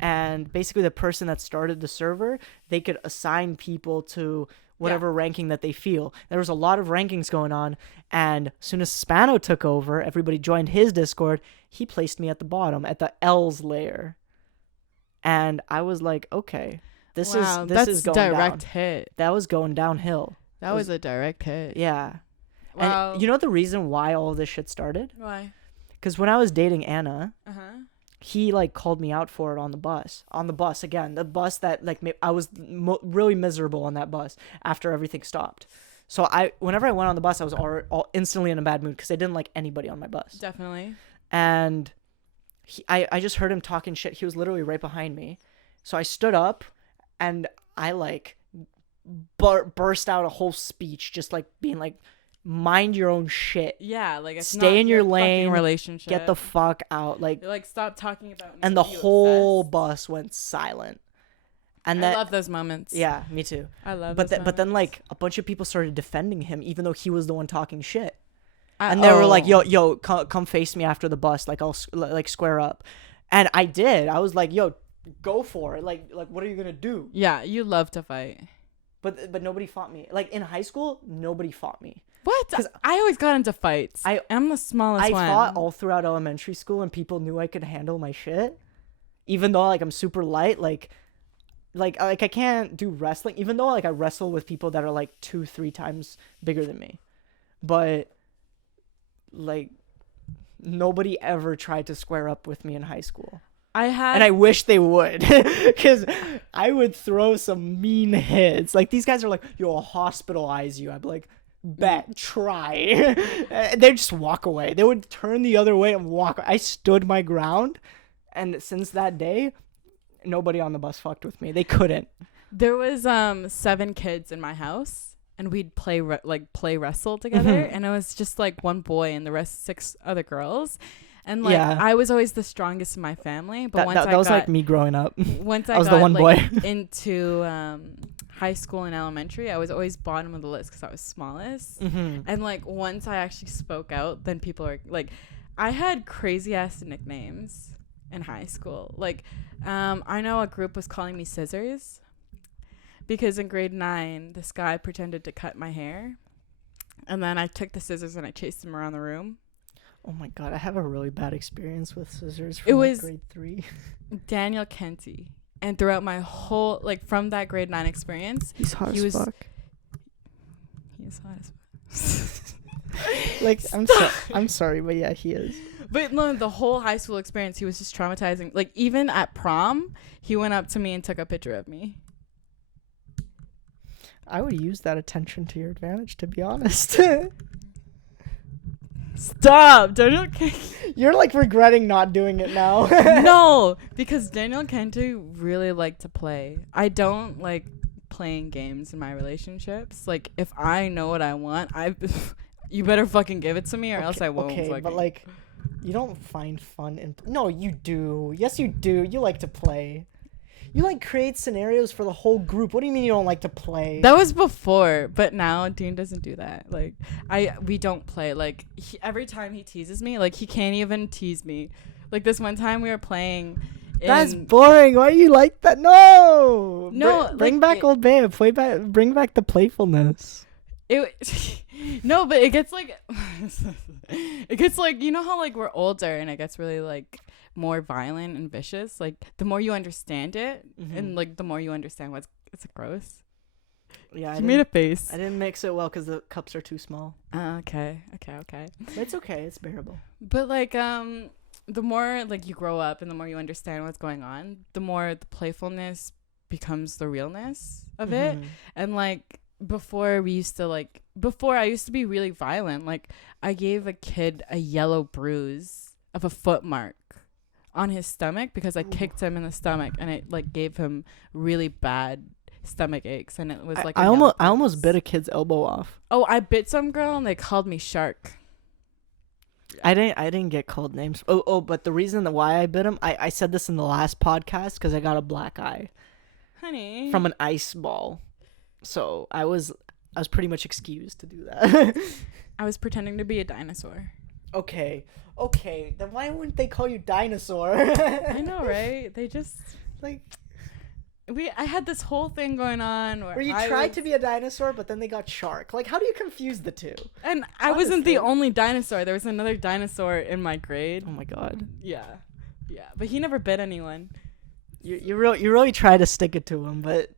And basically the person that started the server, they could assign people to whatever ranking that they feel. There was a lot of rankings going on, and as soon as Spano took over, everybody joined his Discord, he placed me at the bottom, at the L's layer. And I was like, okay, this is going direct down. hit. That was going downhill. That was a direct hit. Yeah. Wow. And you know the reason why all of this shit started? Why? Because when I was dating Anna, Uh-huh. he like called me out for it on the bus again, the bus that like I was really miserable on that bus after everything stopped. So whenever I went on the bus, I was all instantly in a bad mood because I didn't like anybody on my bus. Definitely. And I just heard him talking shit. He was literally right behind me. So I stood up and I like burst out a whole speech, just like being like, mind your own shit. Yeah, like it's Stay not in your fucking lane, relationship. Get the fuck out. Like, You're like, stop talking about me. and the you whole obsessed. bus went silent. And I love those moments. yeah, me too. I love. But those but then moments. like a bunch of people started defending him, even though he was the one talking shit. And they were like, yo, come face me after the bus. Like, I'll like square up. And I did. I was like, yo, go for it. Like what are you gonna do? Yeah, you love to fight. But nobody fought me. Like in high school, nobody fought me. What? 'Cause I always got into fights. I'm the smallest I one. fought all throughout elementary school, and people knew I could handle my shit. Even though like I'm super light, like I can't do wrestling. Even though like I wrestle with people that are like 2-3 times bigger than me, but like nobody ever tried to square up with me in high school. And I wish they would, because I would throw some mean hits. Like, these guys are like, yo, I'll hospitalize you. I'd be like, bet, try. They'd just walk away. They would turn the other way and walk. I stood my ground, and since that day, nobody on the bus fucked with me. They couldn't. There was 7 kids in my house, and we'd play wrestle together, and it was just like one boy and the rest 6 other girls. And like I was always the strongest in my family, but that was like me growing up. Once I was got the one boy into high school and elementary, I was always bottom of the list because I was smallest. And like once I actually spoke out, then people are like, I had crazy ass nicknames in high school. Like I know a group was calling me Scissors because in grade 9 this guy pretended to cut my hair, and then I took the scissors and I chased him around the room. Oh my god, I have a really bad experience with scissors It from was grade 3. Daniel Kenty. And throughout my whole, like, from that grade 9 experience, he's hot as fuck. He is hot as fuck. Like, I'm sorry, but yeah, he is. But no, the whole high school experience, he was just traumatizing. Like, even at prom, he went up to me and took a picture of me. I would use that attention to your advantage, to be honest. Stop! Daniel You're like regretting not doing it now. No, because Daniel Kenty really liked to play. I don't like playing games in my relationships. Like, if I know what I want, you better fucking give it to me or else I won't. Okay, but like, you don't find fun in... No, you do. Yes, you do. You like to play. You like create scenarios for the whole group. What do you mean you don't like to play? That was before, but now Dean doesn't do that. Like, we don't play. Like, every time he teases me, like, he can't even tease me. Like, this one time we were playing. That's boring. Why are you like that? No. Bring like, back old babe. Bring back the playfulness. No, but it gets like, you know how like we're older and it gets really like more violent and vicious. Like the more you understand it, and like the more you understand it's gross. Yeah, you made a face. I didn't mix it well because the cups are too small. Okay. But it's okay. It's bearable. But like the more like you grow up and the more you understand what's going on, the more the playfulness becomes the realness of it. And like before I used to be really violent. Like I gave a kid a yellow bruise of a foot mark on his stomach because I kicked him in the stomach, and it like gave him really bad stomach aches, and it was like I almost bit a kid's elbow off. Oh, I bit some girl and they called me Shark. I didn't get called names. But the reason why I bit him, I said this in the last podcast because I got a black eye, honey, from an ice ball. So I was pretty much excused to do that. I was pretending to be a dinosaur. Okay, then why wouldn't they call you Dinosaur? I know, right? They just like I had this whole thing going on where you tried to be a dinosaur, but then they got Shark. Like, how do you confuse the two? And I wasn't the only dinosaur. There was another dinosaur in my grade. Oh my god. Yeah, but he never bit anyone. You really try to stick it to him, but.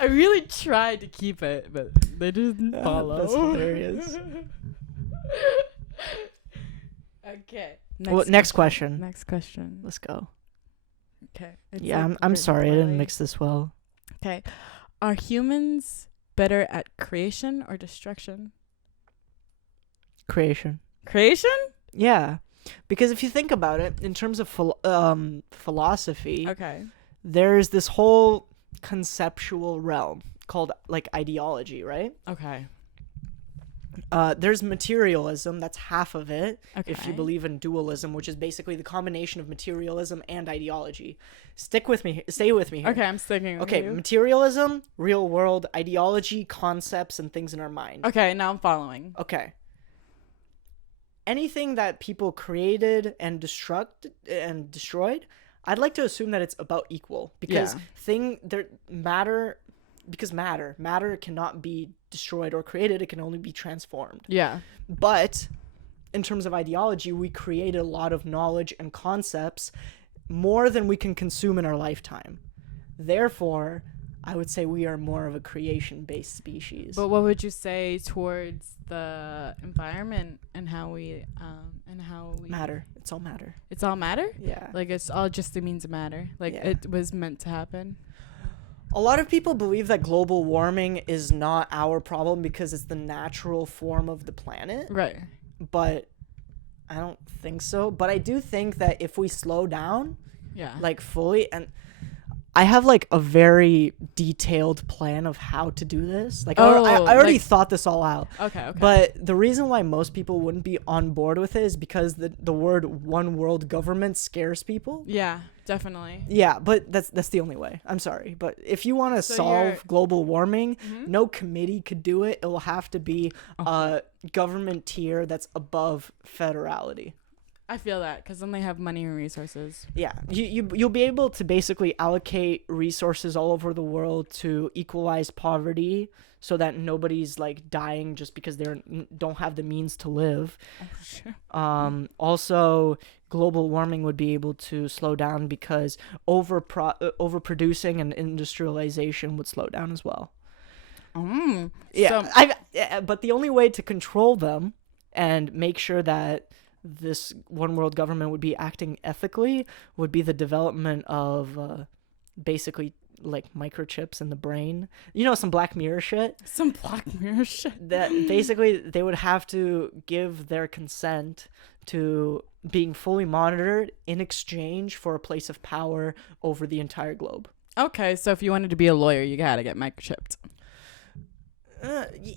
I really tried to keep it, but they didn't follow. That's hilarious. Okay. Next question. Next question. Let's go. Okay. I'm sorry. I didn't mix this well. Okay. Are humans better at creation or destruction? Creation. Creation? Yeah. Because if you think about it, in terms of philosophy, there's this whole conceptual realm called like ideology, right? Okay. There's materialism, that's half of it. Okay. If you believe in dualism, which is basically the combination of materialism and ideology. Stay with me here. Okay, I'm sticking with you. Okay, materialism, real world, ideology, concepts, and things in our mind. Okay, now I'm following. Okay. Anything that people created and destroyed, I'd like to assume that it's about equal, because matter cannot be destroyed or created. It can only be transformed. Yeah. But in terms of ideology, we created a lot of knowledge and concepts, more than we can consume in our lifetime. Therefore, I would say we are more of a creation-based species. But what would you say towards the environment and how we Matter. It's all matter. It's all matter? Yeah. Like it's all just the means of matter. Like Yeah. it was meant to happen. A lot of people believe that global warming is not our problem because it's the natural form of the planet. Right. But I don't think so. But I do think that if we slow down, Yeah. like fully, and I have like a very detailed plan of how to do this. Like I already like- thought this all out. Okay. But the reason why most people wouldn't be on board with it is because the word one world government scares people. Yeah, definitely. Yeah, but that's the only way. I'm sorry. But if you want to So solve you're- global warming, Mhm. no committee could do it. It will have to be Oh. a government tier that's above federality. I feel that because then they have money and resources. Yeah, you'll be able to basically allocate resources all over the world to equalize poverty so that nobody's like dying just because they don't have the means to live. Oh, sure. Also, global warming would be able to slow down because overproducing and industrialization would slow down as well. Yeah, So, but the only way to control them and make sure that this one world government would be acting ethically would be the development of basically like microchips in the brain. You know, some Black Mirror shit. some Black Mirror shit. That basically they would have to give their consent to being fully monitored in exchange for a place of power over the entire globe. Okay, so if you wanted to be a lawyer, you gotta get microchipped.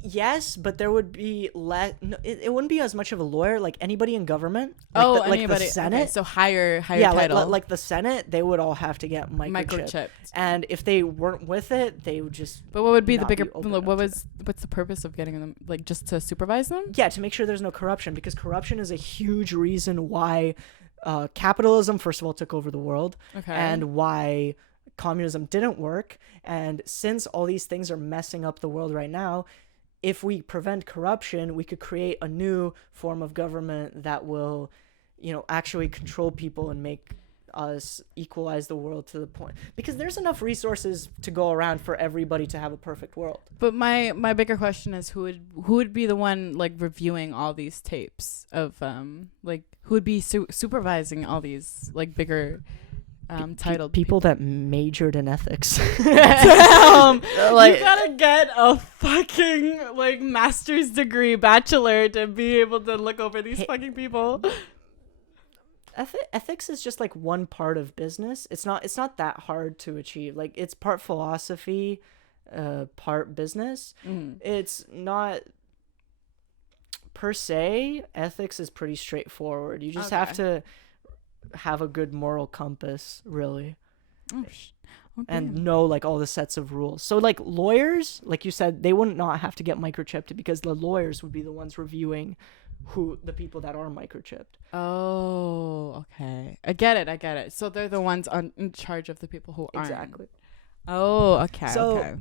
Yes, but there would be less. No, it wouldn't be as much of a lawyer. Like anybody in government. Anybody. Like the Senate. Okay, so higher Yeah, title. like the Senate, they would all have to get microchipped. And if they weren't with it, they would just But what would be the not be bigger? open Like, up to what's the purpose of getting them? Like just to supervise them? to make sure there's no corruption, because corruption is a huge reason why capitalism first of all took over the world, Okay. and why communism didn't work. And since all these things are messing up the world right now, if we prevent corruption, we could create a new form of government that will, actually control people and make us equalize the world to the point, because there's enough resources to go around for everybody to have a perfect world. But my bigger question is who would be the one like reviewing all these tapes of like who would be supervising all these like bigger titled People that majored in ethics. Damn, Like- you gotta get a fucking like master's degree, bachelor to be able to look over these fucking people. Ethics is just like one part of business. It's not that hard to achieve. Like it's part philosophy, part business. It's not per se. Ethics is pretty straightforward. You just have to have a good moral compass, really, and know like all the sets of rules. So like lawyers, like you said, they wouldn't not have to get microchipped because the lawyers would be the ones reviewing the people that are microchipped. Oh, okay. I get it. So they're the ones in charge of the people who aren't. Exactly. Oh, okay. So okay.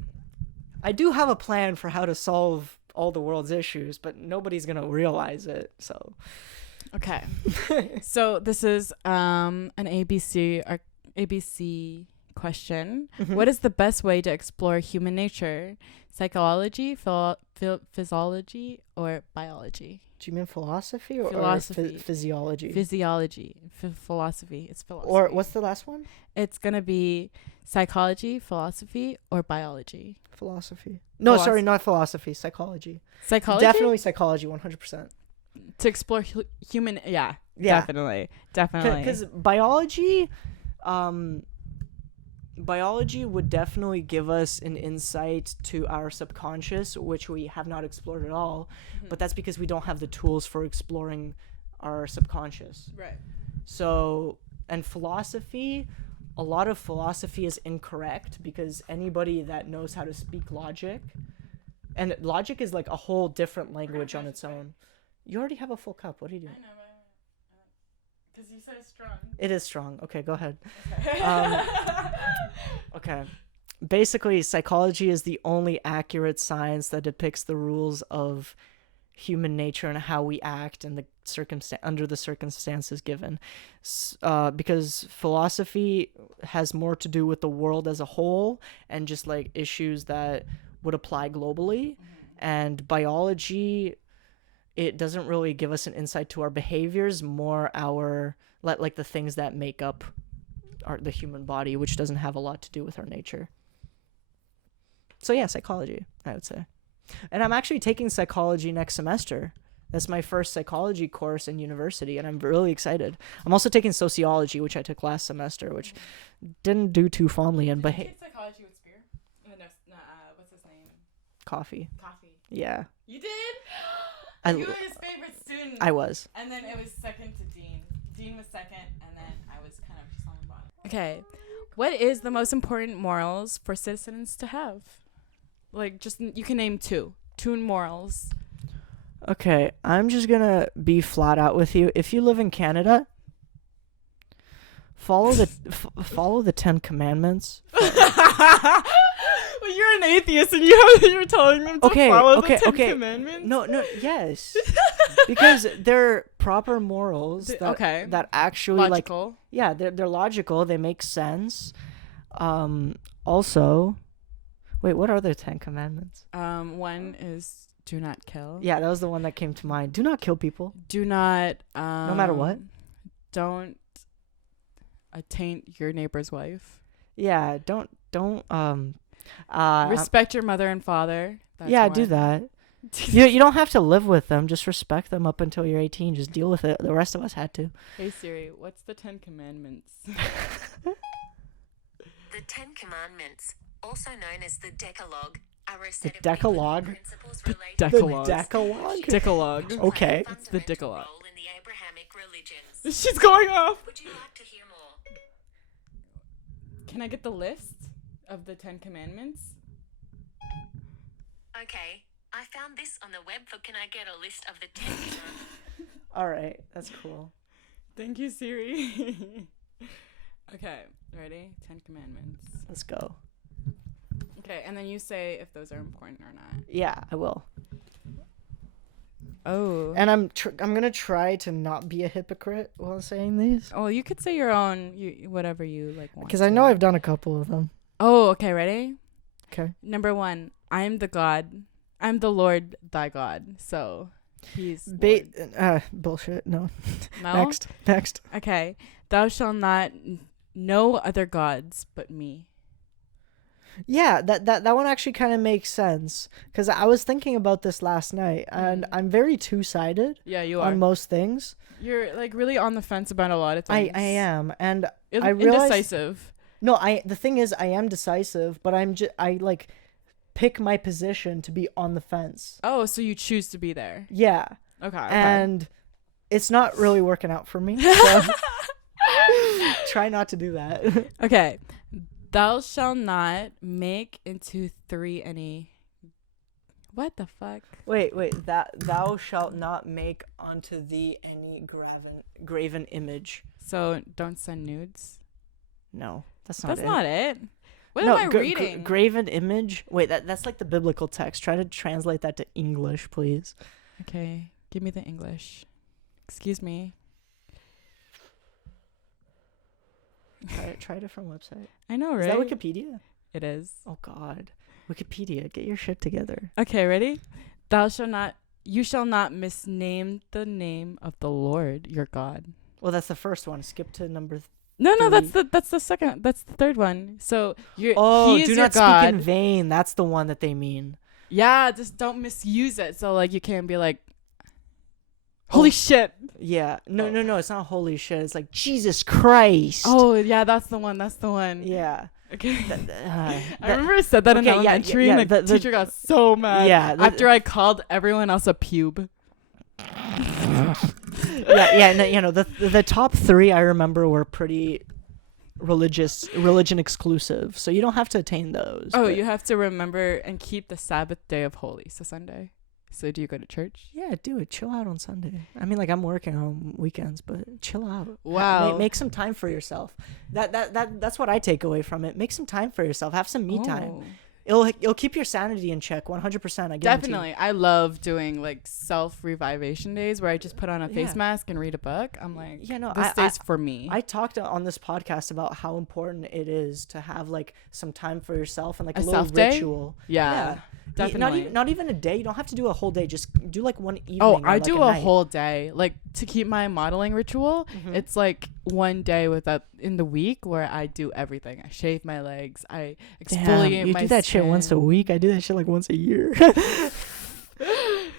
I do have a plan for how to solve all the world's issues, but nobody's gonna realize it. So Okay. So this is an ABC question. Mhm. What is the best way to explore human nature? Psychology, physiology, or biology? Do you mean philosophy or Philosophy. physiology? Physiology. Philosophy. It's philosophy. Or what's the last one? It's going to be psychology, philosophy, or biology. Philosophy. No, sorry, not philosophy. Psychology. Psychology? Definitely psychology, 100%. To explore human... Yeah. Yeah. Definitely. Because biology would definitely give us an insight to our subconscious, which we have not explored at all. But that's because we don't have the tools for exploring our subconscious. Right. So, and philosophy, a lot of philosophy is incorrect because anybody that knows how to speak logic, and logic is like a whole different language on its own. You already have a full cup. What are you doing? I know, because you said it's strong. It is strong. Okay, go ahead. Okay. Basically, psychology is the only accurate science that depicts the rules of human nature and how we act and the under the circumstances given, because philosophy has more to do with the world as a whole and just like issues that would apply globally, and biology, it doesn't really give us an insight to our behaviors, more our like the things that make up the human body, which doesn't have a lot to do with our nature. So yeah, psychology, I would say. And I'm actually taking psychology next semester. That's my first psychology course in university, and I'm really excited. I'm also taking sociology, which I took last semester, which didn't do too fondly in. But Did you take psychology with Spear? What's his name? Coffee. Yeah. You did? You were his favorite student. I was. And then it was second to Dean. Dean was second, and then I was kind of just on the bottom. Okay. What is the most important morals for citizens to have? Like, just, you can name two morals. Okay, I'm just gonna be flat out with you. If you live in Canada, follow the 10 Commandments. Well, you're an atheist, and you're telling them to follow the 10 Commandments? No, yes. Because they're proper morals that actually logical. They're logical. They make sense. Also, wait, what are the 10 Commandments? One is do not kill. Yeah, that was the one that came to mind. Do not kill people. Do not. No matter what. Don't taint your neighbor's wife. Yeah, don't. Respect your mother and father. That's yeah, one. do that. You don't have to live with them. Just respect them up until you're 18. Just deal with it. The rest of us had to. Hey Siri, what's the 10 Commandments? The 10 Commandments, also known as the Decalogue, are a set of Decalogue? principles The related Decalogue. Decalogue? Decalogue. Okay. It's the Decalogue. role in the Abrahamic religions. She's going off. Would you like to hear more? Can I get the list of the 10 Commandments? Okay, I found this on the web for Can I Get a List of the 10 Commandments? All right, that's cool. Thank you, Siri. Okay, ready? 10 Commandments. Let's go. Okay, and then you say if those are important or not. Yeah, I will. Oh. And I'm gonna try to not be a hypocrite while saying these. Oh, you could say your own, whatever you like want. Because I know I've done a couple of them. Oh, okay, ready? Okay. Number 1, I am the Lord thy God. So, he's bullshit. No. No? Next. Okay. Thou shalt not know other gods but me. Yeah, that one actually kind of makes sense, because I was thinking about this last night, and I'm very two-sided. Yeah, you are. On most things. You're like really on the fence about a lot of things. I am, and I realize indecisive. No, the thing is, I am decisive, but I like pick my position to be on the fence. Oh, so you choose to be there. Yeah. Okay. And it's not really working out for me. So try not to do that. Okay. Thou shalt not make into 3 any. What the fuck? Wait. That thou shalt not make unto thee any graven image. So don't send nudes. No, that's not it. What am I reading? Graven image. Wait, that's like the biblical text. Try to translate that to English, please. Okay, give me the English. Excuse me. Try a different website. I know, right? Is that Wikipedia? It is. Oh God, Wikipedia, get your shit together. Okay, ready? You shall not misname the name of the Lord your God. Well, that's the first one. Skip to number. No, that's the second. That's the third one. So he is do your not God. speak in vain. That's the one that they mean. Yeah, just don't misuse it. So like you can't be like, holy shit. Yeah. No. It's not holy shit. It's like Jesus Christ. Oh yeah, that's the one. Yeah. Okay. I remember I said that in elementary, and the teacher got so mad. Yeah. After I called everyone else a pube. The top 3 I remember were pretty religion exclusive, so you don't have to attain those. Oh, you have to remember and keep the Sabbath day of holy, so Sunday. So do you go to church? Yeah, do it. Chill out on Sunday. I mean, like, I'm working on weekends, but chill out. Wow. Make some time for yourself. That's what I take away from it. Make some time for yourself. Have some me time. it'll keep your sanity in check 100%. I guarantee. Definitely. I love doing like self-revivation days where I just put on a face Yeah. mask and read a book. I'm like, Yeah, no, this day's for me. I talked on this podcast about how important it is to have like some time for yourself and like A a little self-day? ritual. Yeah, definitely. Not even a day. You don't have to do a whole day. Just do like one evening. Oh, or, I like, do a a night. whole day. Like to keep my modeling ritual, it's like one day without in the week where I do everything. I shave my legs. I exfoliate Damn, you my do that shit once a skin. week. I do that shit like once a year.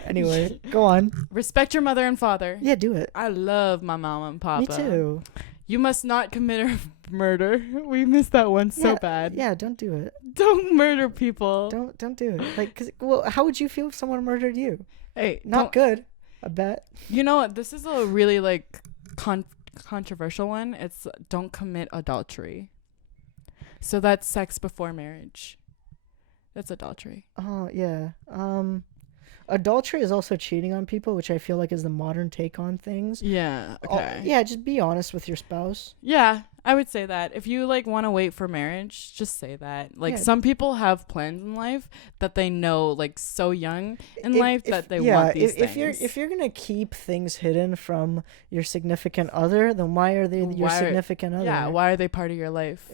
Anyway, go on. Respect your mother and father. Yeah, do it. I love my mama and papa. Me too. You must not commit a murder. We missed that one so bad. Yeah, don't do it. Don't murder people. Don't do it. Like, how would you feel if someone murdered you? Hey, Not good. I bet. You know what? This is a really like controversial one. It's don't commit adultery. So that's sex before marriage. That's adultery. Oh yeah. Adultery is also cheating on people, which I feel like is the modern take on things. Yeah. Okay. Yeah, just be honest with your spouse. Yeah, I would say that. If you like want to wait for marriage, just say that. Like Yeah. some people have plans in life that they know like so young in life that they want these things. If you're gonna keep things hidden from your significant other, then why are they your significant other? Yeah, why are they part of your life?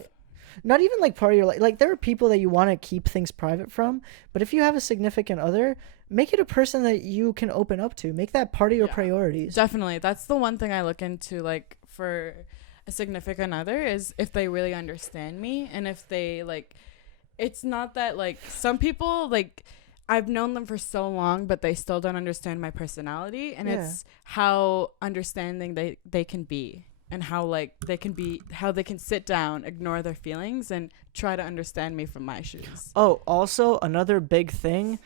Not even like part of your life. Like there are people that you want to keep things private from, but if you have a significant other, make it a person that you can open up to. Make that part of your priorities. Definitely. That's the one thing I look into like for a significant other is if they really understand me and if they like it's not that like some people like I've known them for so long but they still don't understand my personality and it's how understanding they can be and how like they can sit down, ignore their feelings and try to understand me from my shoes. Oh, also another big thing,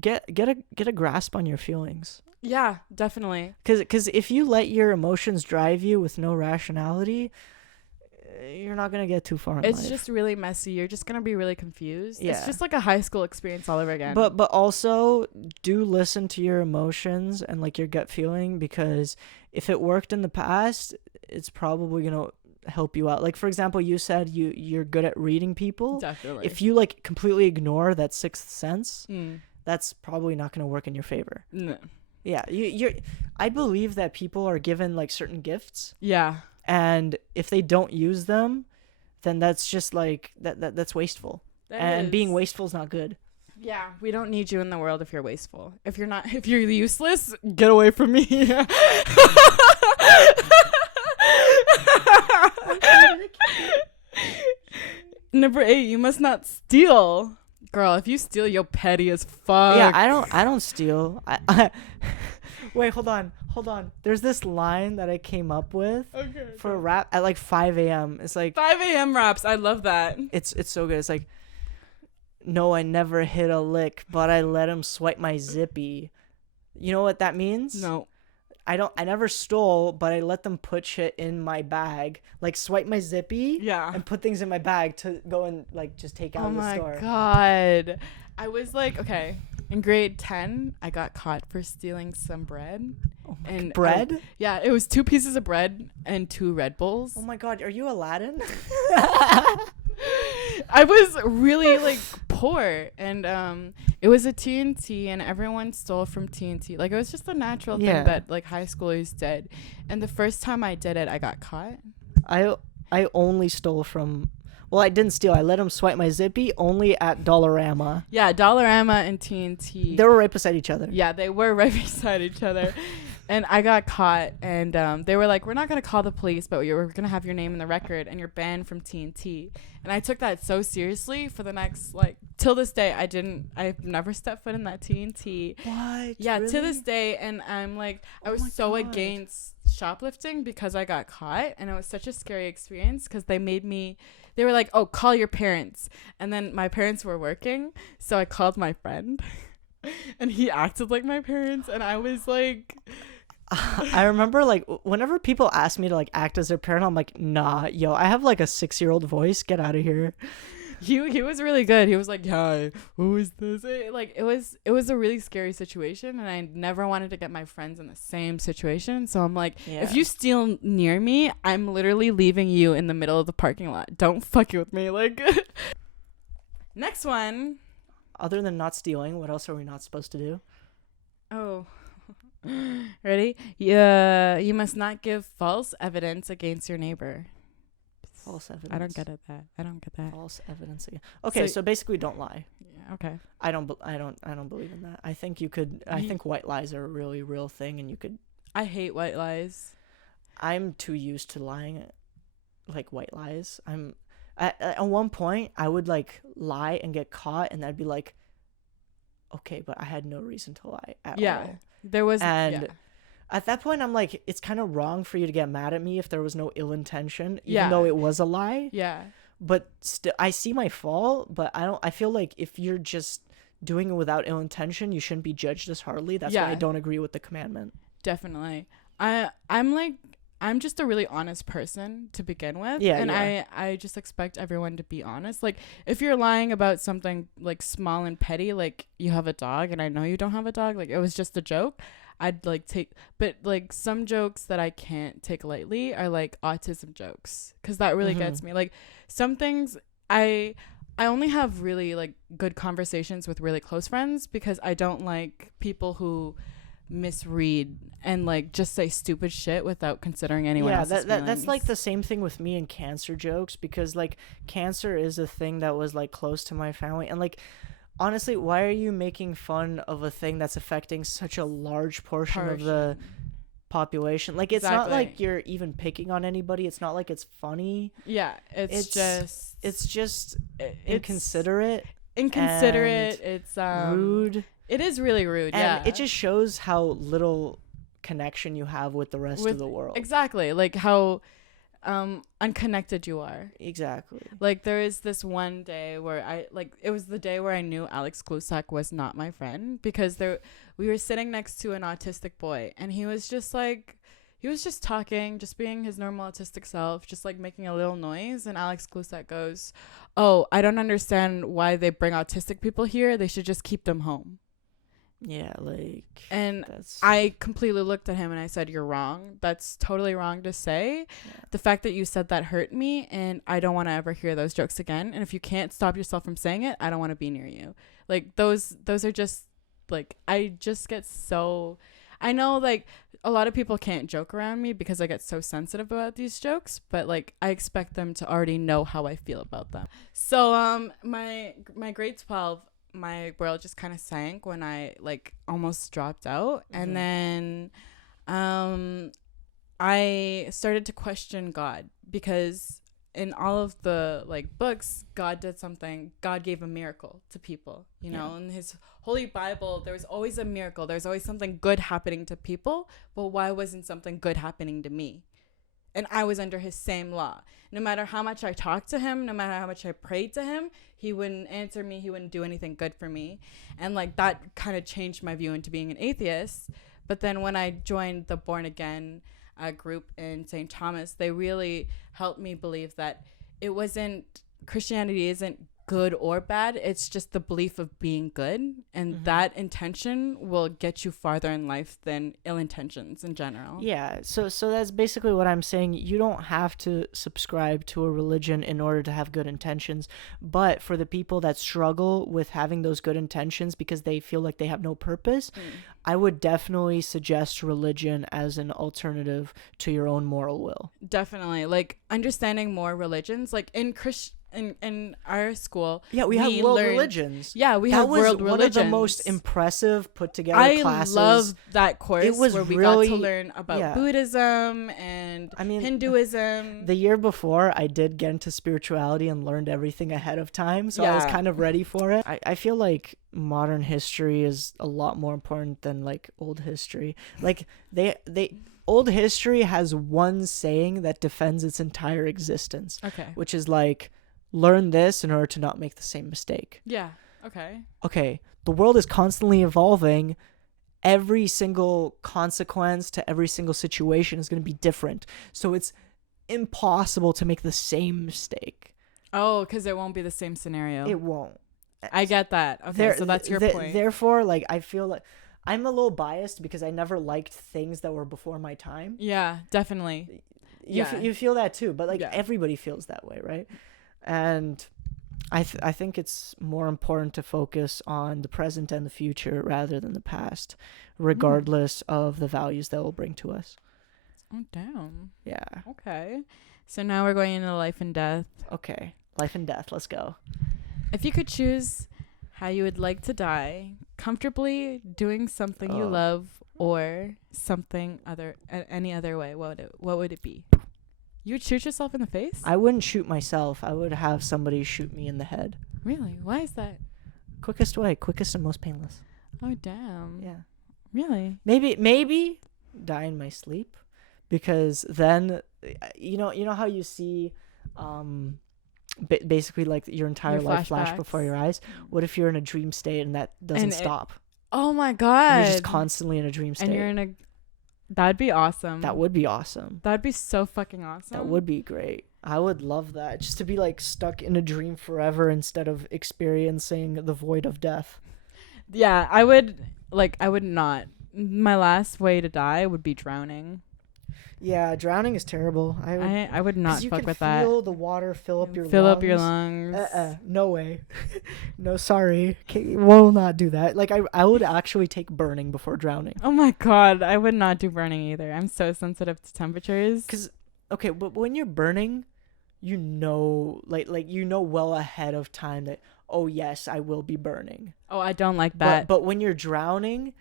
get a grasp on your feelings. Yeah, definitely. Cause if you let your emotions drive you with no rationality, you're not gonna get too far in It's life. just really messy. You're just gonna be really confused. Yeah. It's just like a high school experience all over again. But also do listen to your emotions and like your gut feeling, because if it worked in the past, it's probably gonna help you out. Like for example, you said you're good at reading people. Definitely. If you like completely ignore that sixth sense, Mm. that's probably not gonna work in your favor. No. Yeah, I believe that people are given like certain gifts, Yeah. and if they don't use them, then that's just like that's wasteful. And being wasteful is not good. Yeah, we don't need you in the world if you're wasteful. If you're useless, get away from me. Number 8, you must not steal. Girl, if you steal, you're petty as fuck. Yeah, I don't steal. Wait, hold on. There's this line that I came up with for a rap at like 5 a.m. It's like 5 a.m. raps. I love that. it's so good. It's like, no, I never hit a lick, but I let him swipe my zippy. You know what that means? No. I never stole, but I let them put shit in my bag, like swipe my zippy, Yeah. and put things in my bag to go and like just take out Oh of the my store. god. I was like, okay, in grade 10, I got caught for stealing some bread. And Bread? Yeah, it was 2 pieces of bread and 2 Red Bulls. Oh my god, are you Aladdin? I was really like poor and it was a TNT and everyone stole from TNT. Like it was just a natural Yeah. thing that like high schoolers did. And the first time I did it, I got caught. I only stole from. Well, I didn't steal. I let him swipe my zippy only at Dollarama. Yeah, Dollarama and TNT. They were right beside each other. Yeah, they were right beside each other. And I got caught, and they were like, we're not going to call the police, but we're going to have your name in the record, and you're banned from TNT. And I took that so seriously for the next, like, till this day, I've never stepped foot in that TNT. What? Yeah, Really? to this day, and I'm like, I was my so God. against shoplifting because I got caught, and it was such a scary experience because they were like, oh, call your parents. And then my parents were working, so I called my friend, and he acted like my parents, and I was like... I remember like whenever people ask me to like act as their parent, I'm like, nah, yo, I have like a 6-year-old voice. Get out of here. He was really good. He was like, "Hi, who is this?" It was a really scary situation, and I never wanted to get my friends in the same situation. So I'm like, Yeah. if you steal near me, I'm literally leaving you in the middle of the parking lot. Don't fuck with me, like. Next one. Other than not stealing, what else are we not supposed to do? Oh. Ready? Yeah, you must not give false evidence against your neighbor. False evidence. I don't get it. I don't get that. False evidence. Okay, so basically, don't lie. Yeah, okay. I don't believe in that. I think you could. I think white lies are a really real thing, and you could. I hate white lies. I'm too used to lying, like white lies. At one point I would like lie and get caught, and I'd be like, okay, but I had no reason to lie at all. There was, and at that point I'm like, it's kind of wrong for you to get mad at me if there was no ill intention, even though it was a lie. Yeah. But still, I see my fault, but I feel like if you're just doing it without ill intention, you shouldn't be judged as hardly. That's why I don't agree with the commandment. Definitely. I'm just a really honest person to begin with. Yeah. And I just expect everyone to be honest. Like, if you're lying about something like small and petty, like you have a dog and I know you don't have a dog, like it was just a joke, I'd like but like some jokes that I can't take lightly are like autism jokes, because that really gets me. Like some things I only have really like good conversations with really close friends, because I don't like people who misread and like just say stupid shit without considering anyone else's feelings. That's like the same thing with me and cancer jokes, because like cancer is a thing that was like close to my family, and like honestly, why are you making fun of a thing that's affecting such a large portion of the population? Like it's not like you're even picking on anybody. It's not like it's funny. Yeah, it's just inconsiderate. It's rude. It is really rude. And it just shows how little connection you have with the rest of the world. Exactly. Like how unconnected you are. Exactly. Like there is this one day where it was the day where I knew Alex Klusak was not my friend, because we were sitting next to an autistic boy, and he was just talking, just being his normal autistic self, just like making a little noise. And Alex Klusak goes, "Oh, I don't understand why they bring autistic people here. They should just keep them home." Yeah, like, and I completely looked at him and I said, "You're wrong. That's totally wrong to say. Yeah. The fact that you said that hurt me, and I don't want to ever hear those jokes again. And if you can't stop yourself from saying it, I don't want to be near you." Like those are just like, I just get so, I know like a lot of people can't joke around me because I get so sensitive about these jokes, but like I expect them to already know how I feel about them. So my grade 12, my world just kind of sank when I like almost dropped out. And then I started to question God, because in all of the like books, God did something. God gave a miracle to people, you know. In his holy Bible, there was always a miracle. There's always something good happening to people, but why wasn't something good happening to me? And I was under his same law. No matter how much I talked to him, no matter how much I prayed to him, he wouldn't answer me. He wouldn't do anything good for me. And like that kind of changed my view into being an atheist. But then when I joined the Born Again group in St. Thomas, they really helped me believe that Christianity isn't good or bad. It's just the belief of being good, and that intention will get you farther in life than ill intentions in general. Yeah, so that's basically what I'm saying. You don't have to subscribe to a religion in order to have good intentions, but for the people that struggle with having those good intentions because they feel like they have no purpose, I would definitely suggest religion as an alternative to your own moral will. Definitely. Like understanding more religions, like in our school, we have world religions. Yeah, we have world religions. That was one of the most impressive put together classes. I love that course. It was where we really, got to learn about Buddhism and Hinduism. The year before, I did get into spirituality and learned everything ahead of time, so I was kind of ready for it. I feel like modern history is a lot more important than like old history. Like old history has one saying that defends its entire existence. Okay. Which is like, learn this in order to not make the same mistake. Yeah. Okay. Okay. The world is constantly evolving. Every single consequence to every single situation is going to be different. So it's impossible to make the same mistake. Oh, because it won't be the same scenario. It won't. I get that. Okay, so that's your point. Therefore, like, I feel like I'm a little biased because I never liked things that were before my time. Yeah, definitely. You feel that too, but like everybody feels that way, right? And I think it's more important to focus on the present and the future rather than the past, regardless of the values that will bring to us. Oh, damn. Yeah. Okay. So now we're going into life and death. Okay. Life and death. Let's go. If you could choose how you would like to die, comfortably doing something you love or something any other way, what would it be? You would shoot yourself in the face? I wouldn't shoot myself. I would have somebody shoot me in the head. Really? Why is that? Quickest way. Quickest and most painless. Oh, damn. Yeah. Really? Maybe die in my sleep, because then you know how you see basically like your entire life flash before your eyes. What if you're in a dream state and that doesn't stop? Oh my god. You're just constantly in a dream state. And you're in a that'd be awesome. That would be awesome. That'd be so fucking awesome. That would be great. I would love that. Just to be like stuck in a dream forever instead of experiencing the void of death. Yeah, I would not. My last way to die would be drowning. Yeah, drowning is terrible. I would not fuck with that. You can feel the water fill up your lungs. Fill up your lungs. No way. No, sorry. We'll not do that. Like, I would actually take burning before drowning. Oh my god, I would not do burning either. I'm so sensitive to temperatures. Because, okay, but when you're burning, you know, like you know well ahead of time that, oh yes, I will be burning. Oh, I don't like that. But when you're drowning,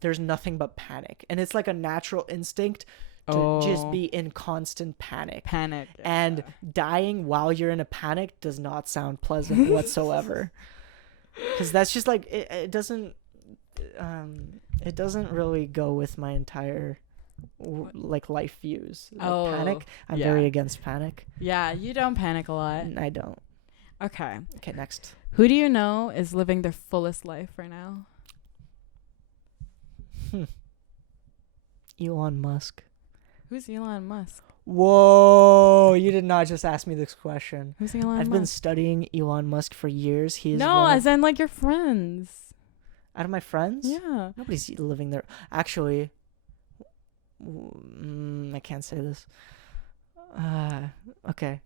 there's nothing but panic. And it's like a natural instinct to just be in constant panic. And dying while you're in a panic does not sound pleasant whatsoever. Because that's just like, it doesn't really go with my entire like life views. Like panic. I'm very against panic. Yeah, you don't panic a lot. I don't. Okay, next. Who do you know is living their fullest life right now? Elon Musk. Who's Elon Musk? Whoa, you did not just ask me this question. Who's Elon Musk? I've been studying Elon Musk for years. He is as in like your friends. Out of my friends? Yeah. Nobody's living there. Actually, I can't say this. Okay.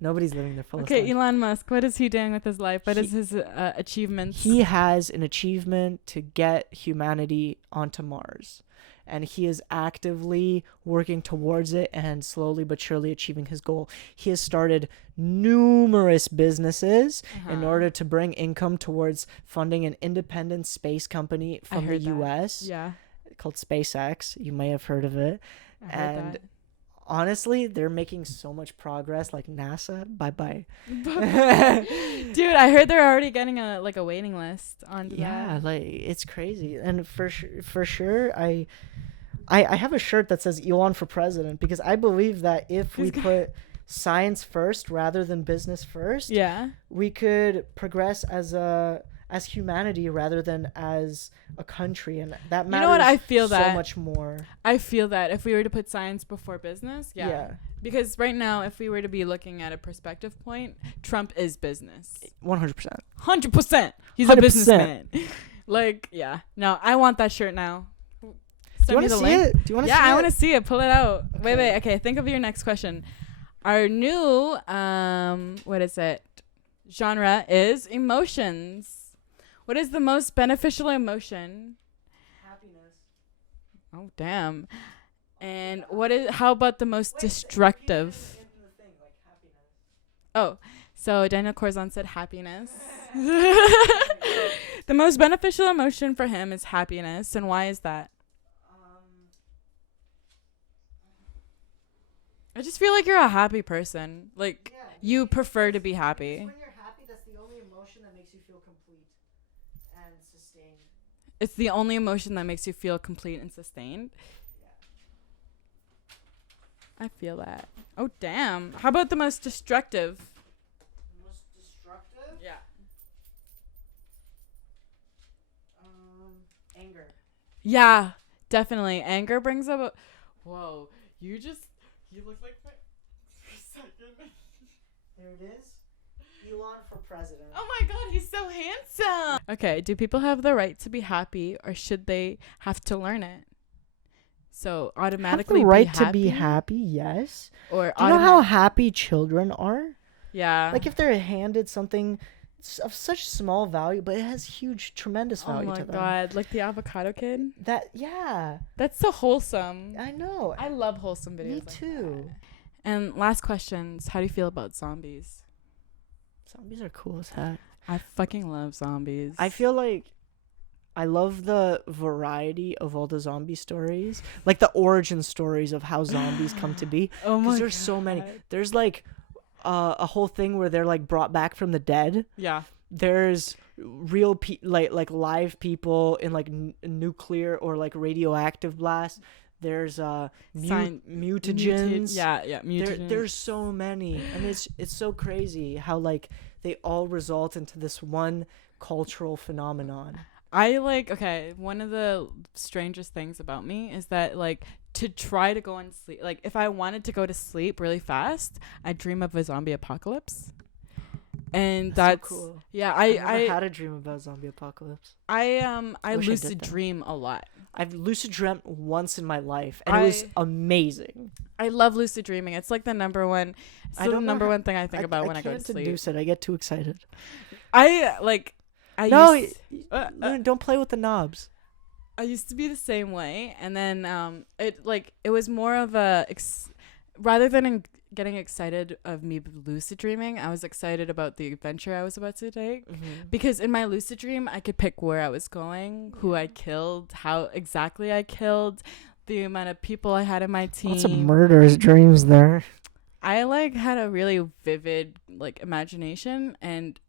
Nobody's living their fullest life. Okay, Elon Musk, what is he doing with his life? What is his achievements? He has an achievement to get humanity onto Mars. And he is actively working towards it and slowly but surely achieving his goal. He has started numerous businesses in order to bring income towards funding an independent space company from the US called SpaceX. You may have heard of it. And honestly, they're making so much progress. Like NASA, bye. Dude, I heard they're already getting a waiting list on that. Yeah, like it's crazy. And for sure, I have a shirt that says Elon for president, because I believe that if we put science first rather than business first, we could progress as humanity rather than as a country, and that matters. You know what? I feel so that much more. I feel that if we were to put science before business, because right now, if we were to be looking at a perspective point, Trump is business. 100%. 100%. He's 100%. A businessman. No, I want that shirt now. Do you want to see it? Yeah, I want to see it. Pull it out. Okay. Wait. Okay, think of your next question. Our new genre is emotions. What is the most beneficial emotion? Happiness. Oh, damn. And how about the most destructive? Oh, so Daniel Corzon said happiness. The most beneficial emotion for him is happiness. And why is that? I just feel like you're a happy person. You prefer to be happy. When you're happy, that's the only emotion that makes you feel complete and sustained. It's the only emotion that makes you feel complete and sustained. I feel that. Oh, damn. How about the most destructive? The most destructive? Yeah. Anger. Yeah, definitely. Anger brings up whoa, you look like my second. There it is. Elon for president. Oh my god, he's so handsome. Okay, do people have the right to be happy, or should they have to learn it? So Have automatically the right be to happy, be happy, yes. or Do you know how happy children are? yeah, Like if they're handed something of such small value, but it has huge, tremendous oh value my to them. god, like the avocado kid. Yeah, That's so wholesome. I know. I love wholesome videos. Me like too. that. And last questions: how do you feel about zombies? Zombies are cool as heck. I fucking love zombies. I feel like I love the variety of all the zombie stories, like the origin stories of how zombies come to be. Oh my Because there's so many. There's like a whole thing where they're like brought back from the dead. Yeah. There's real like live people in like nuclear or like radioactive blast. There's mutagens. Mutagens. There's so many, and it's so crazy how like they all result into this one cultural phenomenon. One of the strangest things about me is that like to try to go and sleep, like if I wanted to go to sleep really fast, I dream of a zombie apocalypse. And that's so cool. Yeah, I had a dream about zombie apocalypse. I Wish I lucid did that. dream a lot. I've lucid dreamt once in my life, and it was amazing. I love lucid dreaming. It's like the number one thing I think about when I go to can't sleep. deduce it. I get too excited. Don't play with the knobs. I used to be the same way, and then it was more of a rather than getting excited of me lucid dreaming, I was excited about the adventure I was about to take, because in my lucid dream I could pick where I was going, who I killed, how exactly I killed, the amount of people I had in my team. Lots of murderous dreams there. I had a really vivid imagination, and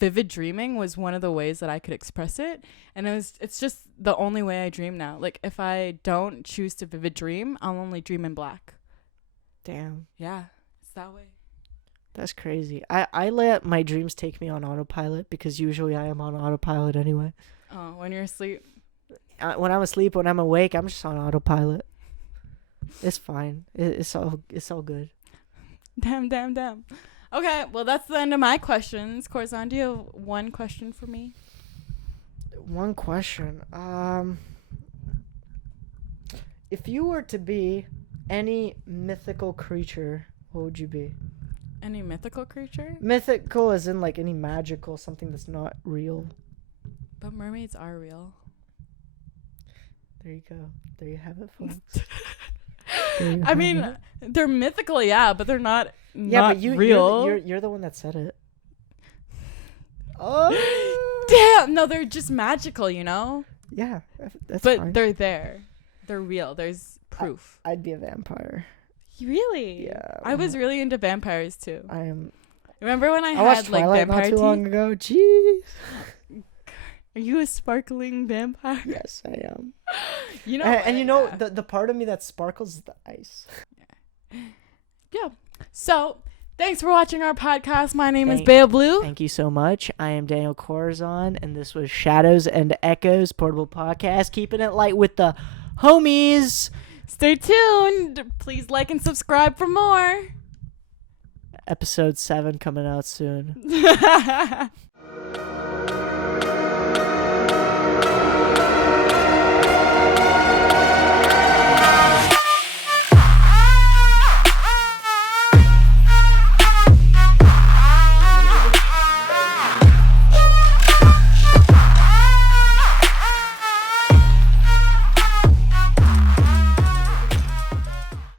vivid dreaming was one of the ways that I could express it, and it's just the only way I dream now. Like if I don't choose to vivid dream, I'll only dream in black. Damn. Yeah, it's that way. That's crazy. I let my dreams take me on autopilot, because usually I am on autopilot anyway. Oh, when you're asleep. When I'm asleep, when I'm awake, I'm just on autopilot. It's fine. It's all good. Damn. Okay, well that's the end of my questions. Corzon, do you have one question for me? One question. If you were to be any mythical creature, what would you be? Any mythical creature? Mythical as in like any magical, something that's not real. But mermaids are real. There you go. There you have it, folks. I mean, they're mythical, yeah, but they're not but real. You're the one that said it. Oh, damn! No, they're just magical, you know. Yeah, that's but fine. They're there. They're real. There's proof. I'd be a vampire. Really? Yeah. I was really into vampires too. I am. Remember when I watched had like Twilight vampire not too teeth? long ago. Jeez. Are you a sparkling vampire? Yes, I am. You know, and you know the part of me that sparkles is the ice. Yeah. So, thanks for watching our podcast. My name is Bea Blue. Thank you so much. I am Daniel Corazon, and this was Shadows and Echoes Portable Podcast, keeping it light with the homies. Stay tuned. Please like and subscribe for more. Episode 7 coming out soon.